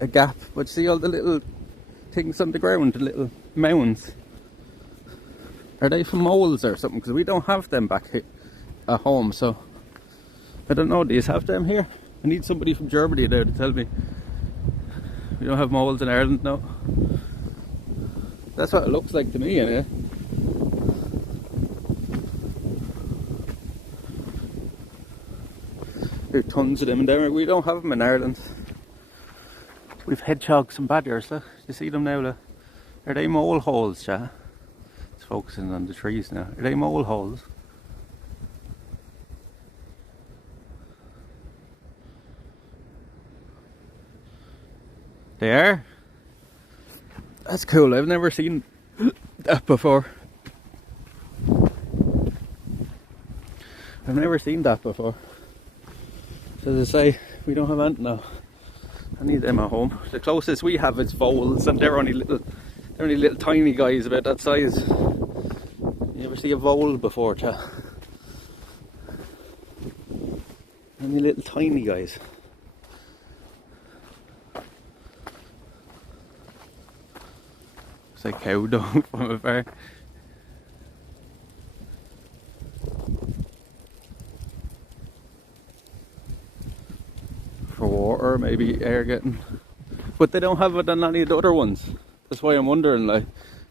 a gap. But see all the little things on the ground, the little mounds? Are they from moles or something? Because we don't have them back at home, so... I don't know, do you have them here? I need somebody from Germany there to tell me. We don't have moles in Ireland, no. That's what it looks like to me, anyway. There are tons of them in there. We don't have them in Ireland. We've hedgehogs and badgers, look. You see them now, look. Are they mole holes, chat? It's focusing on the trees now. Are they mole holes? They are? That's cool, I've never seen that before. I've never seen that before. So as I say, we don't have anything now. I need them at home. The closest we have is voles, and they're only little tiny guys about that size. You ever see a vole before, chat? Only little tiny guys. It's like cow dung from afar. For water, maybe air getting. But they don't have it on any of the other ones. That's why I'm wondering, like,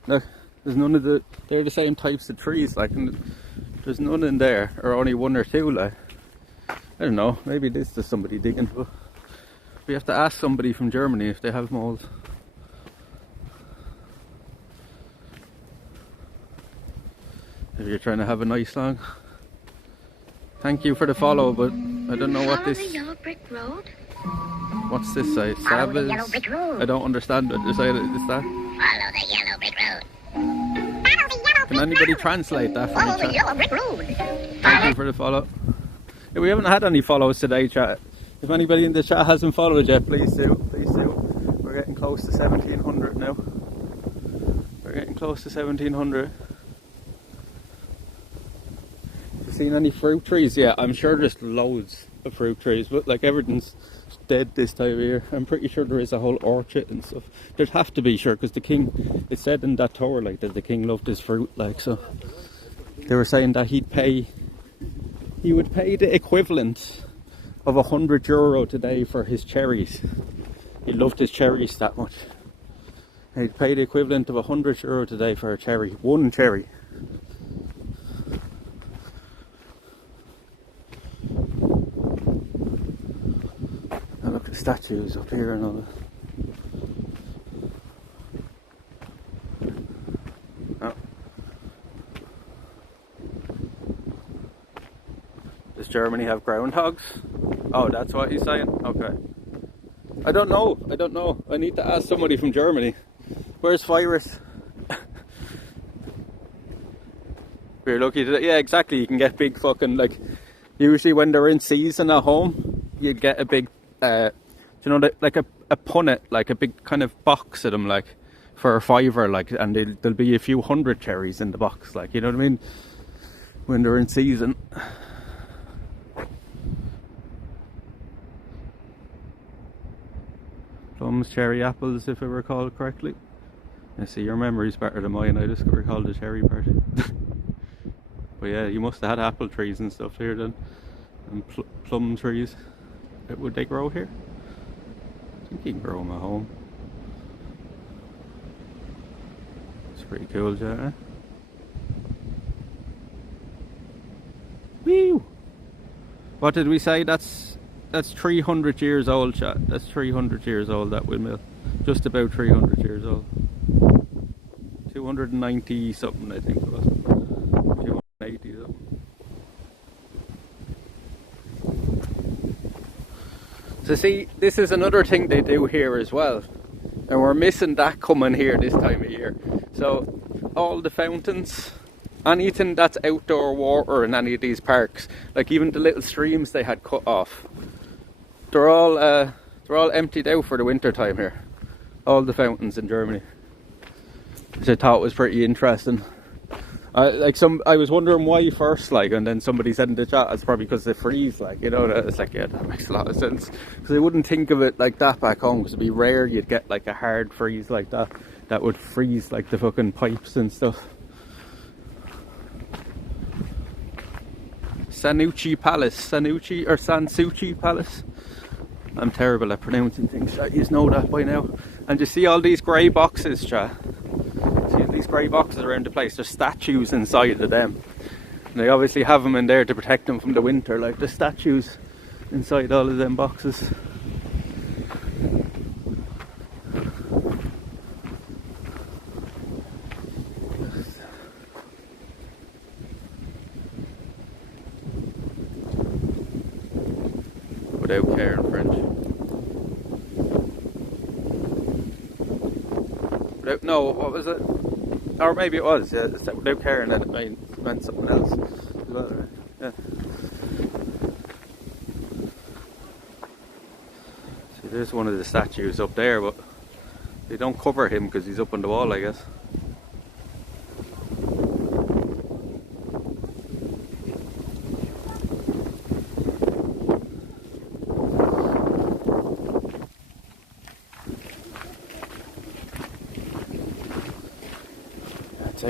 look, there's none of the, they're the same types of trees, like, and there's none in there, or only one or two, like. I don't know, maybe this is somebody digging, but we have to ask somebody from Germany if they have moles. If you're trying to have a nice long. Thank you for the follow, but I don't know what this... Follow the yellow brick road? What's this side? Follow the yellow brick road. I don't understand what the side is that. Follow the yellow brick road. Follow the yellow brick Can anybody translate that for Follow me? the yellow brick road. Thank you for the follow. We haven't had any follows today, chat. If anybody in the chat hasn't followed yet, please do. Please do. We're getting close to 1700 now. We're getting close to 1700. Have you seen any fruit trees yet? I'm sure there's loads of fruit trees, but like everything's dead this time of year. I'm pretty sure there is a whole orchard and stuff. There'd have to be, sure, because the king, it said in that tour like that the king loved his fruit, like, so they were saying that he would pay the equivalent of €100 today for his cherries. He loved his cherries that much. He'd pay the equivalent of €100 today for a cherry, one cherry. And look at the statues up here and all that. Oh. Does Germany have groundhogs? Oh, that's what he's saying? Okay. I don't know. I need to ask somebody from Germany. Where's Virus? We're lucky today. Yeah, exactly. You can get big fucking, like, usually when they're in season at home, you get a big, you know, like a punnet, like a big kind of box of them, like, for a £5, like, and there'll be a few hundred cherries in the box, like, you know what I mean? When they're in season. Plums, cherry, apples, if I recall correctly. I see, your memory's better than mine. I just recall the cherry part. But yeah, you must have had apple trees and stuff here then. And plum trees. Would they grow here? I think you can grow them at home. It's pretty cool, yeah. Woo! What did we say? That's 300 years old, chat. That's 300 years old, that windmill. Just about 300 years old. 290 something, I think it was. 280 something. So see, this is another thing they do here as well. And we're missing that coming here this time of year. So all the fountains, anything that's outdoor water in any of these parks, like even the little streams they had cut off, they're all emptied out for the winter time here. All the fountains in Germany, which I thought was pretty interesting. I was wondering why first, like, and then somebody said in the chat it's probably because they freeze, like, you know. It's like, yeah, that makes a lot of sense, because I wouldn't think of it like that back home, because it'd be rare you'd get like a hard freeze like that would freeze like the fucking pipes and stuff. Sanssouci Palace. I'm terrible at pronouncing things, chat. You know that by now. And you see all these grey boxes, chat. See these grey boxes around the place. There's statues inside of them. And they obviously have them in there to protect them from the winter. Like, there's statues inside all of them boxes. Without care in French. Without, no, what was it? Or maybe it was, yeah, it's without care, and then it meant something else as well, right? Yeah. See, there's one of the statues up there, but they don't cover him because he's up on the wall, I guess.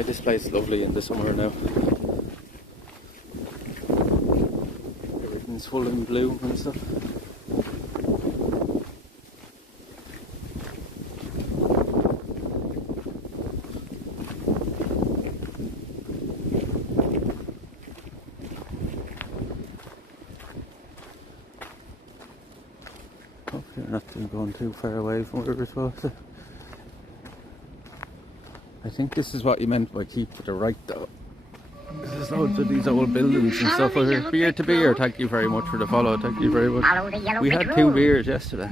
This place is lovely in the summer now. Everything's full in bloom and stuff. Hopefully we're not going too far away from where we're supposed to. I think this is what you meant by keep to the right, though. There's loads of these old buildings and stuff over here. Beer to beer, thank you very much for the follow, thank you very much. We had 2 beers yesterday.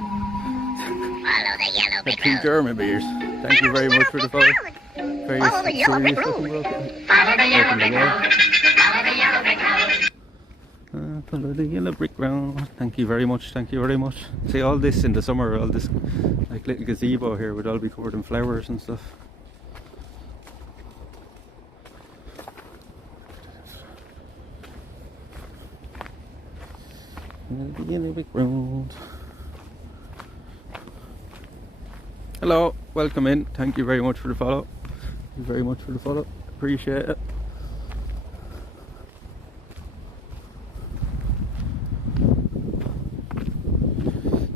Had 2 German beers. Thank you very much for the follow. Very serious looking welcome. Follow the yellow brick road. Follow the yellow brick road. Follow the yellow brick road. Thank you very much, thank you very much. See, all this in the summer, all this like little gazebo here would all be covered in flowers and stuff. The yellow brick road. Hello, welcome in. Thank you very much for the follow. Thank you very much for the follow. Appreciate it.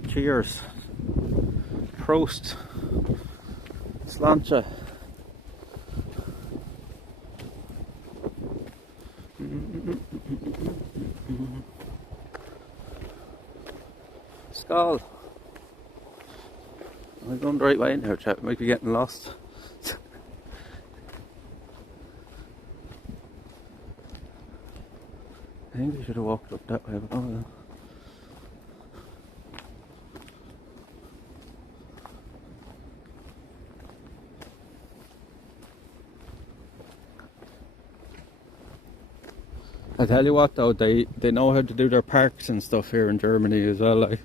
Cheers. Prost. Sláinte. Skål. I'm going the right way in here, chap. Might be getting lost. I think we should have walked up that way, but oh yeah. I tell you what though, they know how to do their parks and stuff here in Germany as well. Like,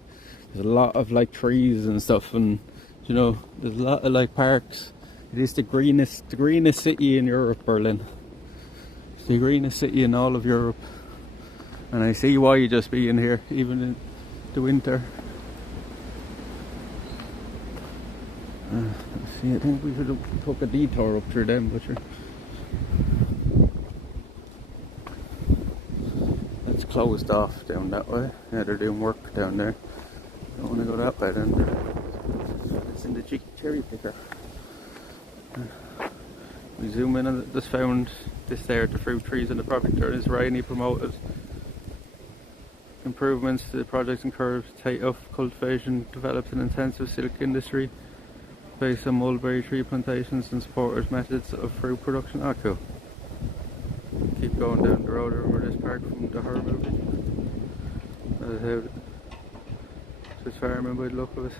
there's a lot of like trees and stuff, and you know, there's a lot of like parks. It is the greenest city in Europe, Berlin. It's the greenest city in all of Europe, and I see why you just being here, even in the winter. Let's see, I think we should have took a detour up through them, but sure. It's closed off down that way. Yeah, they're doing work down there. Don't want to go that way then. It's in the cherry picker. We zoom in and just found this there, the fruit trees in the project. There is Rainy promoted improvements to the project encourage tight of cultivation, develops an intensive silk industry based on mulberry tree plantations and supported methods of fruit production. Ah, cool. Keep going down the road. Remember this park from the horror movie? That's how it's farming by the look of it.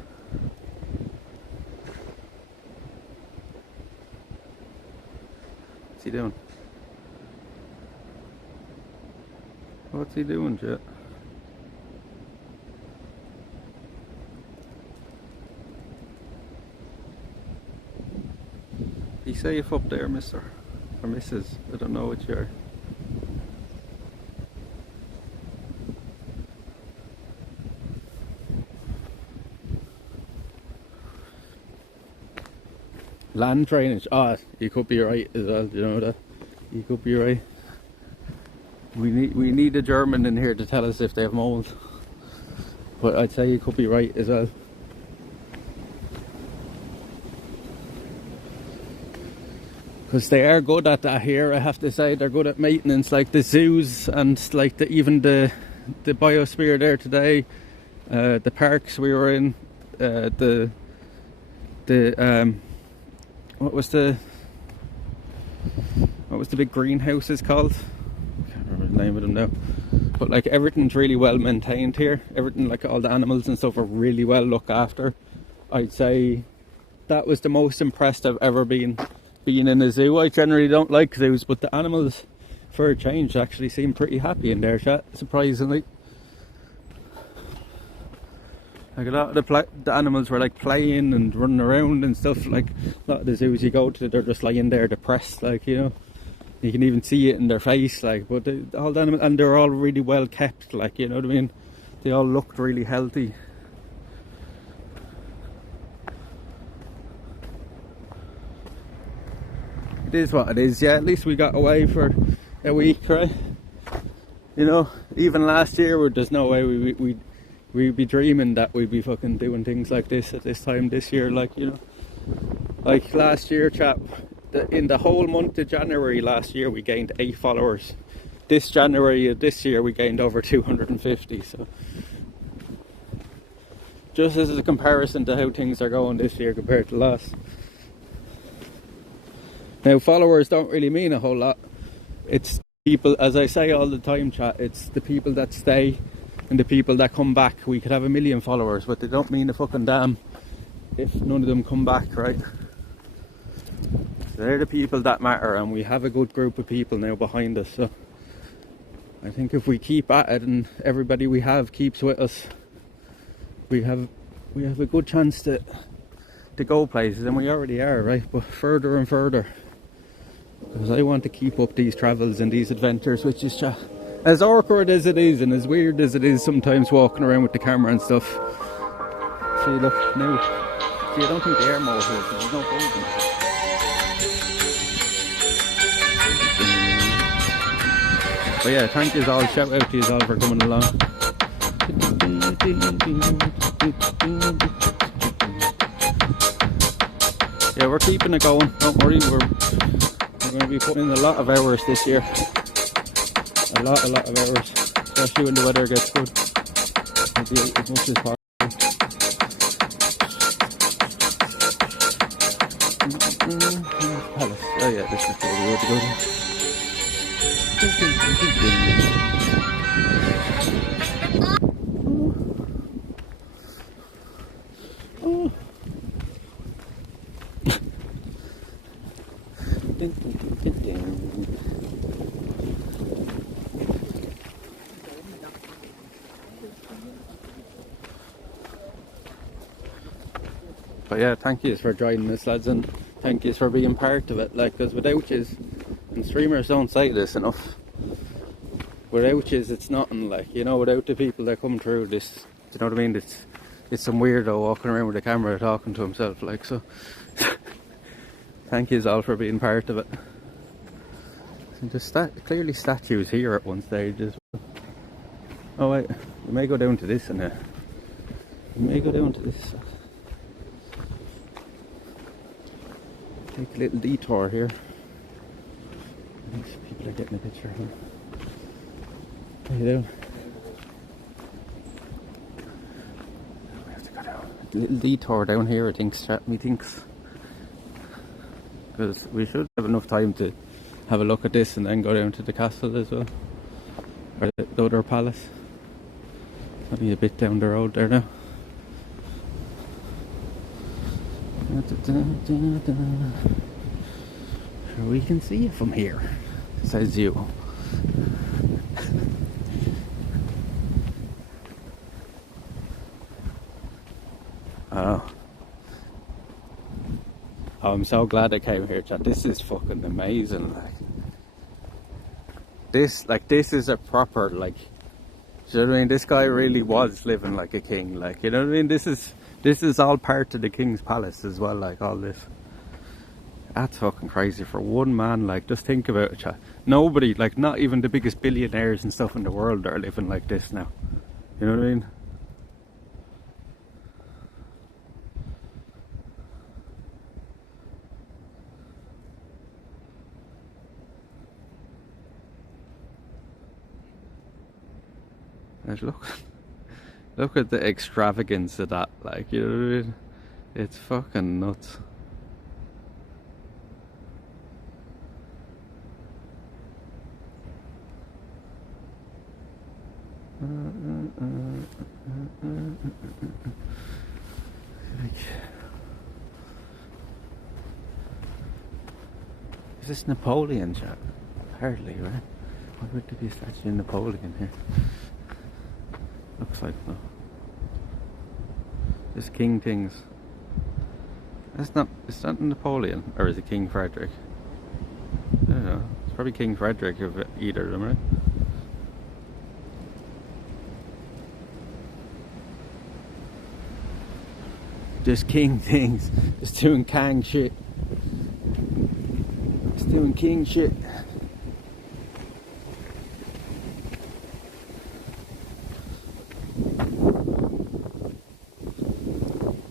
What's he doing? What's he doing, Jet? Be safe up there, mister. Or Mrs. I don't know which you are. Land drainage. Ah, you could be right as well. You know that. You could be right. We need a German in here to tell us if they have mold. But I'd say you could be right as well. Because they are good at that here, I have to say. They're good at maintenance, like the zoos and like even the Biosphere there today, the parks we were in, what was the big greenhouses called? I can't remember the name of them now. But like everything's really well maintained here. Everything, like all the animals and stuff, are really well looked after. I'd say that was the most impressed I've ever been being in a zoo. I generally don't like zoos, but the animals, for a change, actually seem pretty happy in there, chat, surprisingly. Like a lot of the animals were like playing and running around and stuff. Like a lot of the zoos you go to, they're just lying there depressed, like, you know. You can even see it in their face, like, but all the animals, and they're all really well kept, like, you know what I mean? They all looked really healthy. It is what it is, yeah. At least we got away for a week, right? You know, even last year, there's no way we'd be dreaming that we'd be fucking doing things like this at this time this year, like, you know. Like last year, chap, in the whole month of January last year, we gained 8 followers. This January of this year, we gained over 250, so. Just as a comparison to how things are going this year compared to last. Now, followers don't really mean a whole lot. It's people, as I say all the time, chat, it's the people that stay and the people that come back. We could have 1 million followers, but they don't mean a fucking damn if none of them come back, right? They're the people that matter, and we have a good group of people now behind us, so I think if we keep at it and everybody we have keeps with us, we have a good chance to go places, and we already are, right? But further and further, because I want to keep up these travels and these adventures, which is as awkward as it is and as weird as it is sometimes walking around with the camera and stuff. See, look now. See, I don't think the air mower here, so there's no building. But yeah, thank you all, shout out to you all for coming along. Yeah, we're keeping it going, don't worry, we're going to be putting in a lot of hours this year. A lot of hours, especially when the weather gets good. We'll do as much as possible. Palace. Oh yeah, this is the road to go to. But yeah, thank yous for joining us, lads, and thank yous for being part of it. Like, because without yous, and streamers don't say this enough, without yous it's nothing. Like, you know, without the people that come through this, you know what I mean? It's some weirdo walking around with a camera talking to himself, like, so. Thank yous all for being part of it. And there's clearly statues here at one stage as well. Oh wait, we may go down to this in a. We may go down to this. Take a little detour here. People are getting a picture here. How you doing? We have to go down. A little detour down here, I think, methinks. Because we should have enough time to have a look at this and then go down to the castle as well. Or the other palace. Only a bit down the road there now. We can see it from here, says you. Oh, I'm so glad I came here, chat. This is fucking amazing. This is a proper, like, do you know what I mean? This guy really was living like a king, like, you know what I mean? This is all part of the king's palace as well, like, all this. That's fucking crazy for one man, like, just think about it, chat. Nobody, like, not even the biggest billionaires and stuff in the world are living like this now. You know what I mean? And look at the extravagance of that, like, you know what I mean? It's fucking nuts. Is this Napoleon, chat? Hardly, right? Why would there be a statue of Napoleon here? Looks like no. Just king things. It's not Napoleon, or is it King Frederick? I don't know. It's probably King Frederick of either of them, right? Just king things. Just doing king shit. Just doing king shit.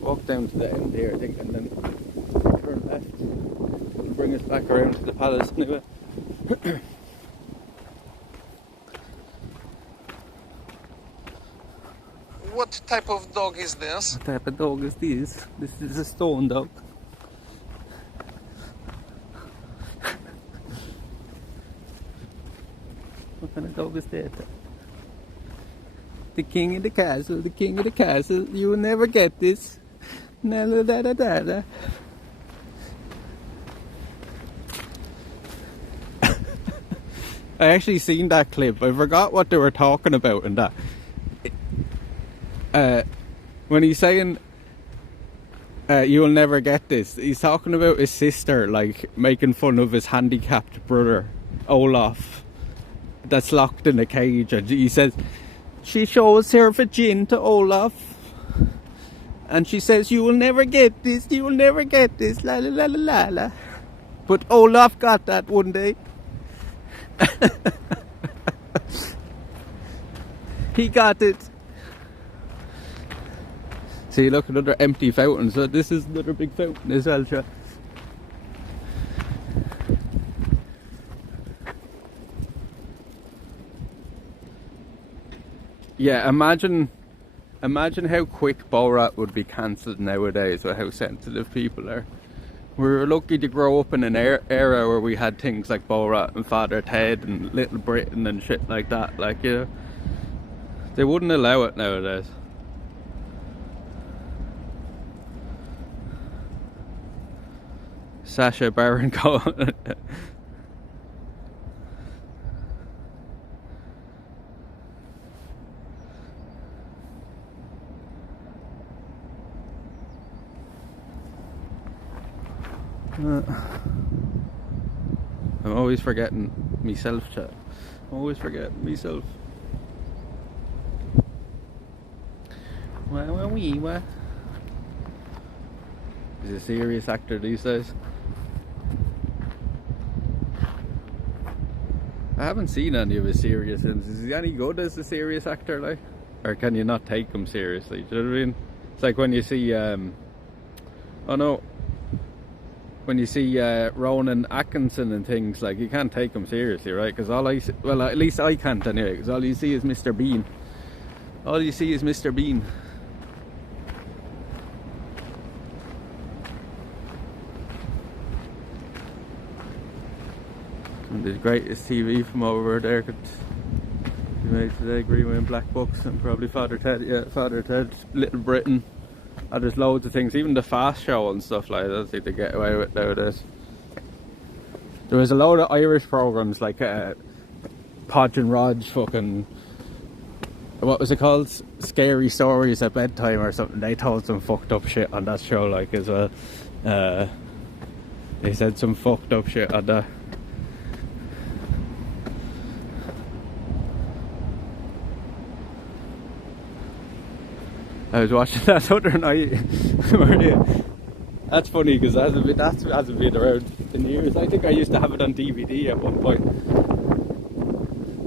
Walk down to the end here, I think, and then turn left. It'll bring us back around to the palace anyway. What type of dog is this? What type of dog is this? This is a stone dog. What kind of dog is that? The king of the castle, the king of the castle. You will never get this. Da da da da da. I actually seen that clip. I forgot what they were talking about in that. When he's saying you'll never get this, he's talking about his sister like making fun of his handicapped brother Olaf that's locked in a cage, and he says she shows her vagina to Olaf and she says you will never get this, you will never get this, la la la la la la. But Olaf got that one day. He got it. See, look, another empty fountain. So this is another big fountain as well, sure. Yeah, imagine how quick Borat would be cancelled nowadays with how sensitive people are. We were lucky to grow up in an era where we had things like Borat and Father Ted and Little Britain and shit like that. Like, you know, they wouldn't allow it nowadays. Sacha Baron Cohen. I'm always forgetting myself, chat. I'm always forgetting myself. What? He's a serious actor these days. I haven't seen any of his serious films. Is he any good as a serious actor, like? Or can you not take him seriously? Do you know what I mean? It's like when you see, when you see Ronan Atkinson and things, like, you can't take him seriously, right? Because all I see, well, at least I can't anyway, because all you see is Mr. Bean. All you see is Mr. Bean. And the greatest TV from over there could be made today, Green and Black Books, and probably Father Ted, yeah, Father Ted, Little Britain. Oh, there's loads of things, even the Fast Show and stuff like that. I don't think they get away with nowadays. There was a load of Irish programs like Podge and Rog, fucking, what was it called? Scary Stories at Bedtime or something. They told some fucked up shit on that show, like, as well. They said some fucked up shit on that. I was watching that other night. That's funny because that hasn't been around in years. I think I used to have it on DVD at one point.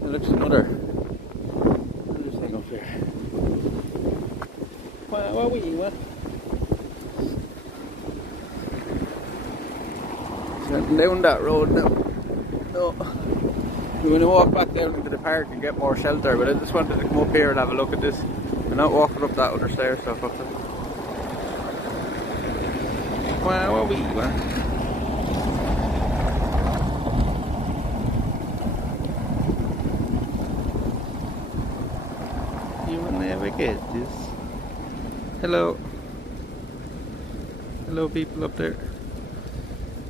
And there's another thing up here. What? Heading down that road now. No. We're going to walk back down into the park and get more shelter, but I just wanted to come up here and have a look at this. We're not walking up that other stair stuff up there. What? You will never get this. Hello. Hello, people up there.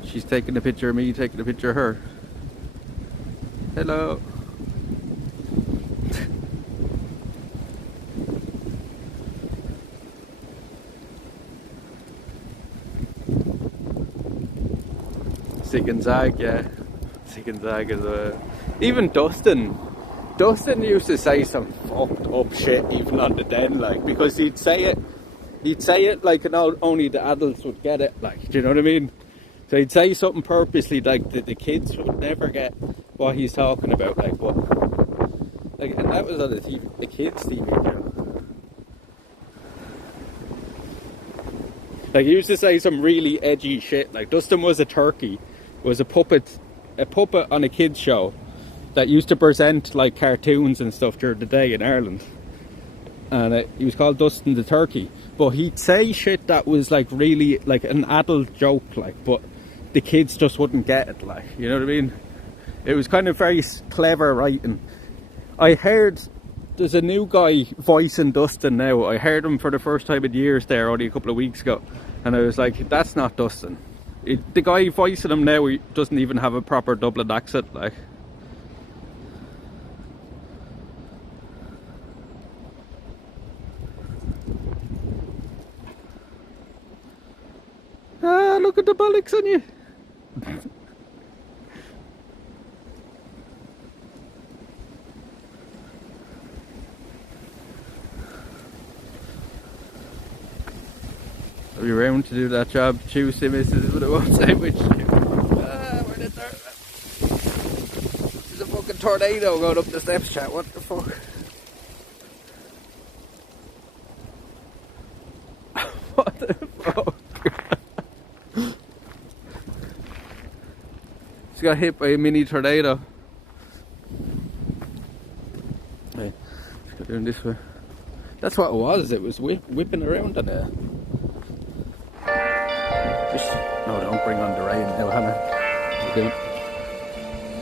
She's taking a picture of me, taking a picture of her. Hello. Zig and Zag, yeah. Zig and Zag is even Dustin used to say some fucked up shit even on the Den, like, because he'd say it like only the adults would get it, like, do you know what I mean? So he'd say something purposely like the kids would never get what he's talking about, like, what, like, and that was on the kids' TV channel. Like, he used to say some really edgy shit, like Dustin was a turkey, was a puppet on a kids show that used to present like cartoons and stuff during the day in Ireland, and he was called Dustin the Turkey. But he'd say shit that was like really like an adult joke, like, but the kids just wouldn't get it, like, you know what I mean? It was kind of very clever writing. I heard there's a new guy voicing Dustin now. I heard him for the first time in years there only a couple of weeks ago, and I was like, that's not Dustin. The guy voicing him now, he doesn't even have a proper Dublin accent, like. look at the bollocks on you. Are you around to do that job Tuesday, missus? But I won't say which. Where did there? There's a fucking tornado going up the steps, chat. What the fuck? What the fuck? Just got hit by a mini tornado. Right, let's go down this way. That's what it was. It was whipping around on it. No, don't bring on the rain now, Hannah.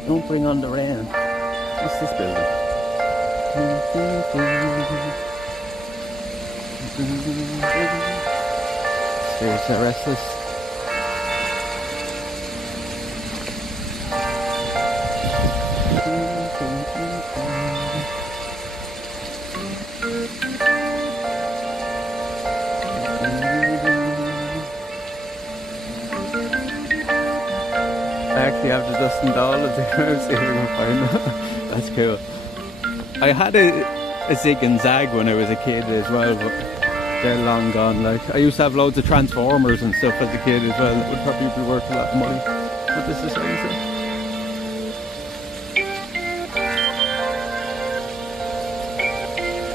Don't bring on the rain. What's this building? Spirits are restless. I actually have the dust and all of the house here in find that. That's cool. I had a zig and zag when I was a kid as well, but they're long gone. Like, I used to have loads of Transformers and stuff as a kid as well. That would probably be worth a lot of money. What does this one say?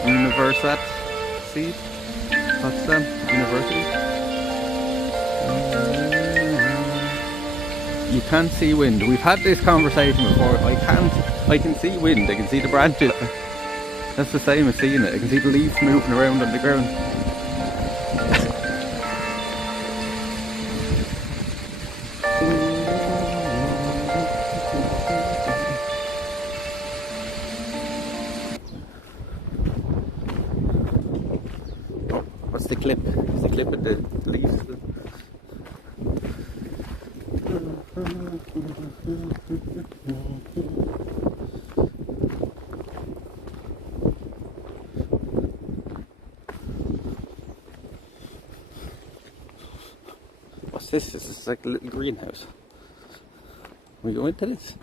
University? Potsdam University? You can't see wind. We've had this conversation before. I can see wind. I can see the branches. That's the same as seeing it. I can see the leaves moving around on the ground. Oh, what's the clip? Is the clip of the leaves? What's this? This is like a little greenhouse. We go into this.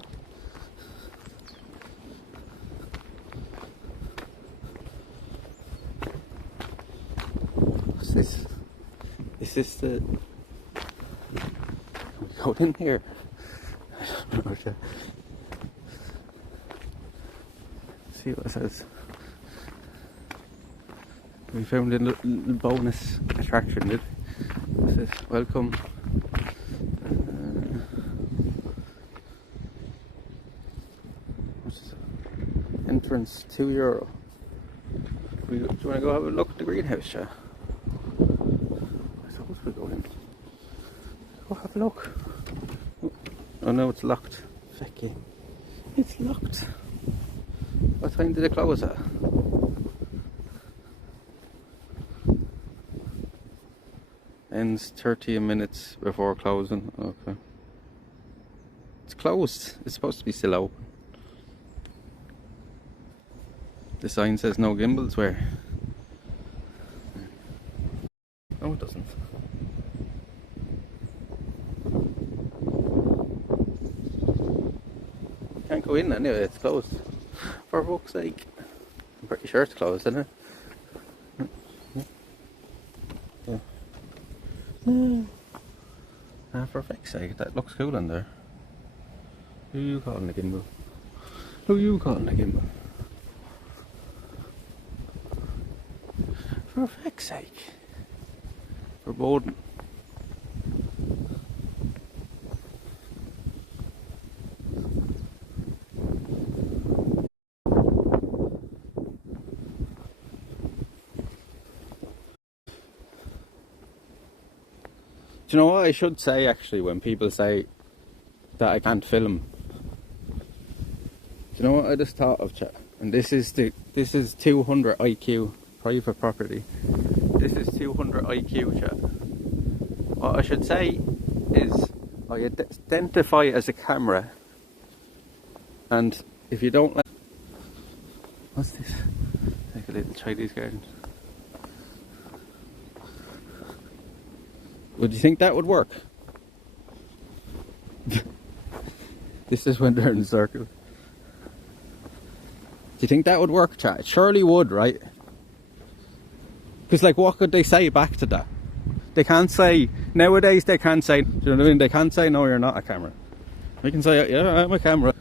What's this? Is this the... Can we go in here? Okay. See what it says. We found a little bonus attraction, did we? It says, welcome. Entrance €2. Do you want to go have a look at the greenhouse, Shah? I suppose we go in. Go have a look. Oh no, it's locked. Fecky. It's locked. What time did it close at? Ends 30 minutes before closing. Okay. It's closed. It's supposed to be still open. The sign says no gimbals where? No, it doesn't. Can't go in anyway, it's closed. For fuck's sake. I'm pretty sure it's closed, isn't it? Ah, for fuck's sake, that looks cool in there. Who are you calling a gimbal? Who are you calling a gimbal? For fuck's sake. Foreboding. Do you know what I should say actually when people say that I can't film? Do you know what I just thought of, chat? And this is 200 IQ private property. This is 200 IQ, chat. What I should say is I identify as a camera, and if you don't let... What's this? Like a little Chinese garden. Would you think that would work? This is when they're in circles. Do you think that would work, chat? It surely would, right? Because, like, what could they say back to that? They can't say, nowadays they can't say, do you know what I mean? They can't say, no, you're not a camera. They can say, yeah, I'm a camera.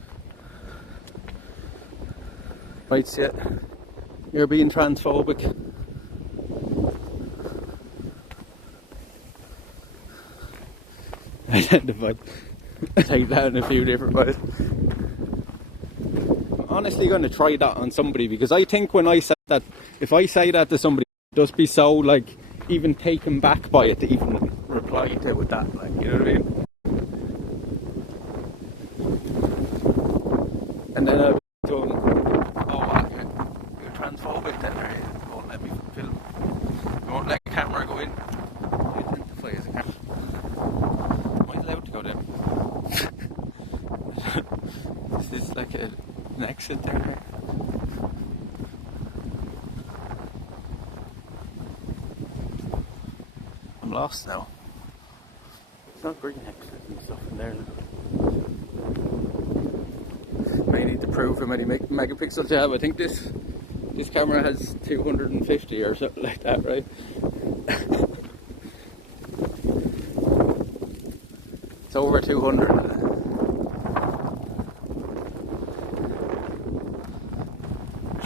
Right, yeah. You're being transphobic. Identified. Take that in a few different ways. I'm honestly going to try that on somebody, because I think when I say that, if I say that to somebody, just be so, like, even taken back by it to even reply to it with that, like, you know what I mean? And then I'll be going, oh, what, you're transphobic then, right? You won't let me film. You won't let the camera go in. You identify as a camera. Am I allowed to go down? Is this like an exit there? I'm lost now. It's not green exits and stuff in there now. May need to prove how many megapixels you have. I think this camera has 250 or something like that, right? It's over 200.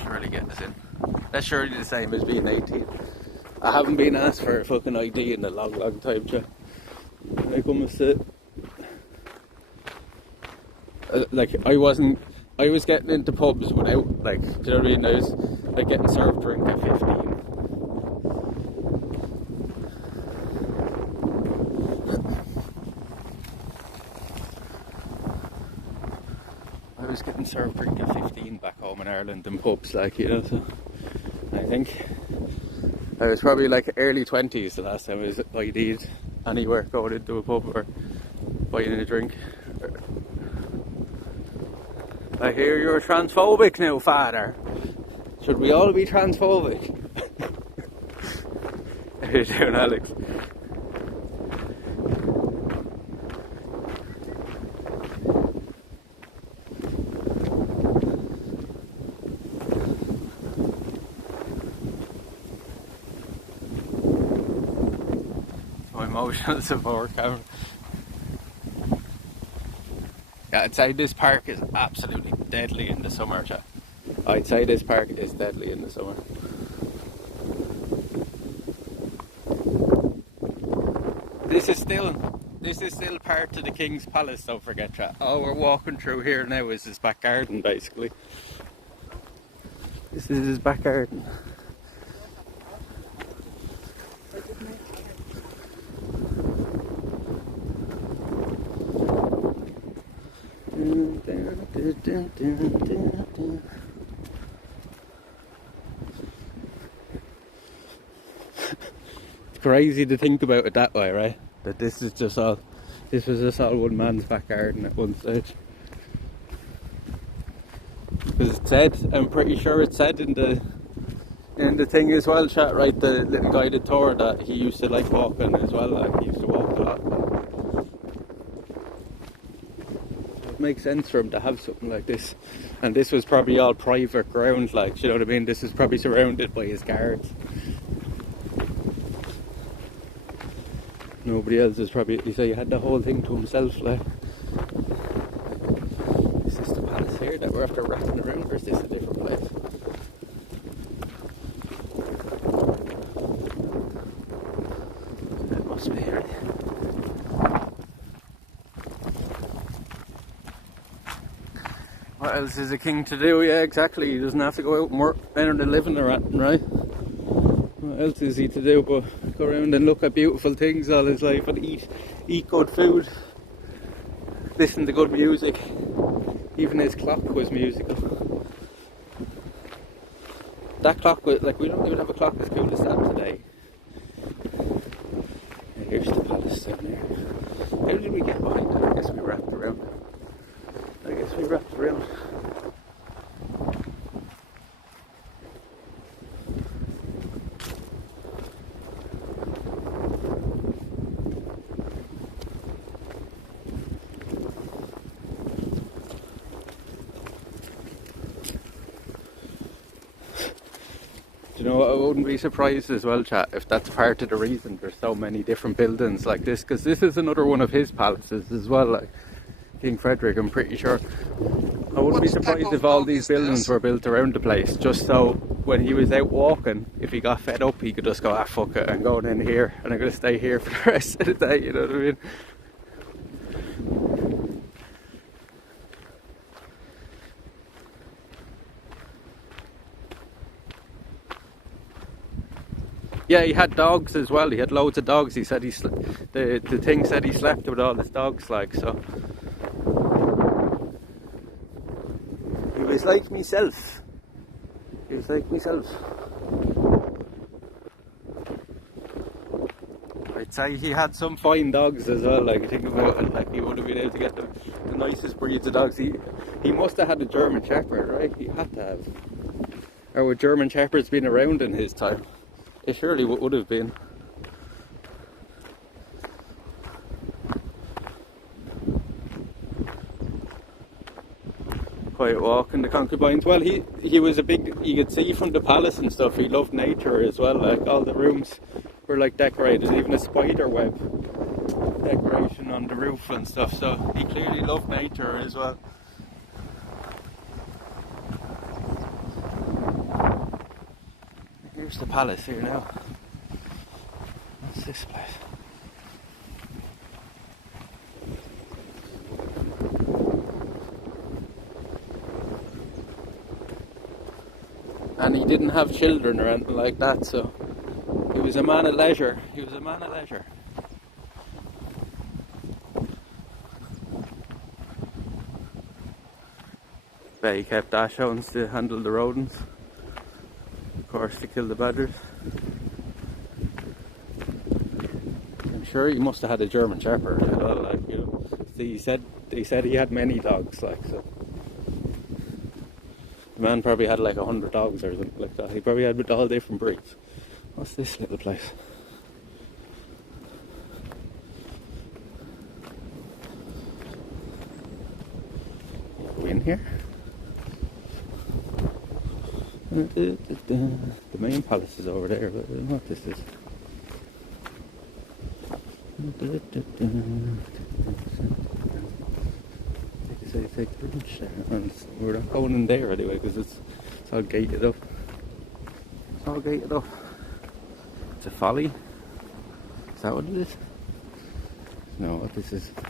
Surely get this in. That's surely the same as being 18. I haven't been asked for a fucking ID in a long, long time, Joe. When it comes to... like, I was getting into pubs without, like, do you know what I mean? I was, like, getting served drink at 15. I was getting served drink at 15 back home in Ireland in pubs, like, you know, so... I think... I was probably like early 20s the last time I was ID'd anywhere, going into a pub or buying a drink. I hear you're transphobic now, father. Should we all be transphobic? How you doing, Alex? Emotional support camera. Yeah, I'd say this park is absolutely deadly in the summer, chat. I'd say this park is deadly in the summer. This is still part of the King's Palace, don't forget, chat. All we're walking through here now is his back garden, basically. This is his back garden. It's crazy to think about it that way, right? That this was just all one man's back garden at one stage. Because it said, I'm pretty sure it said in the thing as well, chat, right, the little guided tour, that he used to like walking as well, like he used to walk a lot. It makes sense for him to have something like this. And this was probably all private ground, like, you know what I mean? This is probably surrounded by his guards. Nobody else is probably, so he had the whole thing to himself, like. Is this the palace here that we're after wrapping around, or is this a different place? It must be here. What else is a king to do? Yeah, exactly. He doesn't have to go out and work, earn a living or anything, right? What else is he to do but go around and look at beautiful things all his life and eat good food, listen to good music. Even his clock was musical. That clock was, like, we don't even have a clock as cool as that today. And here's the palace down there. How did we get behind that? I guess we wrapped around. wouldn't be surprised as well, chat, if that's part of the reason there's so many different buildings like this, because this is another one of his palaces as well, like King Frederick, I'm pretty sure. I wouldn't be surprised if all these buildings were built around the place, just so when he was out walking, if he got fed up, he could just go, ah, fuck it, I'm going in here, and I'm going to stay here for the rest of the day, you know what I mean? Yeah, he had dogs as well. He had loads of dogs. He said the thing said he slept with all his dogs, like, so. He was like myself. He was like myself. I'd say he had some fine dogs as well. Like, think about it. Like, he would have been able to get the nicest breeds of dogs. He must have had a German Shepherd, right? He had to have. Or would German Shepherds been around in his time? It surely would have been. Quiet walk in the concubines. Well, he was a big, you could see from the palace and stuff, he loved nature as well. Like, all the rooms were like decorated, even a spider web decoration on the roof and stuff. So he clearly loved nature as well. Here's the palace here now. What's this place? And he didn't have children or anything like that, so he was a man of leisure. He was a man of leisure. Bet he kept ash hounds to handle the rodents. Of course, to kill the badgers. I'm sure he must have had a German Shepherd as well, like, you know. See, he said he had many dogs, like, so. The man probably had like 100 dogs or something like that. He probably had all different breeds. What's this little place? Go in here. The main palace is over there, but I don't know what this is. Take the bridge there, and we're not going in there anyway because it's all gated up. It's all gated up. It's a folly. Is that what it is? No, what this is? I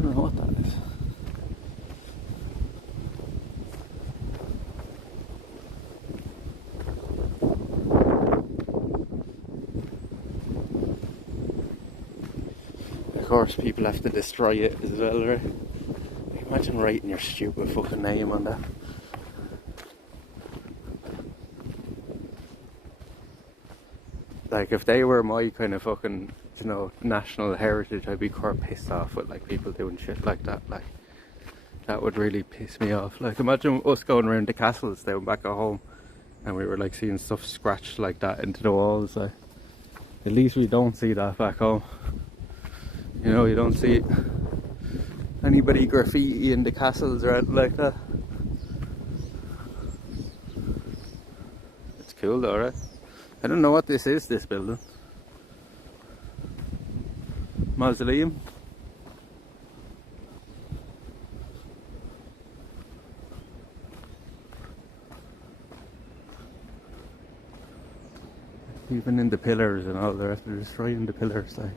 don't know what that is. Of course, people have to destroy it as well, right? Imagine writing your stupid fucking name on that. Like, if they were my kind of fucking, you know, national heritage, I'd be quite pissed off with, like, people doing shit like that. Like, that would really piss me off. Like, imagine us going around the castles down back at home and we were, like, seeing stuff scratched like that into the walls. Like, at least we don't see that back home. You know, you don't see anybody graffiti in the castles or anything like that. It's cool though, right? I don't know what this is, this building. Mausoleum? Even in the pillars and all the rest, they're destroying the pillars, like.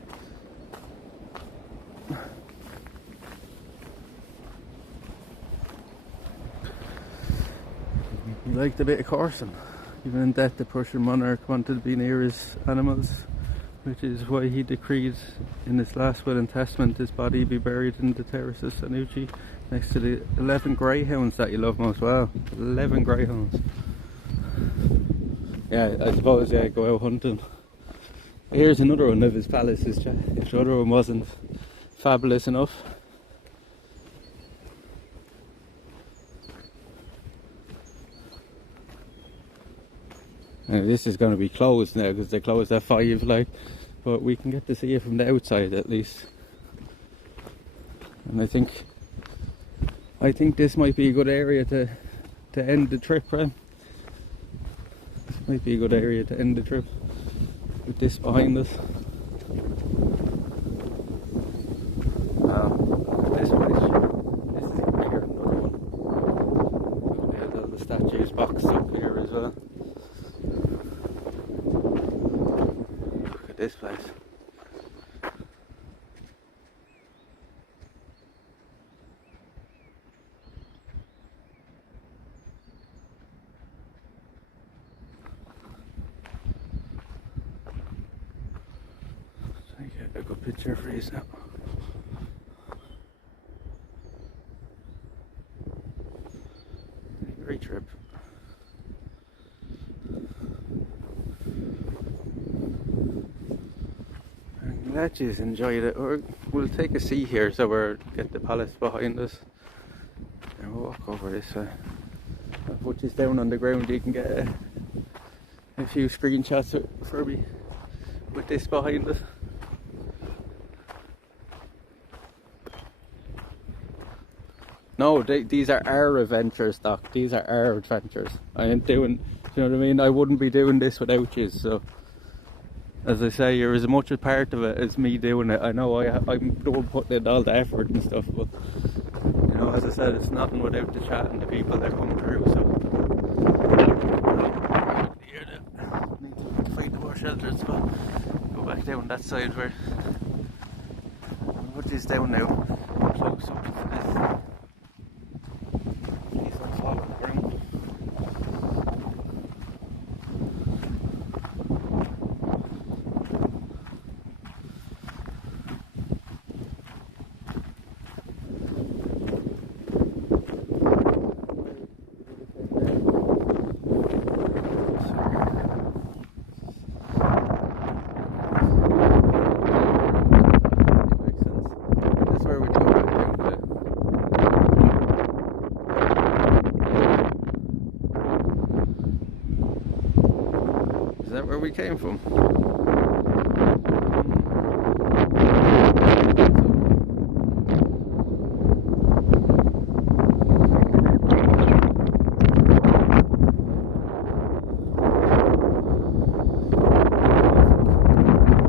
He liked a bit of coursing. Even in death, the Prussian monarch wanted to be near his animals, which is why he decreed in his last will and testament his body be buried in the terrace of Sanssouci next to the 11 greyhounds that you love most. Well, 11 greyhounds. Yeah, I suppose, yeah, go out hunting. Here's another one of his palaces, if the other one wasn't fabulous enough. Now, this is going to be closed now because they closed at 5, like, but we can get to see it from the outside at least. And I think this might be a good area to end the trip, right? Might be a good area to end the trip with this behind us. Look at this place. This is bigger than another one. There's all the statues boxed up here as well. Look at this place. Get a good picture for you now. Great trip. I'm glad you enjoyed it. We'll take a seat here so we'll get the palace behind us and we'll walk over this way. I'll put this down on the ground. You can get a few screenshots for me with this behind us. No, these are our adventures, Doc. These are our adventures. I ain't doing, you know what I mean? I wouldn't be doing this without you, so. As I say, you're as much a part of it as me doing it. I know I'm the one putting in all the effort and stuff, but, you know, as I said, it's nothing without the chat and the people that come through, so. Here, need to find more shelters, but go back down that side where. I'll put this down now. Close up to this. Is that where we came from?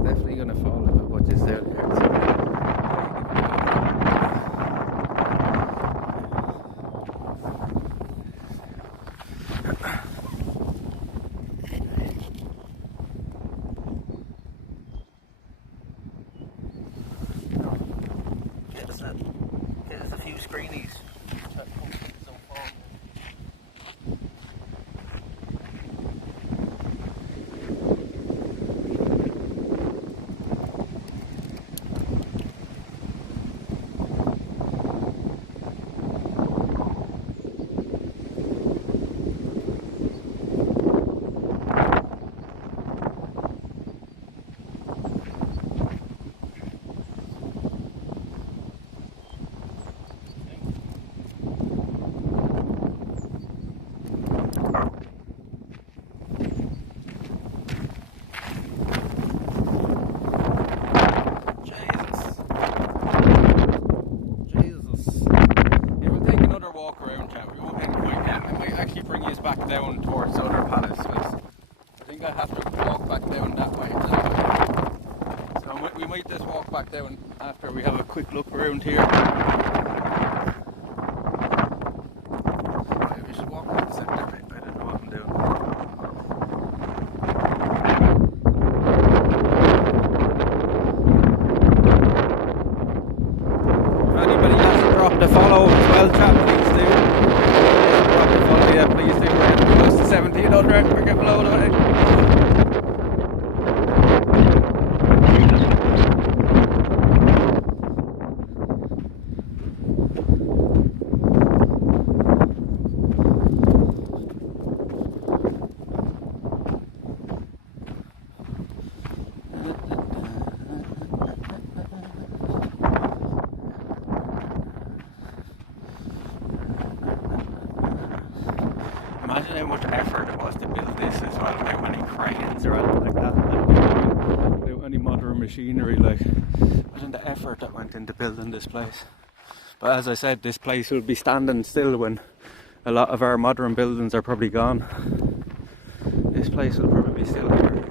Definitely gonna fall if I put this down here. There's a few screenies. Down towards the other palace, because I think I have to walk back down that way. So we might just walk back down after we have a quick look around here. Right, we should walk back the centre bit. I don't know what I'm doing. If anybody has to drop the follow as well, chat, please do. Drop the follow, yeah, please do. We're getting close to 1700. We're getting blown away. Imagine how much effort it was to build this as well, without any cranes or anything like that, without any modern machinery. Like, imagine the effort that went into building this place. But as I said, this place will be standing still when a lot of our modern buildings are probably gone. This place place will probably be still here.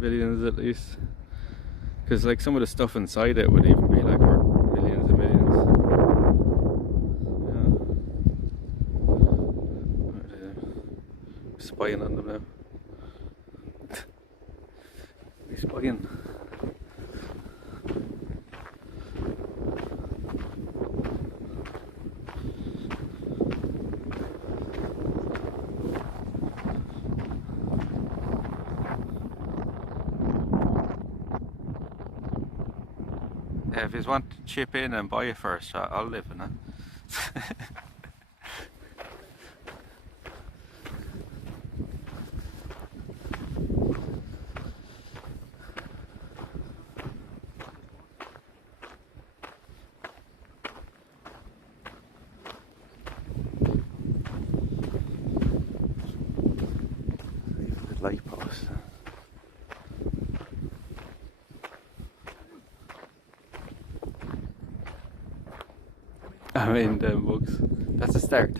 Billions at least, because like some of the stuff inside it would even be like worth millions and millions. Yeah. Spying on them now. We're spying. Yeah, if you want to chip in and buy it first, I'll live in it. The light post. I mean, the books. That's a start.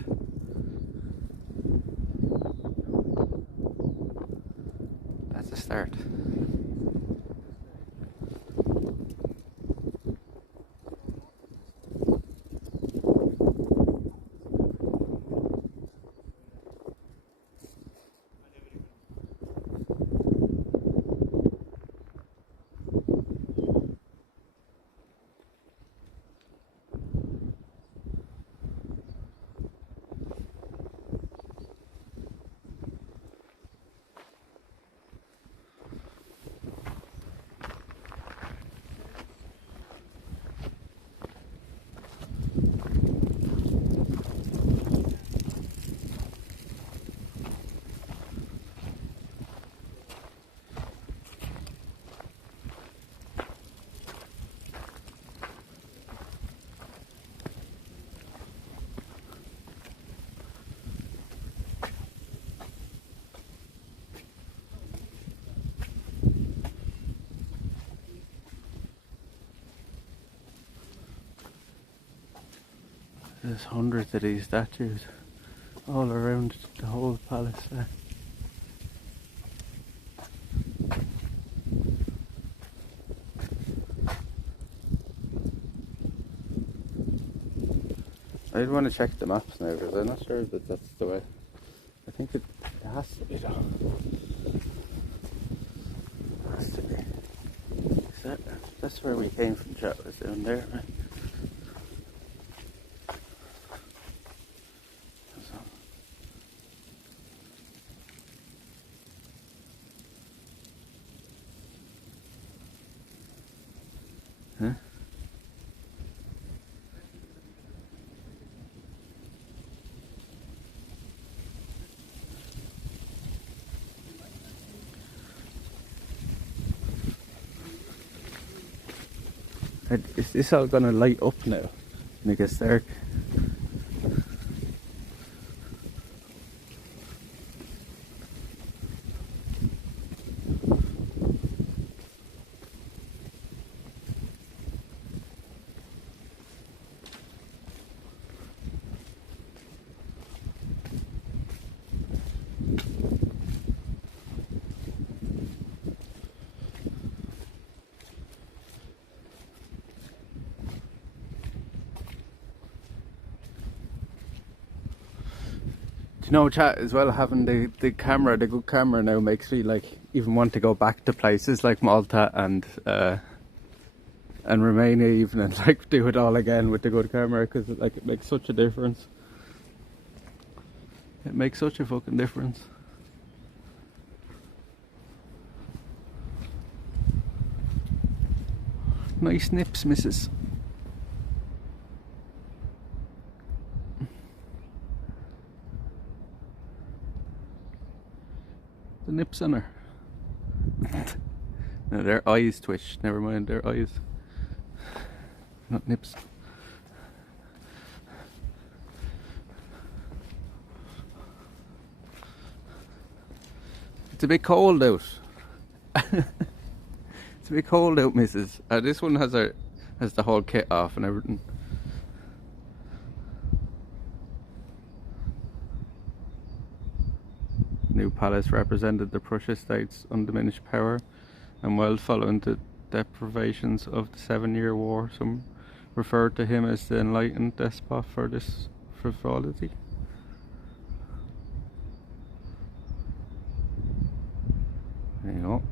That's a start. There's hundreds of these statues all around the whole palace there. I'd want to check the maps now because I'm not sure that that's the way. I think it has to be though. It has to be. That's where we came from, chat, was down there, right? Huh? Is this all gonna light up now? And it gets dark. No, chat as well, having the camera, the good camera now makes me like even want to go back to places like Malta and Romania even, and like do it all again with the good camera, because like it makes such a difference. It makes such a fucking difference. Nice nips, missus. The nips on her. No, their eyes twitched. Never mind, their eyes. Not nips. It's a bit cold out. It's a bit cold out, missus. This one has the whole kit off and everything. New palace represented the Prussia state's undiminished power, and while following the deprivations of the 7-Year War, some referred to him as the enlightened despot for this frivolity. There you go.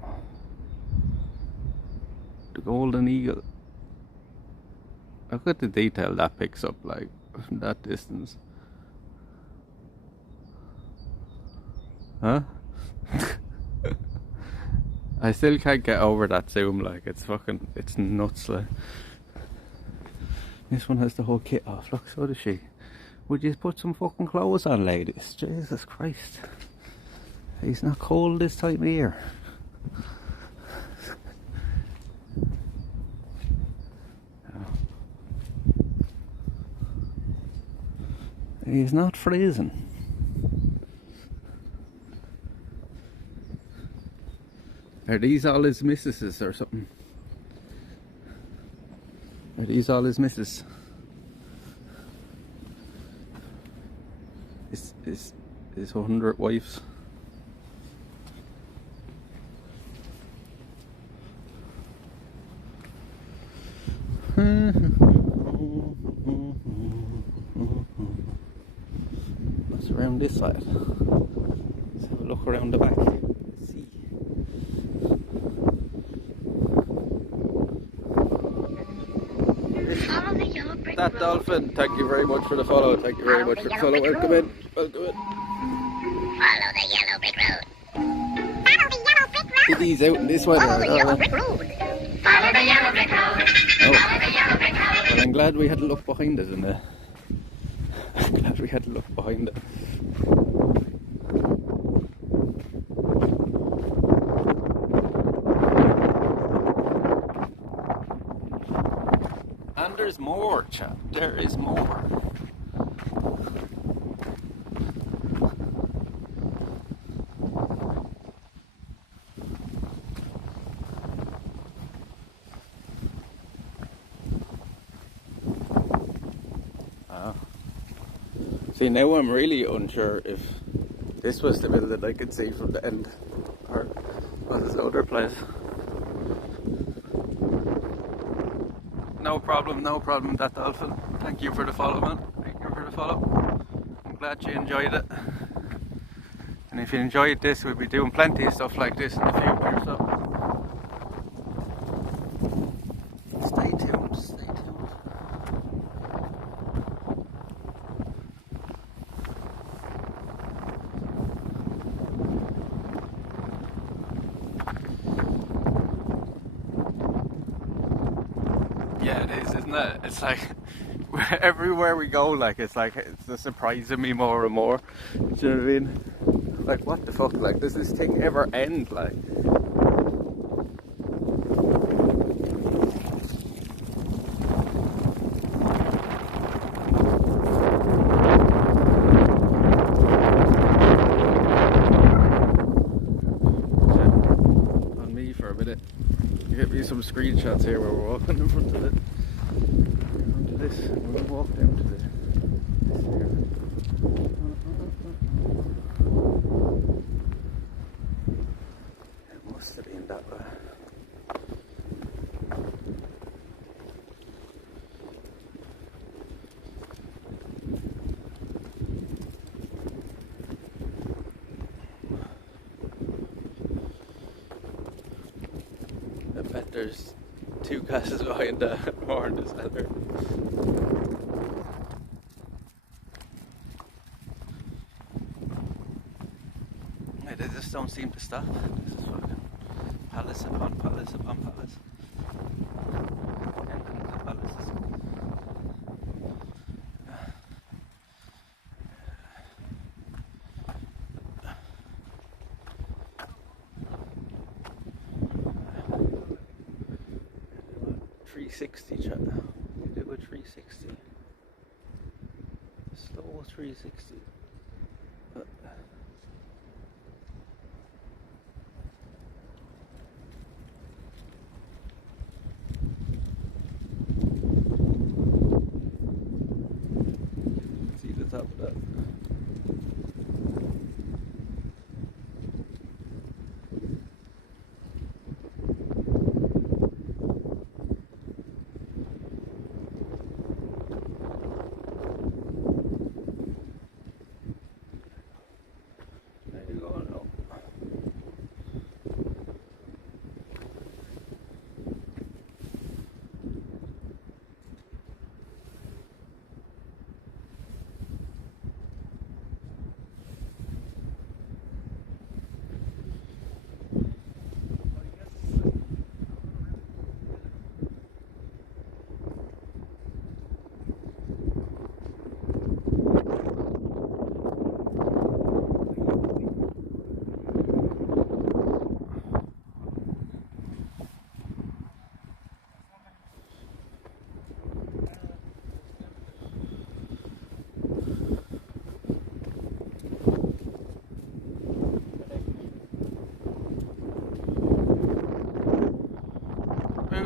The Golden Eagle. Look at the detail that picks up, like, from that distance. Huh? I still can't get over that zoom, like, it's nuts, like. This one has the whole kit off, look, so does she. Would you put some fucking clothes on, ladies? Jesus Christ. He's not cold this time of year. He's not freezing. Are these all his missuses or something? Are these all his missus? His 100 wives? What's around this side? Let's have a look around the back. Let's see. That dolphin, thank you very much for the follow. Thank you very much for the follow. Welcome in. Welcome in. Follow the yellow brick road. Follow the yellow brick road. Get these out in this one. Follow the yellow brick road. Follow the yellow brick road. Follow the yellow brick road. Well, I'm glad we had to look behind us, and I'm glad we had to look behind it. And there's more, chap. There is more. See, now I'm really unsure if this was the building I could see from the end, or was this other place. No problem, that dolphin. Thank you for the follow, man. Thank you for the follow. I'm glad you enjoyed it. And if you enjoyed this, we'll be doing plenty of stuff like this in the future, so stay tuned, stay tuned. Yeah, it is, isn't it? It's like everywhere we go, like it's just surprising me more and more. Do you know what I mean? Like, what the fuck? Like, does this thing ever end? Like, on me for a minute. Get me some screenshots here where we're walking in front of it. Onto this, and we'll walk down to this here. It must have been that way. there's 2 classes behind the horn as well there. Yeah, they just don't seem to stop. This is fucking palace upon palace upon palace. Entrance of palaces. 360 chat. You do a 360. Slow 360. See the top of that.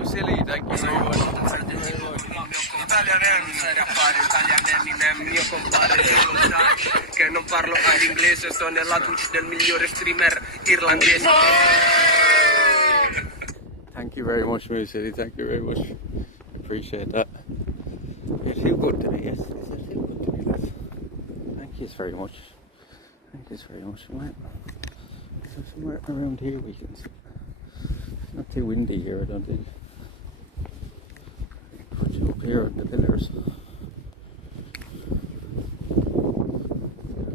Silly, thank you very much. Che non parlo all'inglese, sto nella Twitch del migliore streamer irlandese. Thank you very much, Moo City. Thank you very much. Appreciate that. You're too good to me, yes. You're too good to me, lads. Thank you very much. Thank you very much. Somewhere around here we can sit. It's not too windy here, I don't think. Put you up here on the pillars.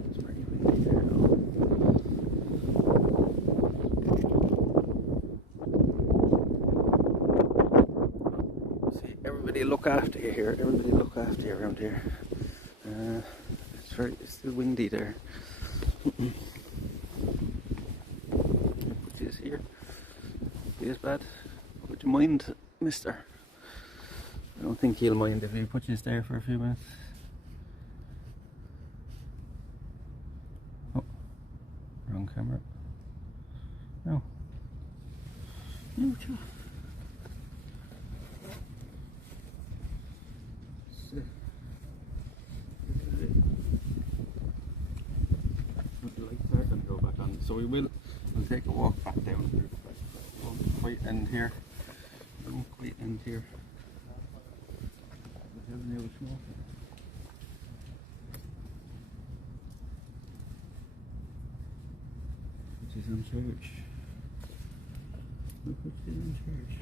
It's pretty windy there though. See, everybody look after you here. Everybody look after you around here. It's still windy there. Put this here. Be as bad. Would you mind, mister? I don't think he'll mind if we put you there for a few minutes. Oh, wrong camera. No. No, sure. So we'll take a walk back down. Won't quite end here. Won't quite end here. Which is on church. Look what's in church.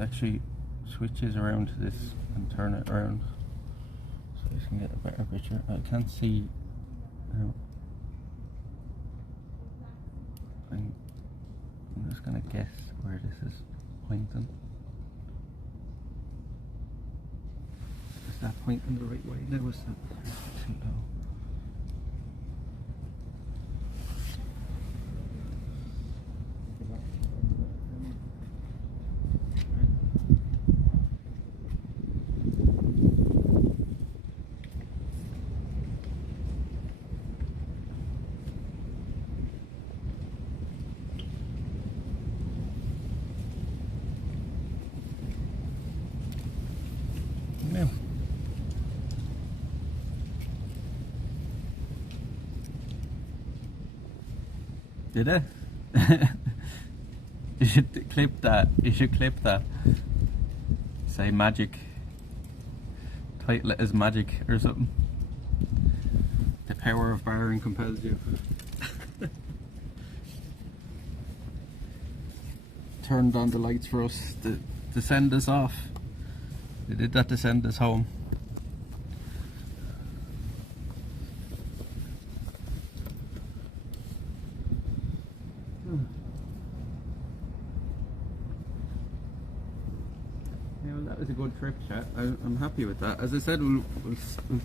Actually switches around to this and turn it around so you can get a better picture. I can't see now. I'm just gonna guess where this is pointing. Is that pointing the right way? There was that too low. Did it? You should clip that. You should clip that. Say magic. Title it as magic or something. The power of barring compels you. Turned on the lights for us to send us off. They did that to send us home. Yeah, well, that was a good trip, chat. I'm happy with that. As I said, we'll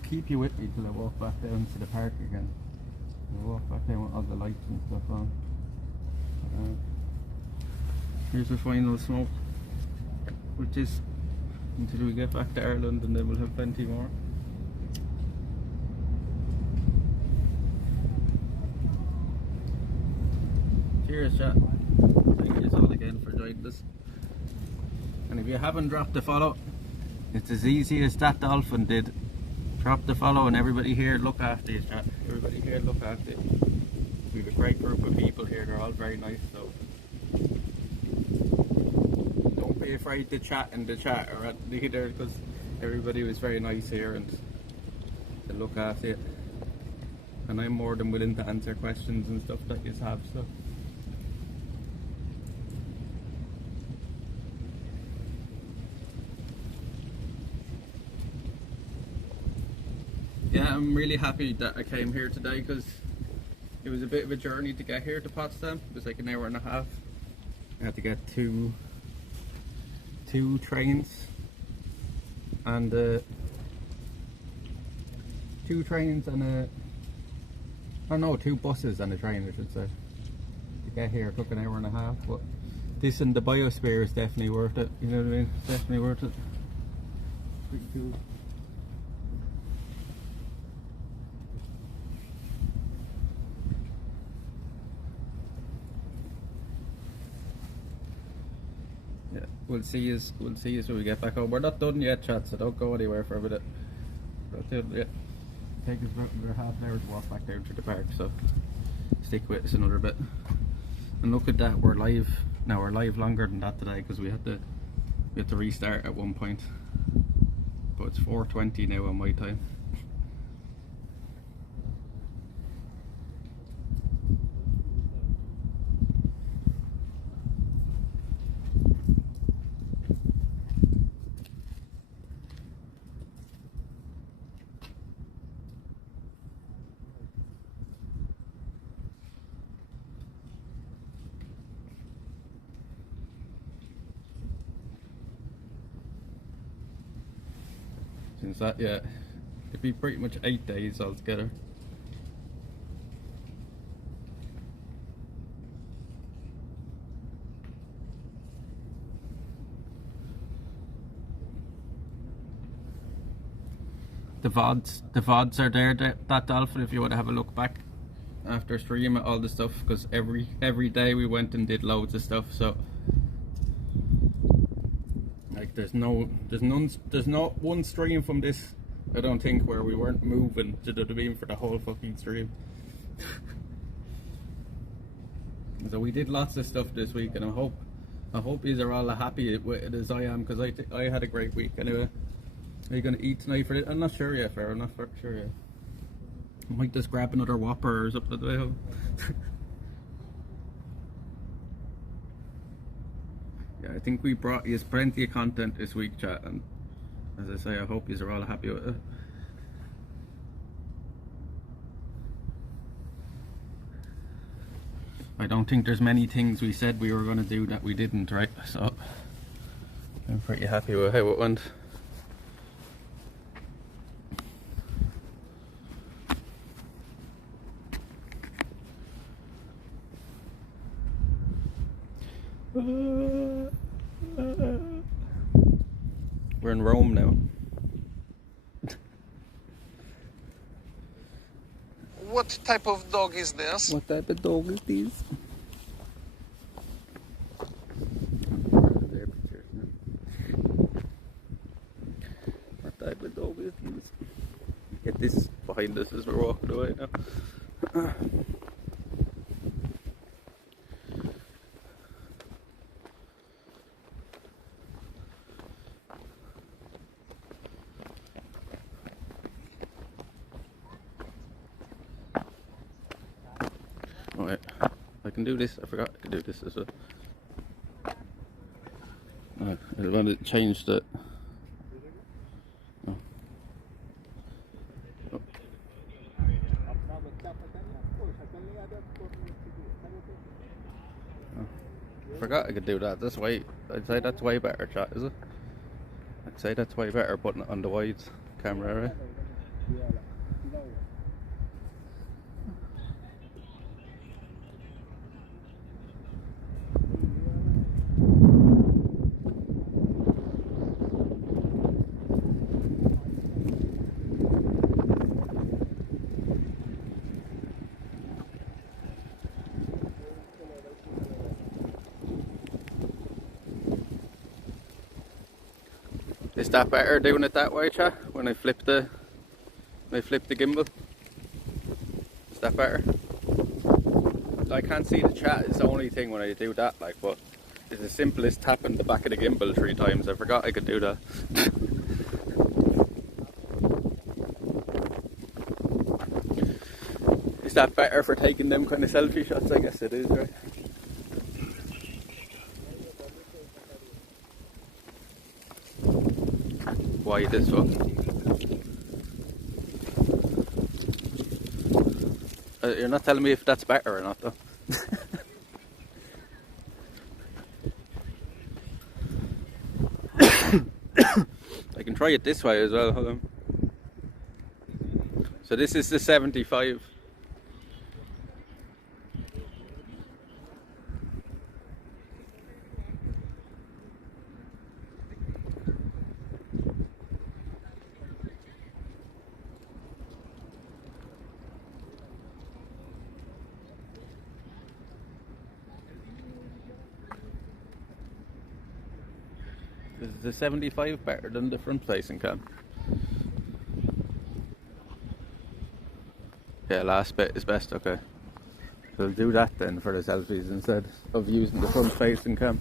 keep you with me till I walk back down to the park again. We'll walk back down with all the lights and stuff on. Here's the final smoke, which is until we get back to Ireland, and then we'll have plenty more. Cheers, chat. Thank you all again for joining us. And if you haven't dropped a follow, it's as easy as that dolphin did. Drop the follow, and everybody here look after you, chat. Everybody here look after you. We have a great group of people here. They're all very nice, so don't be afraid to chat in the chat or either, because everybody was very nice here and to look after you. And I'm more than willing to answer questions and stuff that you have. So. Yeah, I'm really happy that I came here today, because it was a bit of a journey to get here to Potsdam. It was like an hour and a half. I had to get two trains and two buses and a train, I should say. To get here, it took an hour and a half, but this and the Biosphere is definitely worth it. You know what I mean? It's definitely worth it. Pretty cool. Yeah, we'll see you when we get back home. We're not done yet, chat, so don't go anywhere for a minute. Yeah. Take us about half an hour to walk back down to the park, so stick with us another bit. And look at that, we're live now. We're live longer than that today, because we had to restart at one point. But it's 4:20 now on my time. Since that, yeah, it'd be pretty much 8 days altogether. The VODs are there, that dolphin, if you want to have a look back after stream at all the stuff, because every day we went and did loads of stuff. So like there's not one stream from this, I don't think, where we weren't moving to the beam for the whole fucking stream. So we did lots of stuff this week, and I hope you are all happy with it as I am, because I had a great week anyway. Are you gonna eat tonight for it? I'm not sure yet, Farrah. I'm not sure yet. I might just grab another Whopper or something today home. Yeah, I think we brought you plenty of content this week, chat, and as I say, I hope you are all happy with it. I don't think there's many things we said we were going to do that we didn't, right? So I'm pretty happy with how it went. We're in Rome now. What type of dog is this? What type of dog is this? What type of dog is this? Get this behind us as we're walking away now. Right, I can do this. I forgot I could do this as well. I want to change the. Oh. Oh. Forgot I could do that. That's way. I'd say that's way better, chat, is it? I'd say that's way better putting it on the wide camera, right? Is that better doing it that way, chat? When I flip the gimbal? Is that better? I can't see the chat, it's the only thing when I do that, like, but it's as simple as tapping the back of the gimbal 3 times. I forgot I could do that. Is that better for taking them kind of selfie shots? I guess it is, right? Why this one? You're not telling me if that's better or not, though. I can try it this way as well. Hold on. So this is the 75. Is the 75 better than the front facing cam? Yeah, last bit is best, okay. So I'll do that then for the selfies instead of using the front facing cam.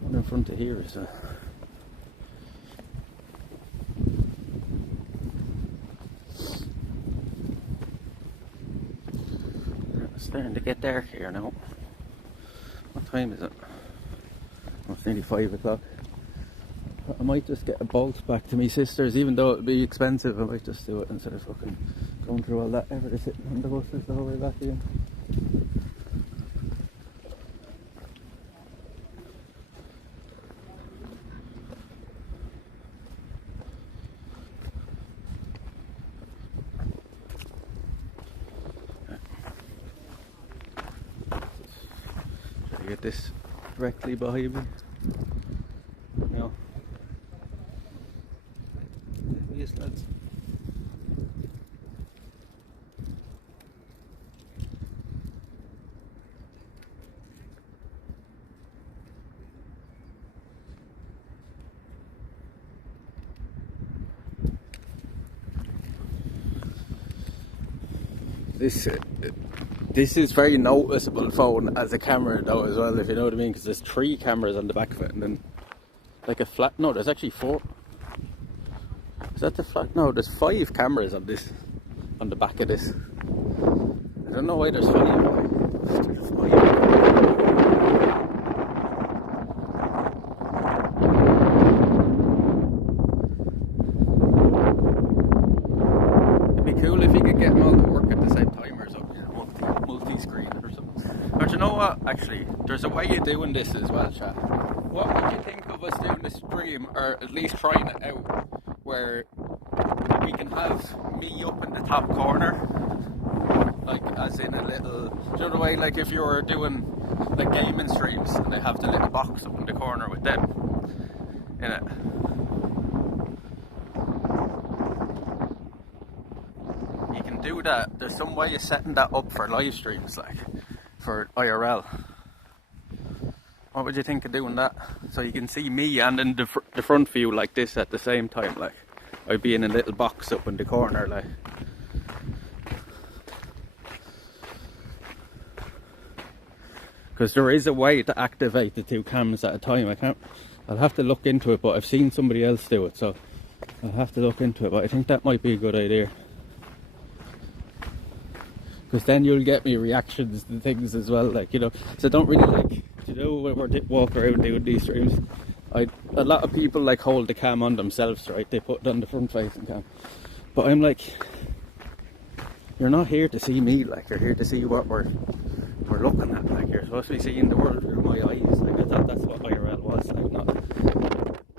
What in front of here is a... It's starting to get dark here now. What time is it? Oh, it's nearly 5 o'clock. I might just get a bolt back to my sister's, even though it'd be expensive. I might just do it instead of fucking going through all that effort of sitting on the buses the whole way back again. Should I get this directly behind me? No. Yes, lads. This is very noticeable phone as a camera though as well, if you know what I mean, because there's 3 cameras on the back of it and then like a flat, no, there's actually 4. Is that the flat? No, there's 5 cameras on this, on the back of this. I don't know why there's 5. There's 5. Cool if you could get them all to work at the same time or something, multi-screen or something. But you know what, actually, there's a way of doing this as well, chat. What would you think of us doing a stream, or at least trying it out, where we can have me up in the top corner, like as in a little, do you know the way, like if you were doing like gaming streams and they have the little box up in the corner with them in it. Do that. There's some way of setting that up for live streams, like for IRL. What would you think of doing that? So you can see me and in the front view like this at the same time, like I'd be in a little box up in the corner, like. Because there is a way to activate the 2 cameras at a time. I'll have to look into it, but I've seen somebody else do it, so I'll have to look into it. But I think that might be a good idea. because then you'll get me reactions and things as well, like, you know. So I don't really like, you know, when we're walking around doing these streams, a lot of people like hold the cam on themselves, right? They put it on the front facing cam, but I'm like, you're not here to see me, like, you're here to see what we're looking at, like, you're supposed to be seeing the world through my eyes, like, I thought that's what IRL was, like, not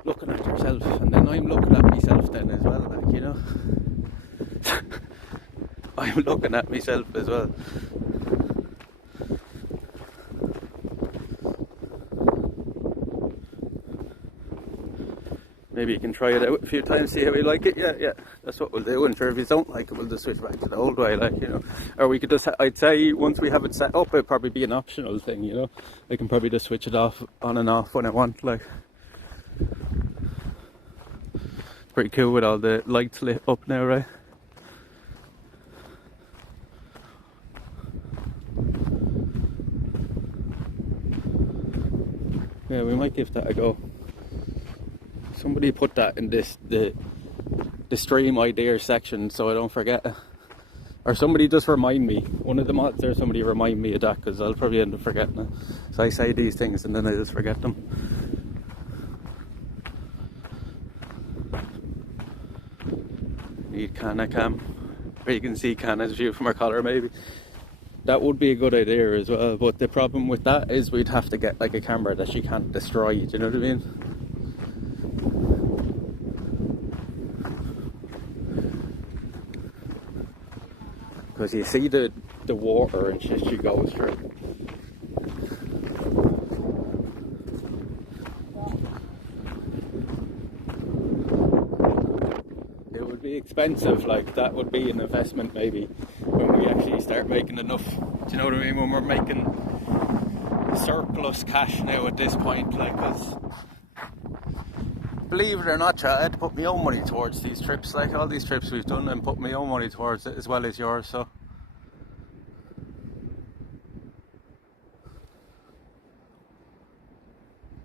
looking at yourself, and then I'm looking at myself then as well, like, you know. I'm looking at myself as well. Maybe you can try it out a few times, see how you like it. Yeah, that's what we'll do. And sure, if you don't like it, we'll just switch back to the old way, like, you know. Or we could just, I'd say, once we have it set up, it'd probably be an optional thing, you know. I can probably just switch it off, on and off when I want, like. Pretty cool with all the lights lit up now, right? Yeah, we might give that a go. Somebody put that in the stream ideas section so I don't forget it. Or somebody just remind me. One of the mods there, somebody remind me of that, because I'll probably end up forgetting it. So I say these things and then I just forget them. Need Canna cam, where you can see Canna's view from her collar maybe. That would be a good idea as well, but the problem with that is we'd have to get like a camera that she can't destroy, do you know what I mean? Because you see the water and shit she goes through. It would be expensive, like that would be an investment maybe when we actually start making enough, do you know what I mean? When we're making surplus cash now at this point, like, because believe it or not, chat, I had to put my own money towards these trips, like all these trips we've done, and put my own money towards it as well as yours, so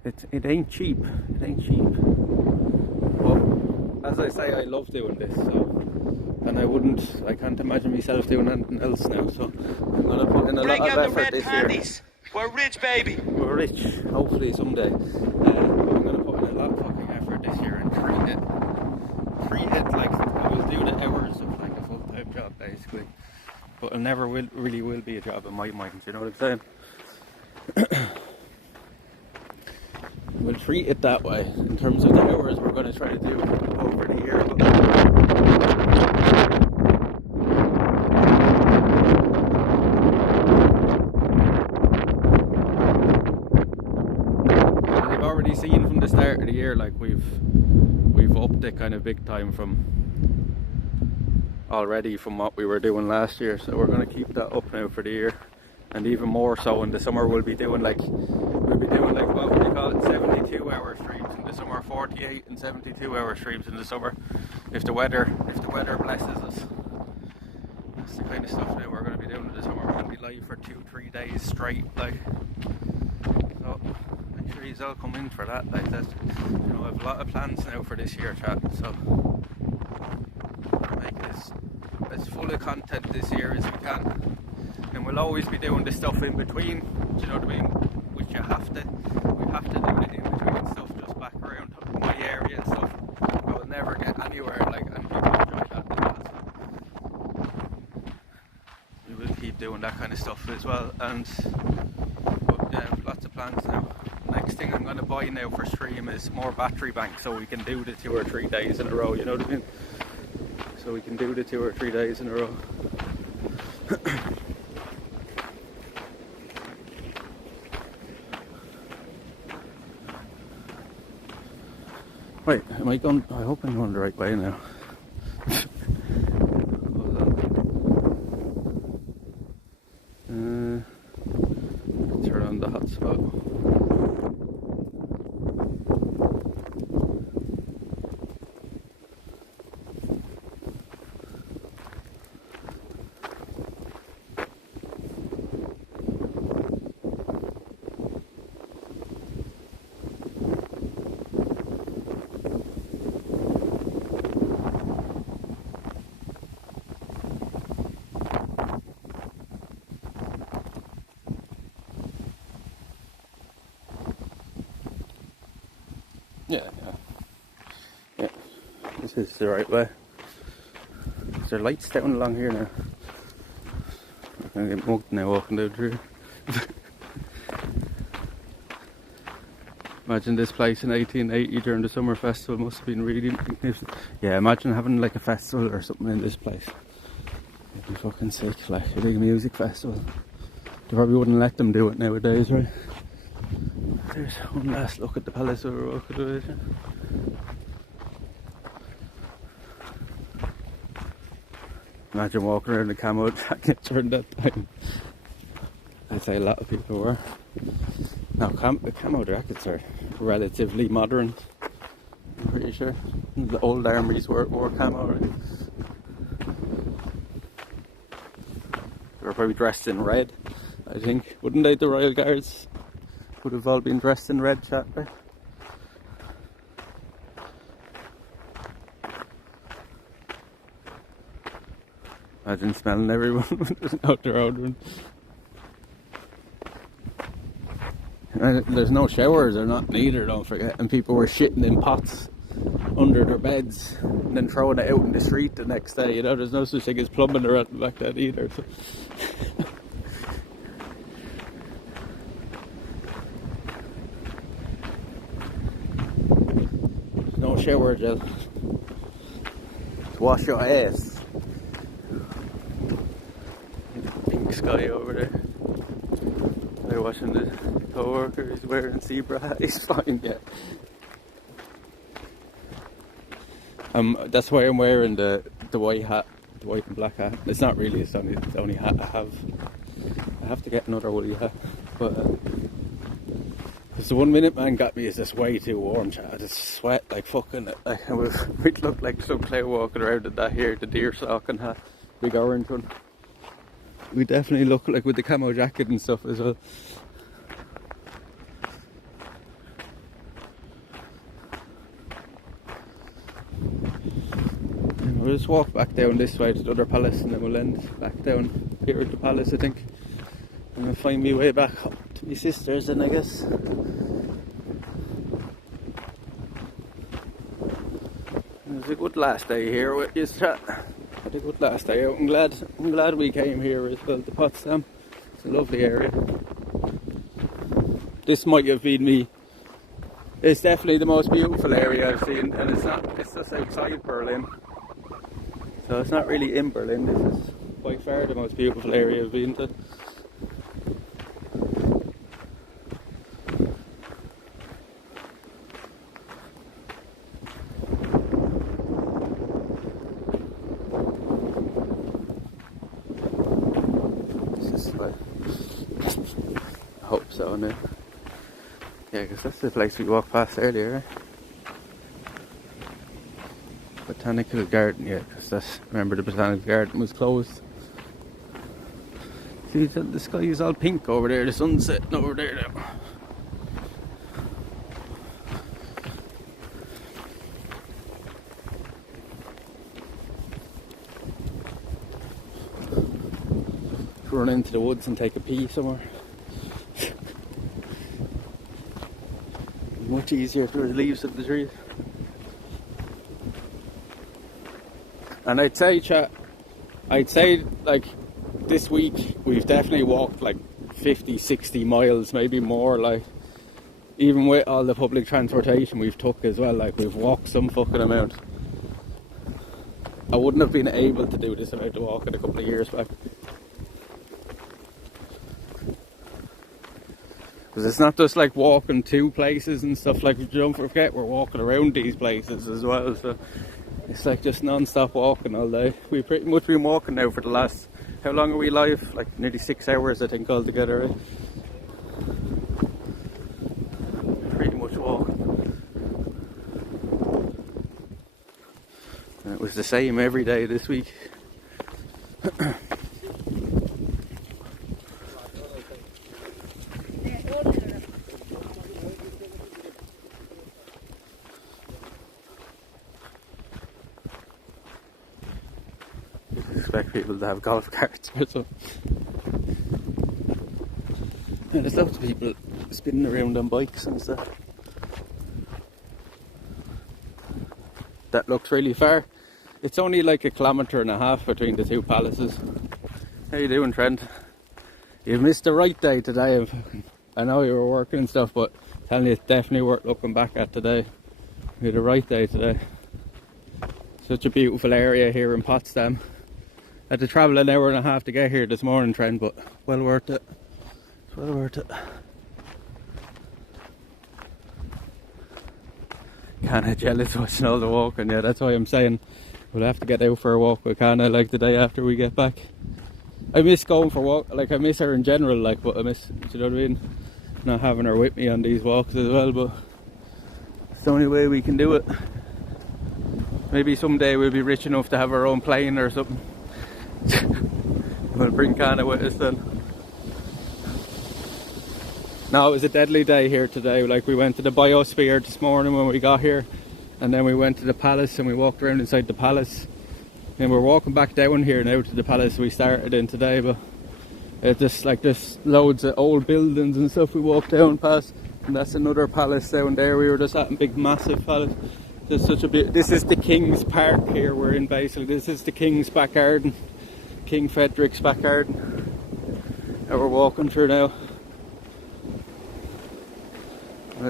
it ain't cheap, but as I say, I love doing this, so, and I can't imagine myself doing anything else now, so I'm gonna put in a lot of effort this year. We're rich, baby. We're rich, hopefully someday. I'm gonna put in a lot of fucking effort this year and treat it like I will do the hours of like a full-time job basically, but it never really will be a job in my mind, you know what I'm saying? We'll treat it that way in terms of the hours we're going to try to do over the year. You've already seen from the start of the year, like we've upped it kind of big time from what we were doing last year. So we're going to keep that up now for the year, and even more so in the summer. We'll be doing like what would you call it, 72-hour streams in the summer, 48 and 72-hour streams in the summer, if the weather blesses us. That's the kind of stuff that we're going to be doing in the summer. We're going to be live for 2-3 days straight, like, so make sure you all come in for that, like, that's, you know, I have a lot of plans now for this year, chat, so make this as full of content this year as we can, and we'll always be doing the stuff in between, do you know what I mean? Which we have to do the in between stuff just back around my area and stuff. I will never get anywhere, like, and people enjoy that as well. We will keep doing that kind of stuff as well, and but yeah, lots of plans now. Next thing I'm going to buy now for stream is more battery banks so we can do the 2 or 3 days in a row, you know what I mean? So we can do the 2 or 3 days in a row. Right, am I going? I hope I'm going the right way now. Hold on. Turn on the hotspot. This is the right way. Is there lights down along here now? I'm gonna get mugged now walking down through. Imagine this place in 1880 during the summer festival must have been really magnificent. Yeah, imagine having like a festival or something in this place. It'd be fucking sick, like a big music festival. They probably wouldn't let them do it nowadays, right? There's one last look at the palace of Roca. Imagine walking around in camo jackets during that time. I'd say a lot of people were. Now, the camo jackets are relatively modern, I'm pretty sure. The old armies wore camo, right? They were probably dressed in red, I think. Wouldn't they, the Royal Guards? Would have all been dressed in red, chat, right? Imagine smelling everyone out their own. And there's no showers, or not neither, don't forget. And people were shitting in pots under their beds and then throwing it out in the street the next day. You know, there's no such thing as plumbing or anything like that either. So. There's no shower gel to wash your ass. Pink sky over there. They're watching the co-worker, he's wearing zebra hat, he's fine, yeah. That's why I'm wearing the white hat, the white and black hat. It's not really, it's the only hat I have. I have to get another woolly hat, but because the 1 minute man got me is just way too warm, chat. I just sweat like fucking, like we'd look like some clown walking around in that here, the deer stalking hat, big orange one. We definitely look like with the camo jacket and stuff as well. We'll just walk back down this way to the other palace and then we'll end back down here at the palace, I think. I'm going to find my way back up to my sister's then, I guess. It was a good last day here with you, chat. Had a good last day out. I'm glad we came here as well to Potsdam. It's a lovely area. This might have been me. It's definitely the most beautiful area I've seen, and it's just outside Berlin. So it's not really in Berlin. This is by far the most beautiful area I've been to. I hope so now. Yeah, because that's the place we walked past earlier. Botanical Garden, yeah, because remember the Botanical Garden was closed. See, the sky is all pink over there, the sun's setting over there now. Run into the woods and take a pee somewhere. Much easier if there was leaves of the trees. And I'd say, chat, like this week we've definitely walked like 50, 60 miles, maybe more, like even with all the public transportation we've took as well, like we've walked some fucking amount. I wouldn't have been able to do this amount of walking a couple of years back. Because it's not just like walking to places and stuff, like you don't forget we're walking around these places as well, so it's like just non-stop walking all day. We've pretty much been walking now for the last, how long are we live? Like nearly 6 hours I think altogether, right? Pretty much walking. And it was the same every day this week. Expect people to have golf carts or something. And there's lots of people spinning around on bikes and stuff. that looks really far. It's only like 1.5 kilometers between the two palaces. How you doing, Trent? You've missed the right day today. I know you were working and stuff, but I'm telling you, it's definitely worth looking back at today. You had the right day today. Such a beautiful area here in Potsdam. I had to travel 1.5 hours to get here this morning, Trent, but well worth it. It's well worth it. Kinda jealous watching all the walking, yeah, that's why I'm saying we'll have to get out for a walk with Kana like the day after we get back. I miss going for walk, like I miss her in general, like, but I miss, do you know what I mean? Not having her with me on these walks as well, but it's the only way we can do it. Maybe someday we'll be rich enough to have our own plane or something. We'll bring Kana with us then. No, it was a deadly day here today. Like, we went to the Biosphere this morning when we got here, and then we went to the palace and we walked around inside the palace. And we're walking back down here now to the palace we started in today, but it's just like there's loads of old buildings and stuff we walked down past, and that's another palace down there. We were just at a big massive palace. There's such a bit. This is the King's Park here we're in basically. This is the King's back garden, King Frederick's back garden that we're walking through now.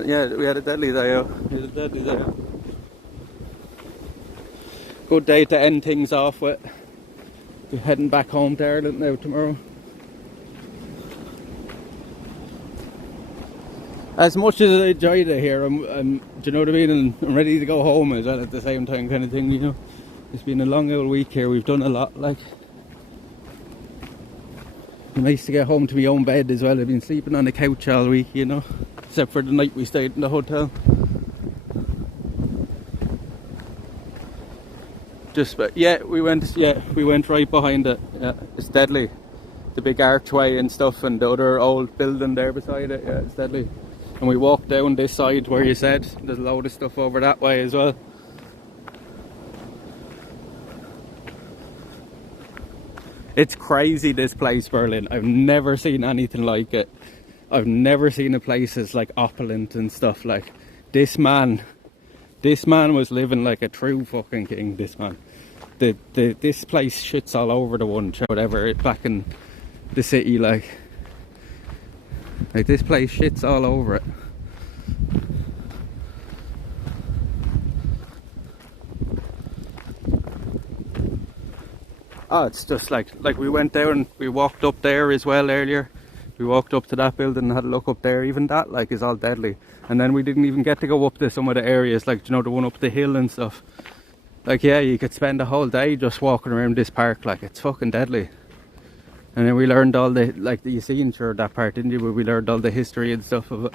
Yeah, we had a deadly day out. We had a deadly day out. Good day to end things off with. We're heading back home to Ireland now tomorrow. As much as I enjoyed it here, do you know what I mean? And I'm ready to go home as well at the same time, kind of thing, you know. It's been a long old week here. We've done a lot, like. It's nice to get home to my own bed as well. I've been sleeping on the couch all week, you know, except for the night we stayed in the hotel. But yeah, we went right behind it. Yeah, it's deadly. The big archway and stuff, and the other old building there beside it. Yeah, it's deadly. And we walked down this side where you said there's a load of stuff over that way as well. It's crazy, this place, Berlin. I've never seen anything like it. I've never seen a place as like opulent and stuff. Like, this man was living like a true fucking king, this man. This place shits all over the one, whatever, back in the city, like this place shits all over it. Oh, it's just like we went down, we walked up there as well earlier. We walked up to that building and had a look up there. Even that, like, is all deadly. And then we didn't even get to go up to some of the areas, like, you know, the one up the hill and stuff. Like, yeah, you could spend a whole day just walking around this park. Like, it's fucking deadly. And then we learned all the, like, you seen sure that part, didn't you? Where we learned all the history and stuff of it.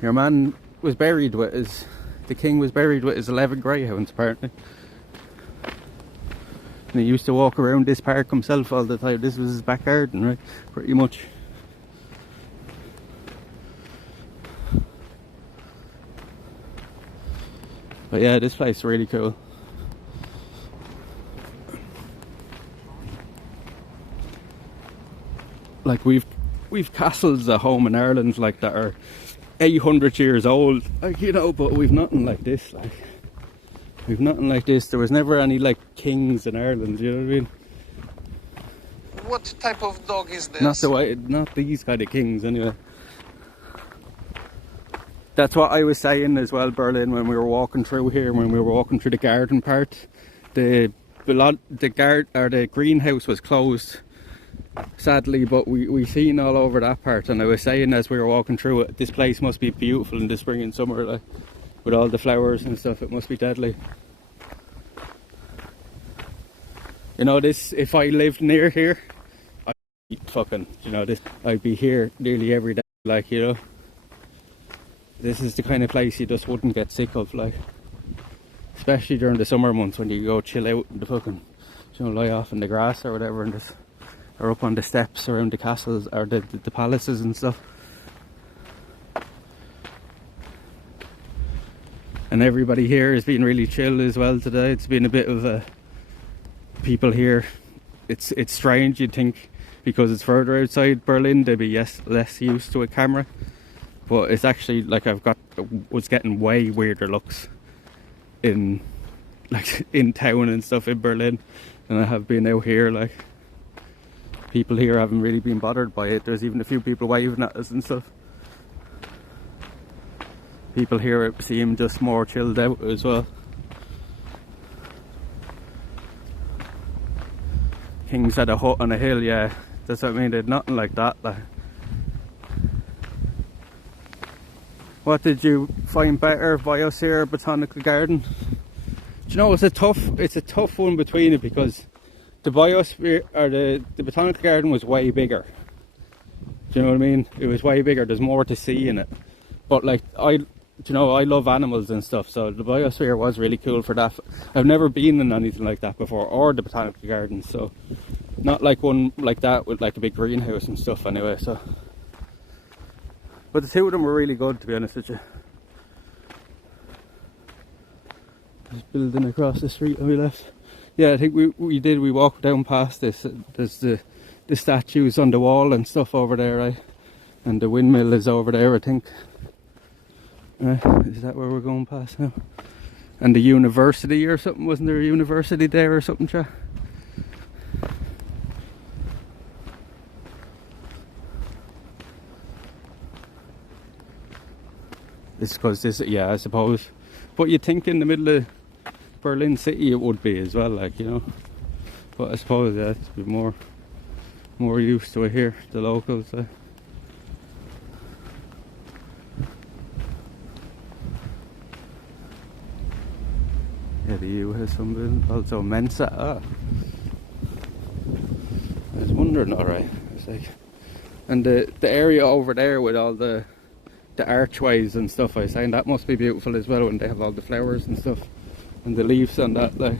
Your man was buried with his, the king was buried with his 11 greyhounds, apparently. And he used to walk around this park himself all the time. This was his back garden, right? Pretty much. But yeah, this place is really cool. Like, we've castles at home in Ireland, like, that are 800 years old, like, you know, but we've nothing like this, like. We've nothing like this. There was never any, like, kings in Ireland, you know what I mean? What type of dog is this? Not these kind of kings, anyway. That's what I was saying as well, Berlin, when we were walking through here, when we were walking through the garden part. The greenhouse was closed, sadly, but we seen all over that part. And I was saying as we were walking through it, this place must be beautiful in the spring and summer, like, with all the flowers and stuff. It must be deadly. You know, this, if I lived near here, I'd be fucking, you know, this, I'd be here nearly every day, like, you know. This is the kind of place you just wouldn't get sick of, like, especially during the summer months when you go chill out in the fucking, you know, lie off in the grass or whatever, and just, or up on the steps around the castles or the palaces and stuff. And everybody here has been really chill as well today. It's been a bit of a, people here, it's strange. You'd think because it's further outside Berlin they'd be less used to a camera, but it's actually like was getting way weirder looks in like in town and stuff in Berlin than I have been out here. Like, people here haven't really been bothered by it. There's even a few people waving at us and stuff. People here seem just more chilled out as well. Kings had a hut on a hill, yeah. That's what I mean, they had nothing like that. Like. What did you find better, Biosphere or Botanical Garden? Do you know, it's a tough one between it, because the Biosphere or the Botanical Garden was way bigger. Do you know what I mean? It was way bigger. There's more to see in it. But like, I love animals and stuff, so the Biosphere was really cool for that. I've never been in anything like that before, or the Botanical Garden, so not like one like that with like a big greenhouse and stuff anyway. So, but the two of them were really good, to be honest with you. There's a building across the street on we left. Yeah, I think we walked down past this. There's the statues on the wall and stuff over there, right? And the windmill is over there, I think. Is that where we're going past now? And the university or something, wasn't there a university there or something, Cha? It's because this, yeah, I suppose. But you'd think in the middle of Berlin city it would be as well, like, you know. But I suppose, yeah, it's a bit more used to it here, the locals. Yeah, the EU has some buildings. Also Mensa. I was wondering, alright. It's like, and the area over there with all the archways and stuff, I was saying that must be beautiful as well when they have all the flowers and stuff and the leaves on that. Like,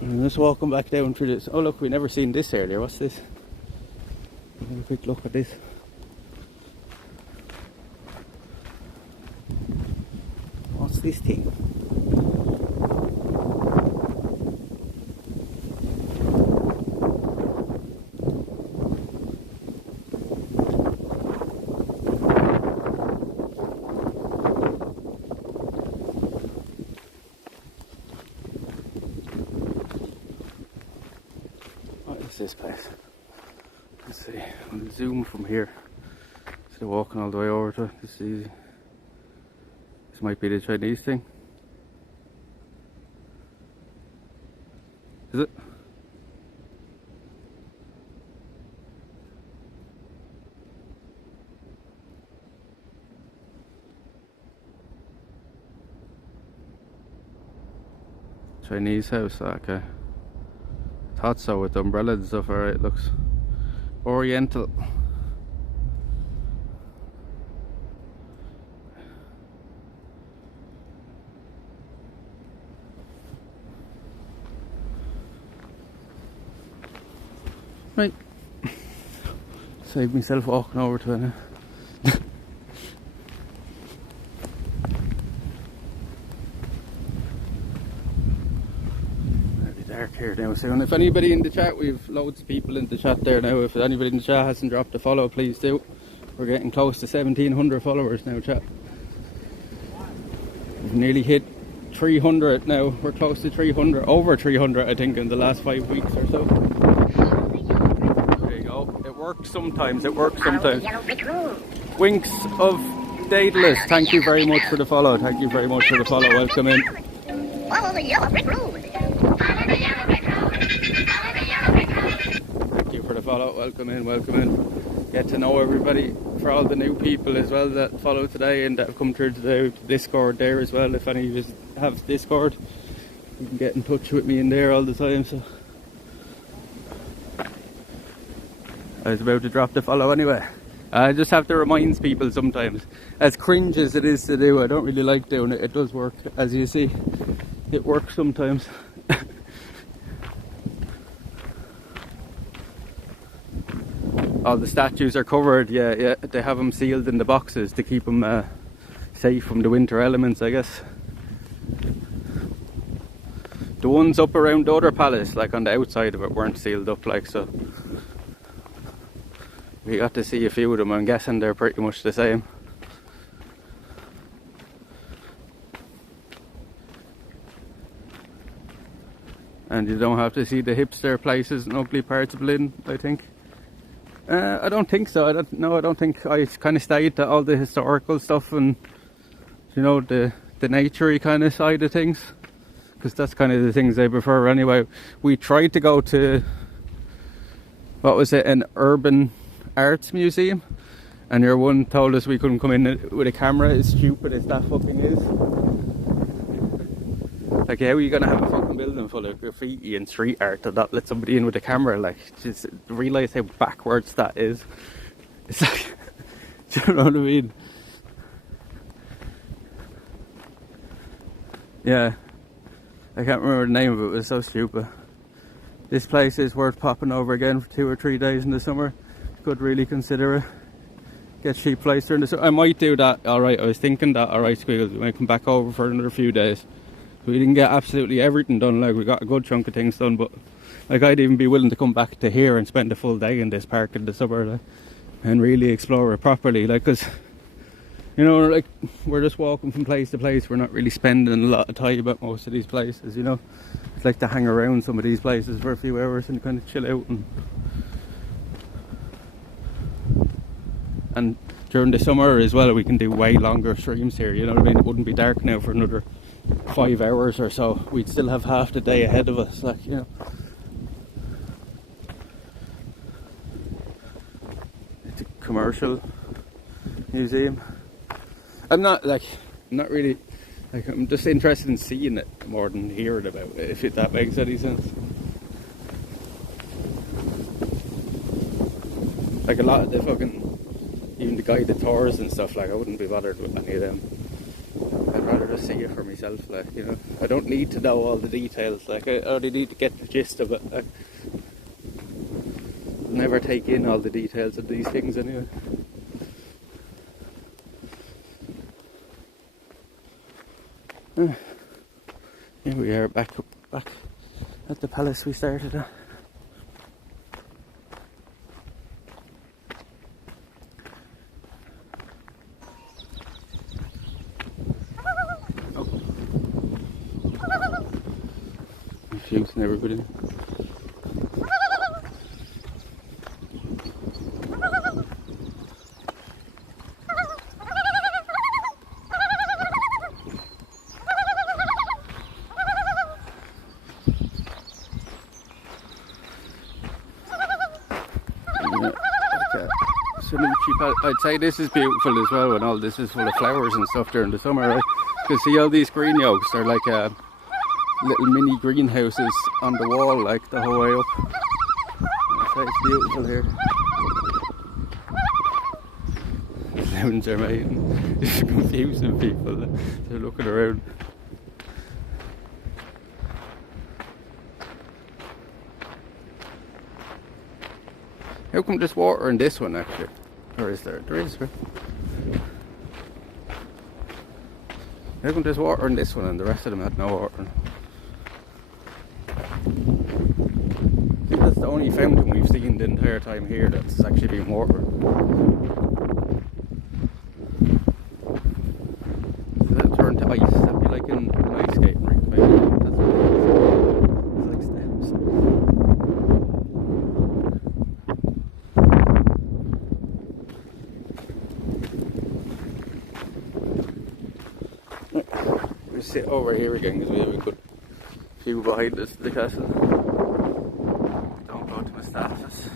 I'm just walking back down through this. Oh look, we never seen this earlier. What's this? Have a quick look at this. What's this thing? What is this place? Let's see. I'll zoom from here. Instead of walking all the way over to it to see. This might be the Chinese thing. Is it? Chinese house, okay. Thought so with the umbrella and stuff, alright, looks oriental. Right. Save myself walking over to it now. Very dark here now soon. If anybody in the chat, we've loads of people in the chat there now. If anybody in the chat hasn't dropped a follow, please do. We're getting close to 1,700 followers now, chat. We've nearly hit 300 now. We're close to 300, over 300 I think in the last 5 weeks or so. It works sometimes, Winks of Daedalus, thank you very much for the follow. Thank you very much for the follow. Welcome in. Follow the yellow brick road. Follow the yellow brick road. Follow the yellow brick road. Thank you for the follow. Welcome in, welcome in. Get to know everybody, for all the new people as well that follow today and that have come through the Discord there as well. If any of you have Discord, you can get in touch with me in there all the time. So I was about to drop the follow anyway. I just have to remind people sometimes. As cringe as it is to do, I don't really like doing it. It does work, as you see. It works sometimes. All the statues are covered, yeah. They have them sealed in the boxes to keep them safe from the winter elements, I guess. The ones up around the other palace, like on the outside of it, weren't sealed up, like, so. We got to see a few of them. I'm guessing they're pretty much the same. and you don't have to see the hipster places and ugly parts of Lynn, I think. I don't think so. I don't think. I kind of stayed to all the historical stuff and, you know, the naturey kind of side of things, because that's kind of the things I prefer anyway. We tried to go to, what was it, an urban arts museum, and your one told us we couldn't come in with a camera, as stupid as that fucking is. Like, how are you gonna have a fucking building full of graffiti and street art and not let somebody in with a camera? Like, just realise how backwards that is. It's like, do you know what I mean? Yeah, I can't remember the name of it, it was so stupid. This place is worth popping over again for 2 or 3 days in the summer. Could really consider it. Get cheap flights during the summer. I might do that, alright. I was thinking that, alright, Squiggles, we might come back over for another few days. We didn't get absolutely everything done, like we got a good chunk of things done, but like I'd even be willing to come back to here and spend a full day in this park in the summer, like, and really explore it properly, like, because, you know, like, we're just walking from place to place. We're not really spending a lot of time at most of these places, you know. It's like to hang around some of these places for a few hours and kind of chill out. And during the summer as well, we can do way longer streams here, you know what I mean? It wouldn't be dark now for another 5 hours or so. We'd still have half the day ahead of us, like, you know. It's a commercial museum. I'm not really, like, I'm just interested in seeing it more than hearing about it, if that makes any sense. Like, a lot of the fucking, even the guided tours and stuff, like, I wouldn't be bothered with any of them. I'd rather just see it for myself, like, you know. I don't need to know all the details, like, I only need to get the gist of it, like. I'll never take in all the details of these things anyway. Here we are, back at the palace we started at. Confusing everybody. I'd say this is beautiful as well when all this is full of flowers and stuff during the summer, right? Because see all these green yolks, they're like little mini greenhouses on the wall, like, the whole way up. I'd say it's beautiful here. Sounds are making, it's confusing people. They're looking around. How come there's water in this one actually? Or is there? There is, right? How come there's water in this one and the rest of them had no water? I think that's the only fountain we've seen the entire time here that's actually been water. So that'll turn to ice. That'd be like an ice skating rink, maybe. That's what it is. It's like steps. Sit over here again because we have a good view behind us to the castle. Don't go to Mustafa's.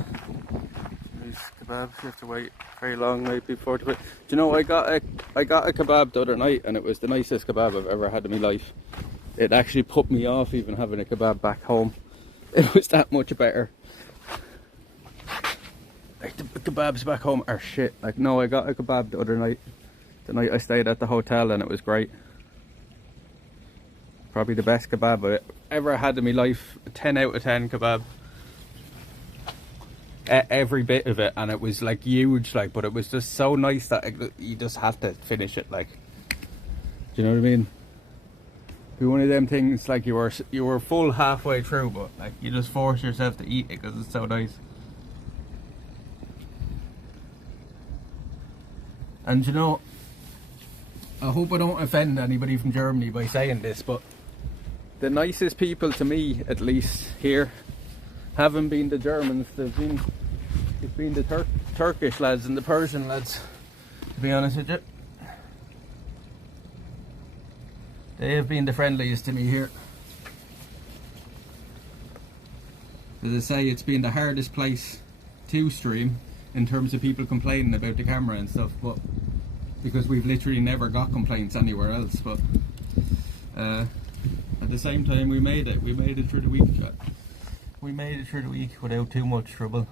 These kebabs, you have to wait very long maybe before to. Do you know, I got a kebab the other night and it was the nicest kebab I've ever had in my life. It actually put me off even having a kebab back home. It was that much better. Like, the kebabs back home are shit. Like, no, I got a kebab the other night. The night I stayed at the hotel and it was great. Probably the best kebab I've ever had in my life. A 10 out of 10 kebab. Every bit of it, and it was like huge, like, but it was just so nice that you just have to finish it, like. Do you know what I mean? Be one of them things like you were full halfway through, but like you just force yourself to eat it because it's so nice. And you know, I hope I don't offend anybody from Germany by saying this, but the nicest people to me, at least here, haven't been the Germans. It's been the Turkish lads and the Persian lads, to be honest with you. They have been the friendliest to me here. As I say, it's been the hardest place to stream in terms of people complaining about the camera and stuff, but because we've literally never got complaints anywhere else. But at the same time, we made it through the week. We made it through the week without too much trouble,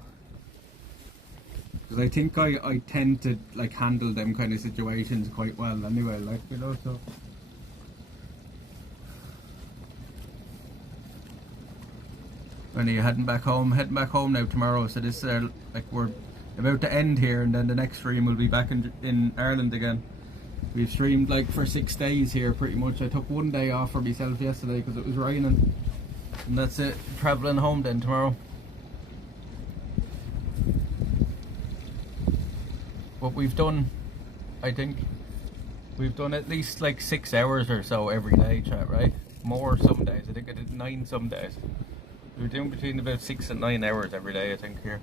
because I think I tend to like handle them kind of situations quite well anyway, like, you know. So when are you heading back home? Heading back home now tomorrow. So this like, we're about to end here, and then the next stream will be back in Ireland again. We've streamed like for 6 days here pretty much. I took 1 day off for myself yesterday because it was raining, and that's it. Travelling home then tomorrow. But we've done, I think we've done at least like 6 hours or so every day, chat, right? More some days. I think I did 9 some days. We're doing between about 6 and 9 hours every day, I think, here.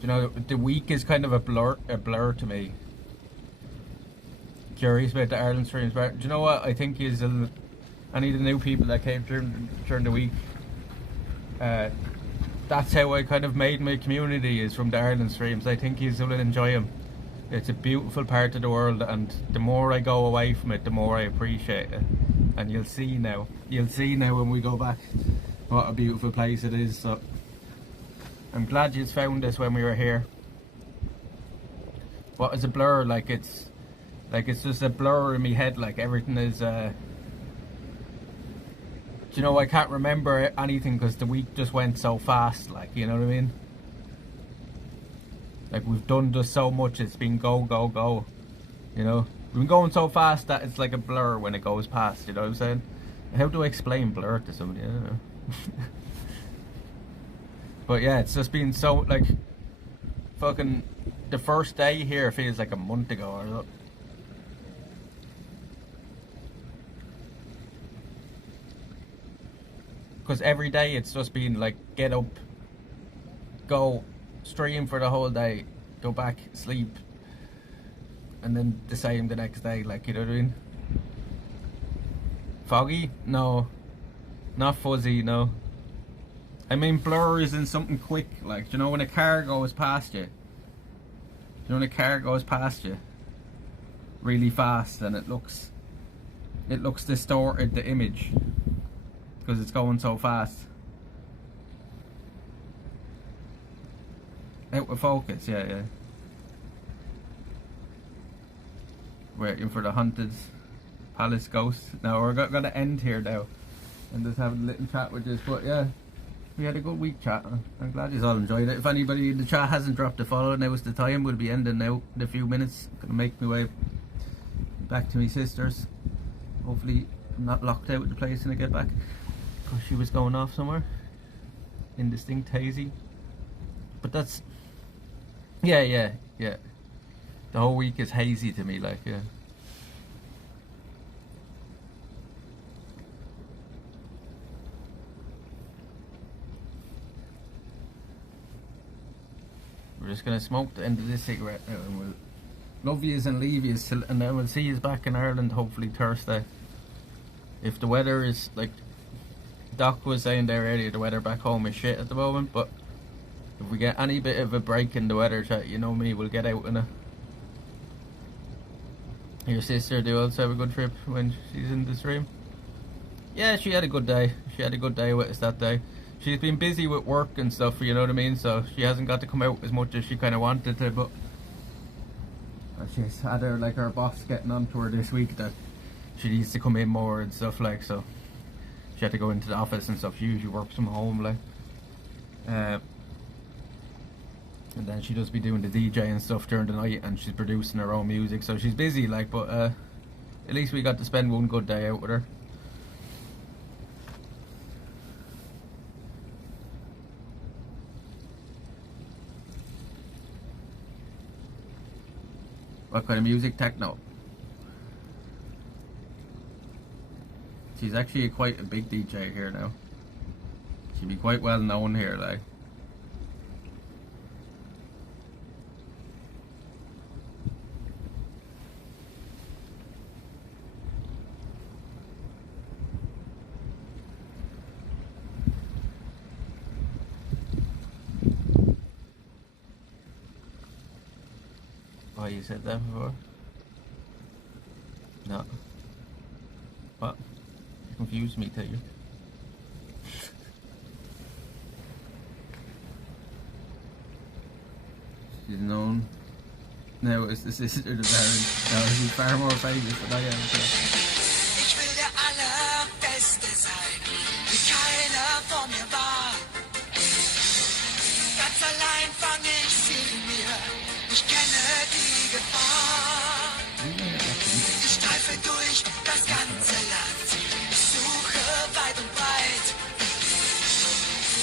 You know, the week is kind of a blur to me. Curious about the Ireland streams, but do you know what? I think any of the new people that came during the week, that's how I kind of made my community, is from the Ireland streams. I think you'll enjoy them. It's a beautiful part of the world, and the more I go away from it, the more I appreciate it. And you'll see now when we go back what a beautiful place it is. So I'm glad you found this when we were here. What is a blur? Like it's just a blur in my head. Like everything is. You know, I can't remember anything because the week just went so fast. Like, you know what I mean? Like, we've done just so much. It's been go, go, go. You know, we've been going so fast that it's like a blur when it goes past. You know what I'm saying? How do I explain blur to somebody? I don't know. But yeah, it's just been so, like, fucking, the first day here feels like a month ago or so. Because every day it's just been like, get up, go, stream for the whole day, go back, sleep, and then the same the next day, like, you know what I mean? Foggy? No. Not fuzzy, no. I mean, blur isn't something quick, like, you know when a car goes past you? You know when a car goes past you really fast and it looks distorted, the image, because it's going so fast. Out of focus, yeah. Waiting for the haunted palace ghost. Now we're gonna end here now and just have a little chat with this, but yeah, we had a good week chat. I'm glad you all enjoyed it. If anybody in the chat hasn't dropped a follow, now's the time. We'll be ending now in a few minutes. Gonna make my way back to my sister's. Hopefully I'm not locked out of the place when I get back, because she was going off somewhere. Indistinct hazy. But that's, yeah. The whole week is hazy to me, like, yeah. We're just gonna smoke the end of this cigarette now, and we'll love yous and leave yous, and then we'll see yous back in Ireland hopefully Thursday. If the weather is, like Doc was saying there earlier, the weather back home is shit at the moment, but if we get any bit of a break in the weather, chat, you know me, we'll get out in it. Your sister do also have a good trip when she's in the stream? Yeah, she had a good day. She had a good day with us that day. She's been busy with work and stuff, you know what I mean? So she hasn't got to come out as much as she kind of wanted to, but she's had her boss getting on to her this week that she needs to come in more and stuff, like, so she had to go into the office and stuff. She usually works from home, like. And then she does be doing the DJ and stuff during the night, and she's producing her own music, so she's busy, like, but at least we got to spend one good day out with her. What kind of music? Techno. She's actually quite a big DJ here now. She'd be quite well known here, like. Oh, you said that before? No. What? You confused me, tell you. She's known now as the sister to Baron. No, she's far more famous than I am. So. Ich will der Allerbeste sein, wie keiner vor mir war. Ganz allein fang ich sie mir, ich kenne die Gefahr. Ich streife durch das ganze Land, ich suche weit und breit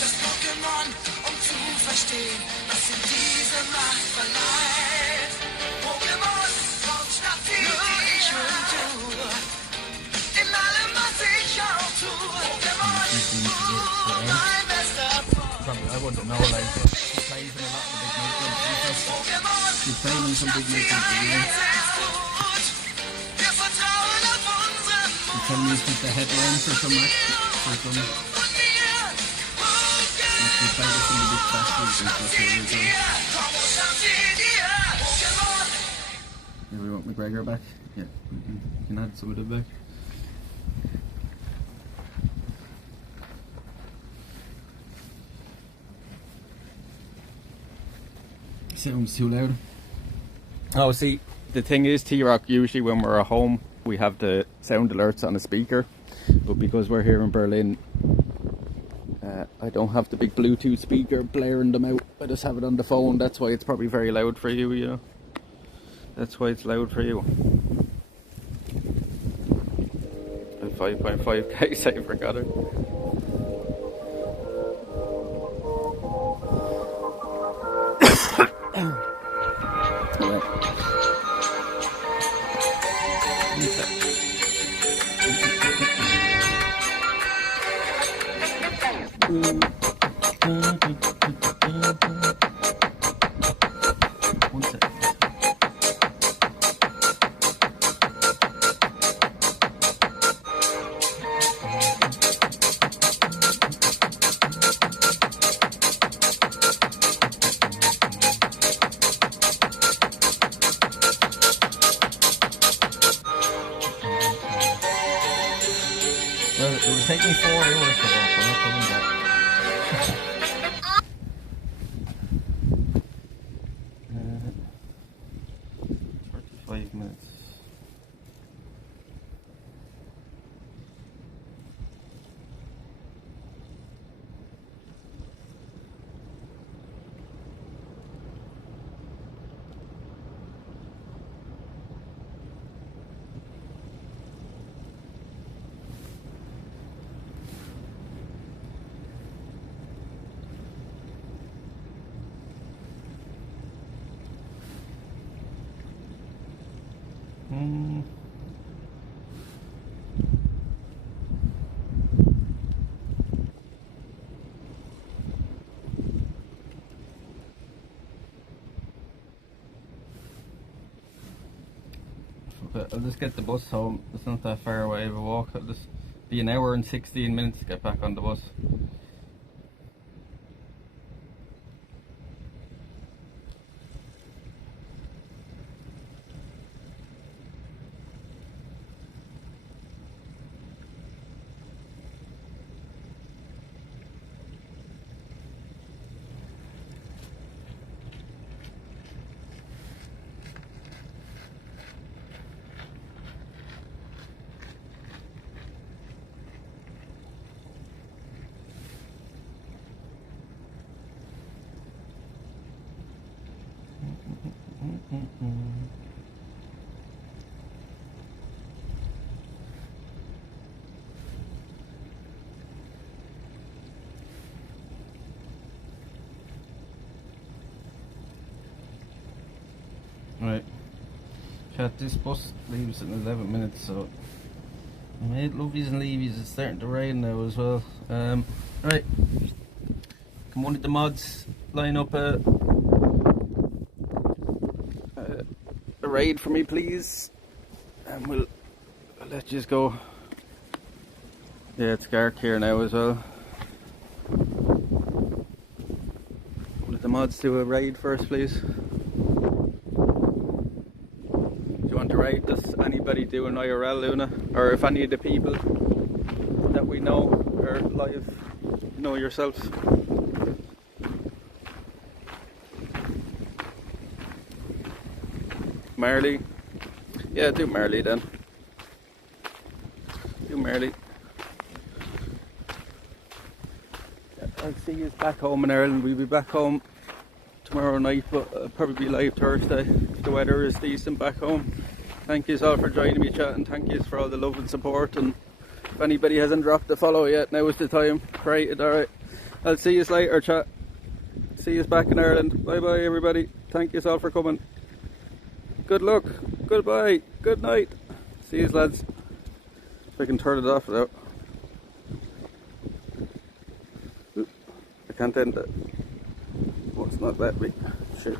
das Pokémon, um zu verstehen, was in diese Macht verleiht. Pokémon, Hauptstadt, die ich und du, in allem, was ich auch tue. Pokémon, mein bester Freund. I wouldn't know, like, but she plays in a lot of big movements. She's playing in some big movements. She's telling me she's the headline for some act, for some. She played at some of the big festivals and stuff here as well. Yeah, we want McGregor back. Yeah, we can add some of them back. Sounds too loud. Oh, see, the thing is, T-Rock, usually when we're at home, we have the sound alerts on a speaker, but because we're here in Berlin, I don't have the big Bluetooth speaker blaring them out. I just have it on the phone. That's why it's probably very loud for you, you know. That's why it's loud for you. At 5.5 case, I forgot it. Well, it would take me 4 hours to walk, I'm not coming back. 45 minutes. But I'll just get the bus home. It's not that far away of a walk. It'll just be an hour and 16 minutes to get back on the bus. Right. chat. This bus leaves in 11 minutes, so I made lovies and leavies. It's starting to rain now as well. Right, can one of the mods line up a raid for me, please? And we'll let you go. Yeah, it's dark here now as well. One of the mods do a raid first, please. To raid, does anybody do an IRL, Luna? Or if any of the people that we know are live, you know yourselves. Marley? Yeah, do Marley then. Do Marley. Yeah, I'll see you back home in Ireland. We'll be back home tomorrow night, but I'll probably be live Thursday if the weather is decent back home. Thank you all for joining me, chat, and thank you for all the love and support. And if anybody hasn't dropped a follow yet, now is the time. Great, alright. I'll see you later, chat. See you back in Ireland. Bye bye, everybody. Thank you all for coming. Good luck. Goodbye. Good night. See you, lads. If I can turn it off without. Ooh, I can't end it. Oh, it's not that big. Shit.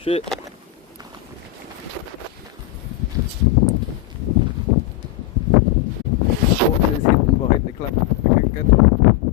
Shit. Is hidden behind the clip. I can't get to it.